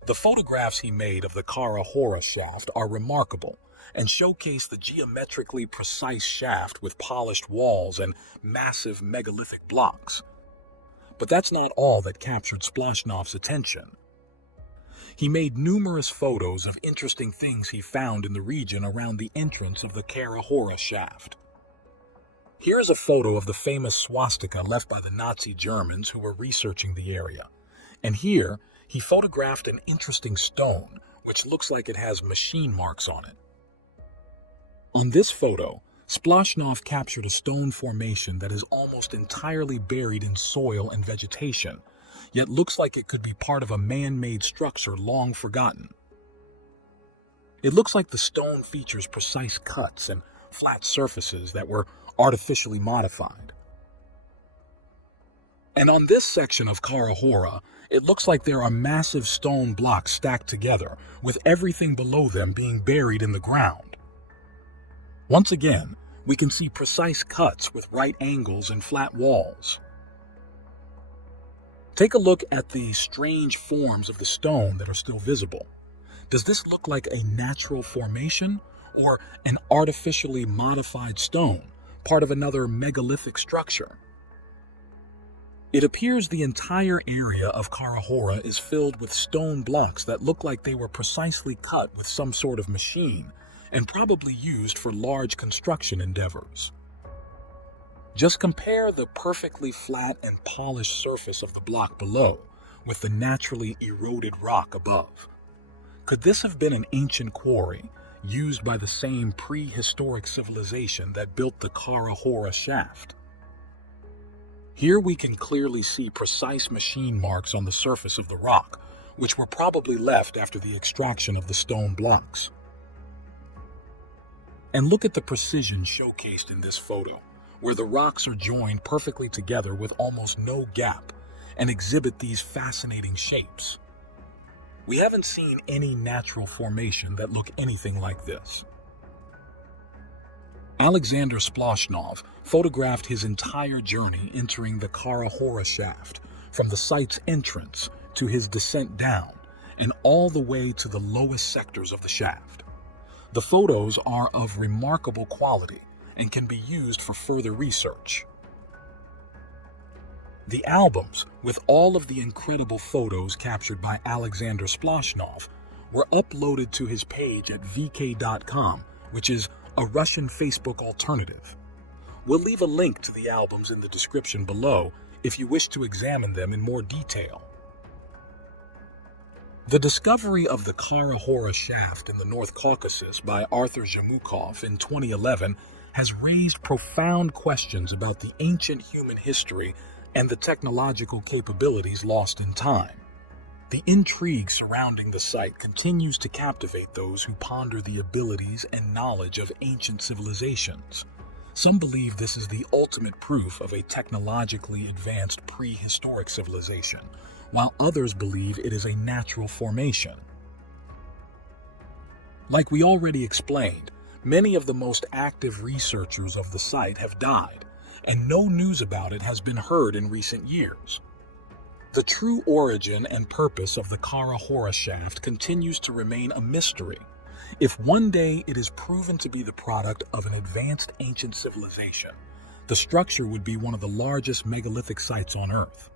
The photographs he made of the Kara shaft are remarkable and showcase the geometrically precise shaft with polished walls and massive megalithic blocks. But that's not all that captured Splashnov's attention. He made numerous photos of interesting things he found in the region around the entrance of the Kara shaft. Here is a photo of the famous swastika left by the Nazi Germans who were researching the area. And here, he photographed an interesting stone, which looks like it has machine marks on it. On this photo, Splashnov captured a stone formation that is almost entirely buried in soil and vegetation, yet looks like it could be part of a man-made structure long forgotten. It looks like the stone features precise cuts and flat surfaces that were artificially modified. And on this section of Kara, it looks like there are massive stone blocks stacked together, with everything below them being buried in the ground. Once again, we can see precise cuts with right angles and flat walls. Take a look at the strange forms of the stone that are still visible. Does this look like a natural formation or an artificially modified stone, part of another megalithic structure? It appears the entire area of Kara is filled with stone blocks that look like they were precisely cut with some sort of machine and probably used for large construction endeavors. Just compare the perfectly flat and polished surface of the block below with the naturally eroded rock above. Could this have been an ancient quarry used by the same prehistoric civilization that built the Kara shaft? Here we can clearly see precise machine marks on the surface of the rock, which were probably left after the extraction of the stone blocks. And look at the precision showcased in this photo, where the rocks are joined perfectly together with almost no gap and exhibit these fascinating shapes. We haven't seen any natural formation that look anything like this. Alexander Splashnov photographed his entire journey entering the Kara shaft, from the site's entrance to his descent down, and all the way to the lowest sectors of the shaft. The photos are of remarkable quality and can be used for further research. The albums, with all of the incredible photos captured by Alexander Splashnov, were uploaded to his page at vk.com, which is a Russian Facebook alternative. We'll leave a link to the albums in the description below if you wish to examine them in more detail. The discovery of the Kara shaft in the North Caucasus by Arthur Jemikov in 2011 has raised profound questions about the ancient human history and the technological capabilities lost in time. The intrigue surrounding the site continues to captivate those who ponder the abilities and knowledge of ancient civilizations. Some believe this is the ultimate proof of a technologically advanced prehistoric civilization, while others believe it is a natural formation. Like we already explained, many of the most active researchers of the site have died, and no news about it has been heard in recent years. The true origin and purpose of the Kara Hora shaft continues to remain a mystery. If one day it is proven to be the product of an advanced ancient civilization, the structure would be one of the largest megalithic sites on Earth.